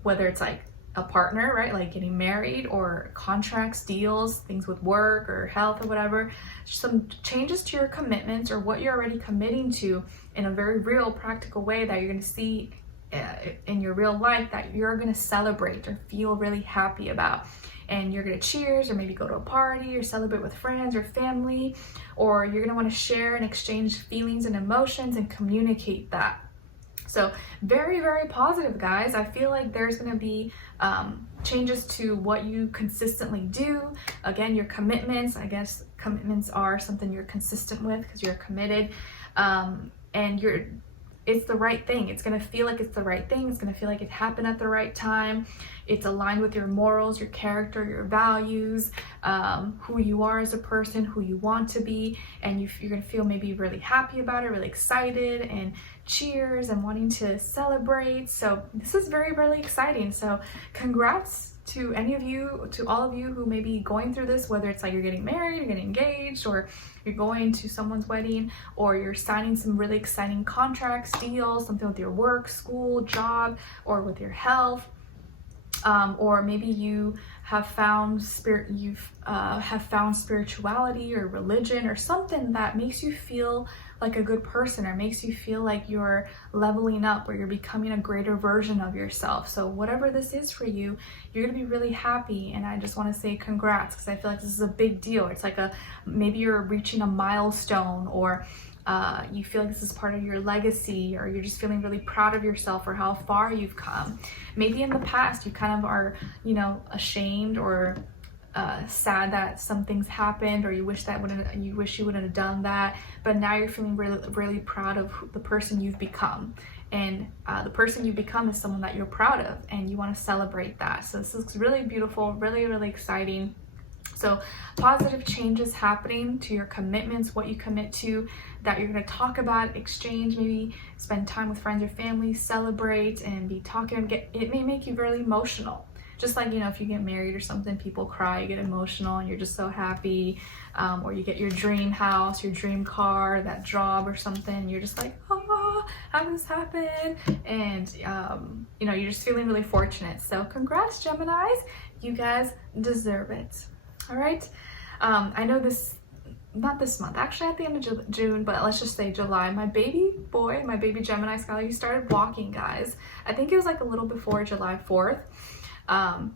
whether it's like a partner, right? Like getting married, or contracts, deals, things with work or health or whatever. Some changes to your commitments or what you're already committing to in a very real, practical way that you're gonna see in your real life, that you're gonna celebrate or feel really happy about. And you're gonna cheers, or maybe go to a party or celebrate with friends or family, or you're gonna wanna share and exchange feelings and emotions and communicate that. So very, very positive, guys. I feel like there's going to be changes to what you consistently do. Again, your commitments, I guess commitments are something you're consistent with because you're committed, and it's the right thing. It's going to feel like it's the right thing. It's going to feel like it happened at the right time. It's aligned with your morals, your character, your values, who you are as a person, who you want to be, and you're going to feel maybe really happy about it, really excited, and cheers and wanting to celebrate. So this is very, really exciting. So congrats to any of you, to all of you who may be going through this, whether it's like you're getting married, you're getting engaged, or you're going to someone's wedding, or you're signing some really exciting contracts, deals, something with your work, school, job, or with your health. Or maybe you have found spirituality or religion or something that makes you feel like a good person, or makes you feel like you're leveling up, or you're becoming a greater version of yourself. So whatever this is for you, you're gonna be really happy. And I just want to say congrats, because I feel like this is a big deal. It's like maybe you're reaching a milestone, or you feel like this is part of your legacy, or you're just feeling really proud of yourself for how far you've come. Maybe in the past you kind of are, ashamed or sad that some things happened, or you wish you wouldn't have done that, but now you're feeling really, really proud of the person you've become. And the person you've become is someone that you're proud of, and you want to celebrate that. So this is really beautiful, really, really exciting. So positive changes happening to your commitments, what you commit to, that you're going to talk about, exchange, maybe spend time with friends or family, celebrate, and be talking. It may make you really emotional. Just like, if you get married or something, people cry, you get emotional, and you're just so happy. Or you get your dream house, your dream car, that job or something, and you're just like, oh, how did this happen? And, you're just feeling really fortunate. So congrats, Geminis. You guys deserve it. All right. I know not this month, actually at the end of June, but let's just say July, my baby boy, my baby Gemini scholar, he started walking, guys. I think it was like a little before July 4th.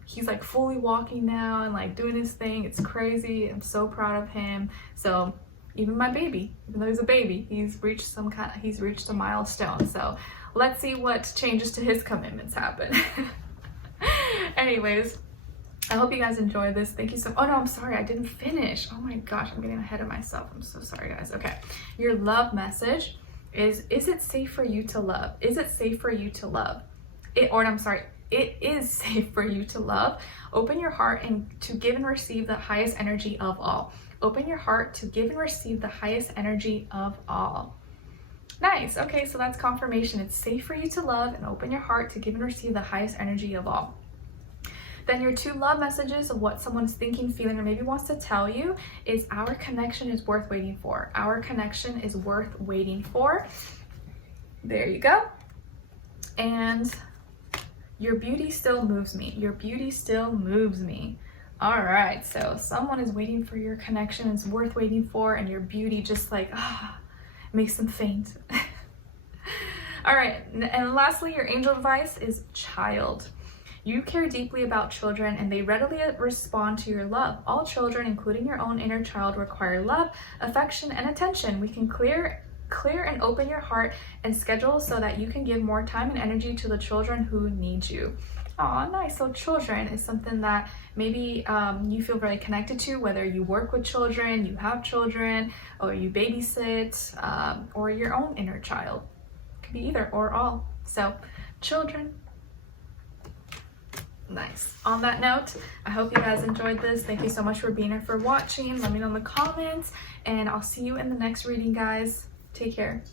He's like fully walking now and like doing his thing. It's crazy. I'm so proud of him. So even my baby, even though he's a baby, he's reached a milestone. So let's see what changes to his commitments happen. Anyways, I hope you guys enjoyed this. Thank you so much. Oh no, I'm sorry, I didn't finish. Oh my gosh, I'm getting ahead of myself. I'm so sorry, guys. Okay, your love message is it safe for you to love? Is it safe for you to love? It is safe for you to love. Open your heart and to give and receive the highest energy of all. Open your heart to give and receive the highest energy of all. Nice. Okay, so that's confirmation. It's safe for you to love and open your heart to give and receive the highest energy of all. Then your two love messages of what someone's thinking, feeling, or maybe wants to tell you is our connection is worth waiting for. Our connection is worth waiting for. There you go. And your beauty still moves me. Your beauty still moves me. All right, so someone is waiting for your connection. It's worth waiting for, and your beauty just like, makes them faint. All right, and lastly, your angel advice is child. You care deeply about children and they readily respond to your love. All children, including your own inner child, require love, affection, and attention. We can clear and open your heart and schedule so that you can give more time and energy to the children who need you. Oh, nice. So children is something that maybe you feel very connected to, whether you work with children, you have children, or you babysit, or your own inner child. It could be either or all. So children. Nice. On that note, I hope you guys enjoyed this. Thank you so much for being here, for watching. Let me know in the comments, and I'll see you in the next reading, guys. Take care.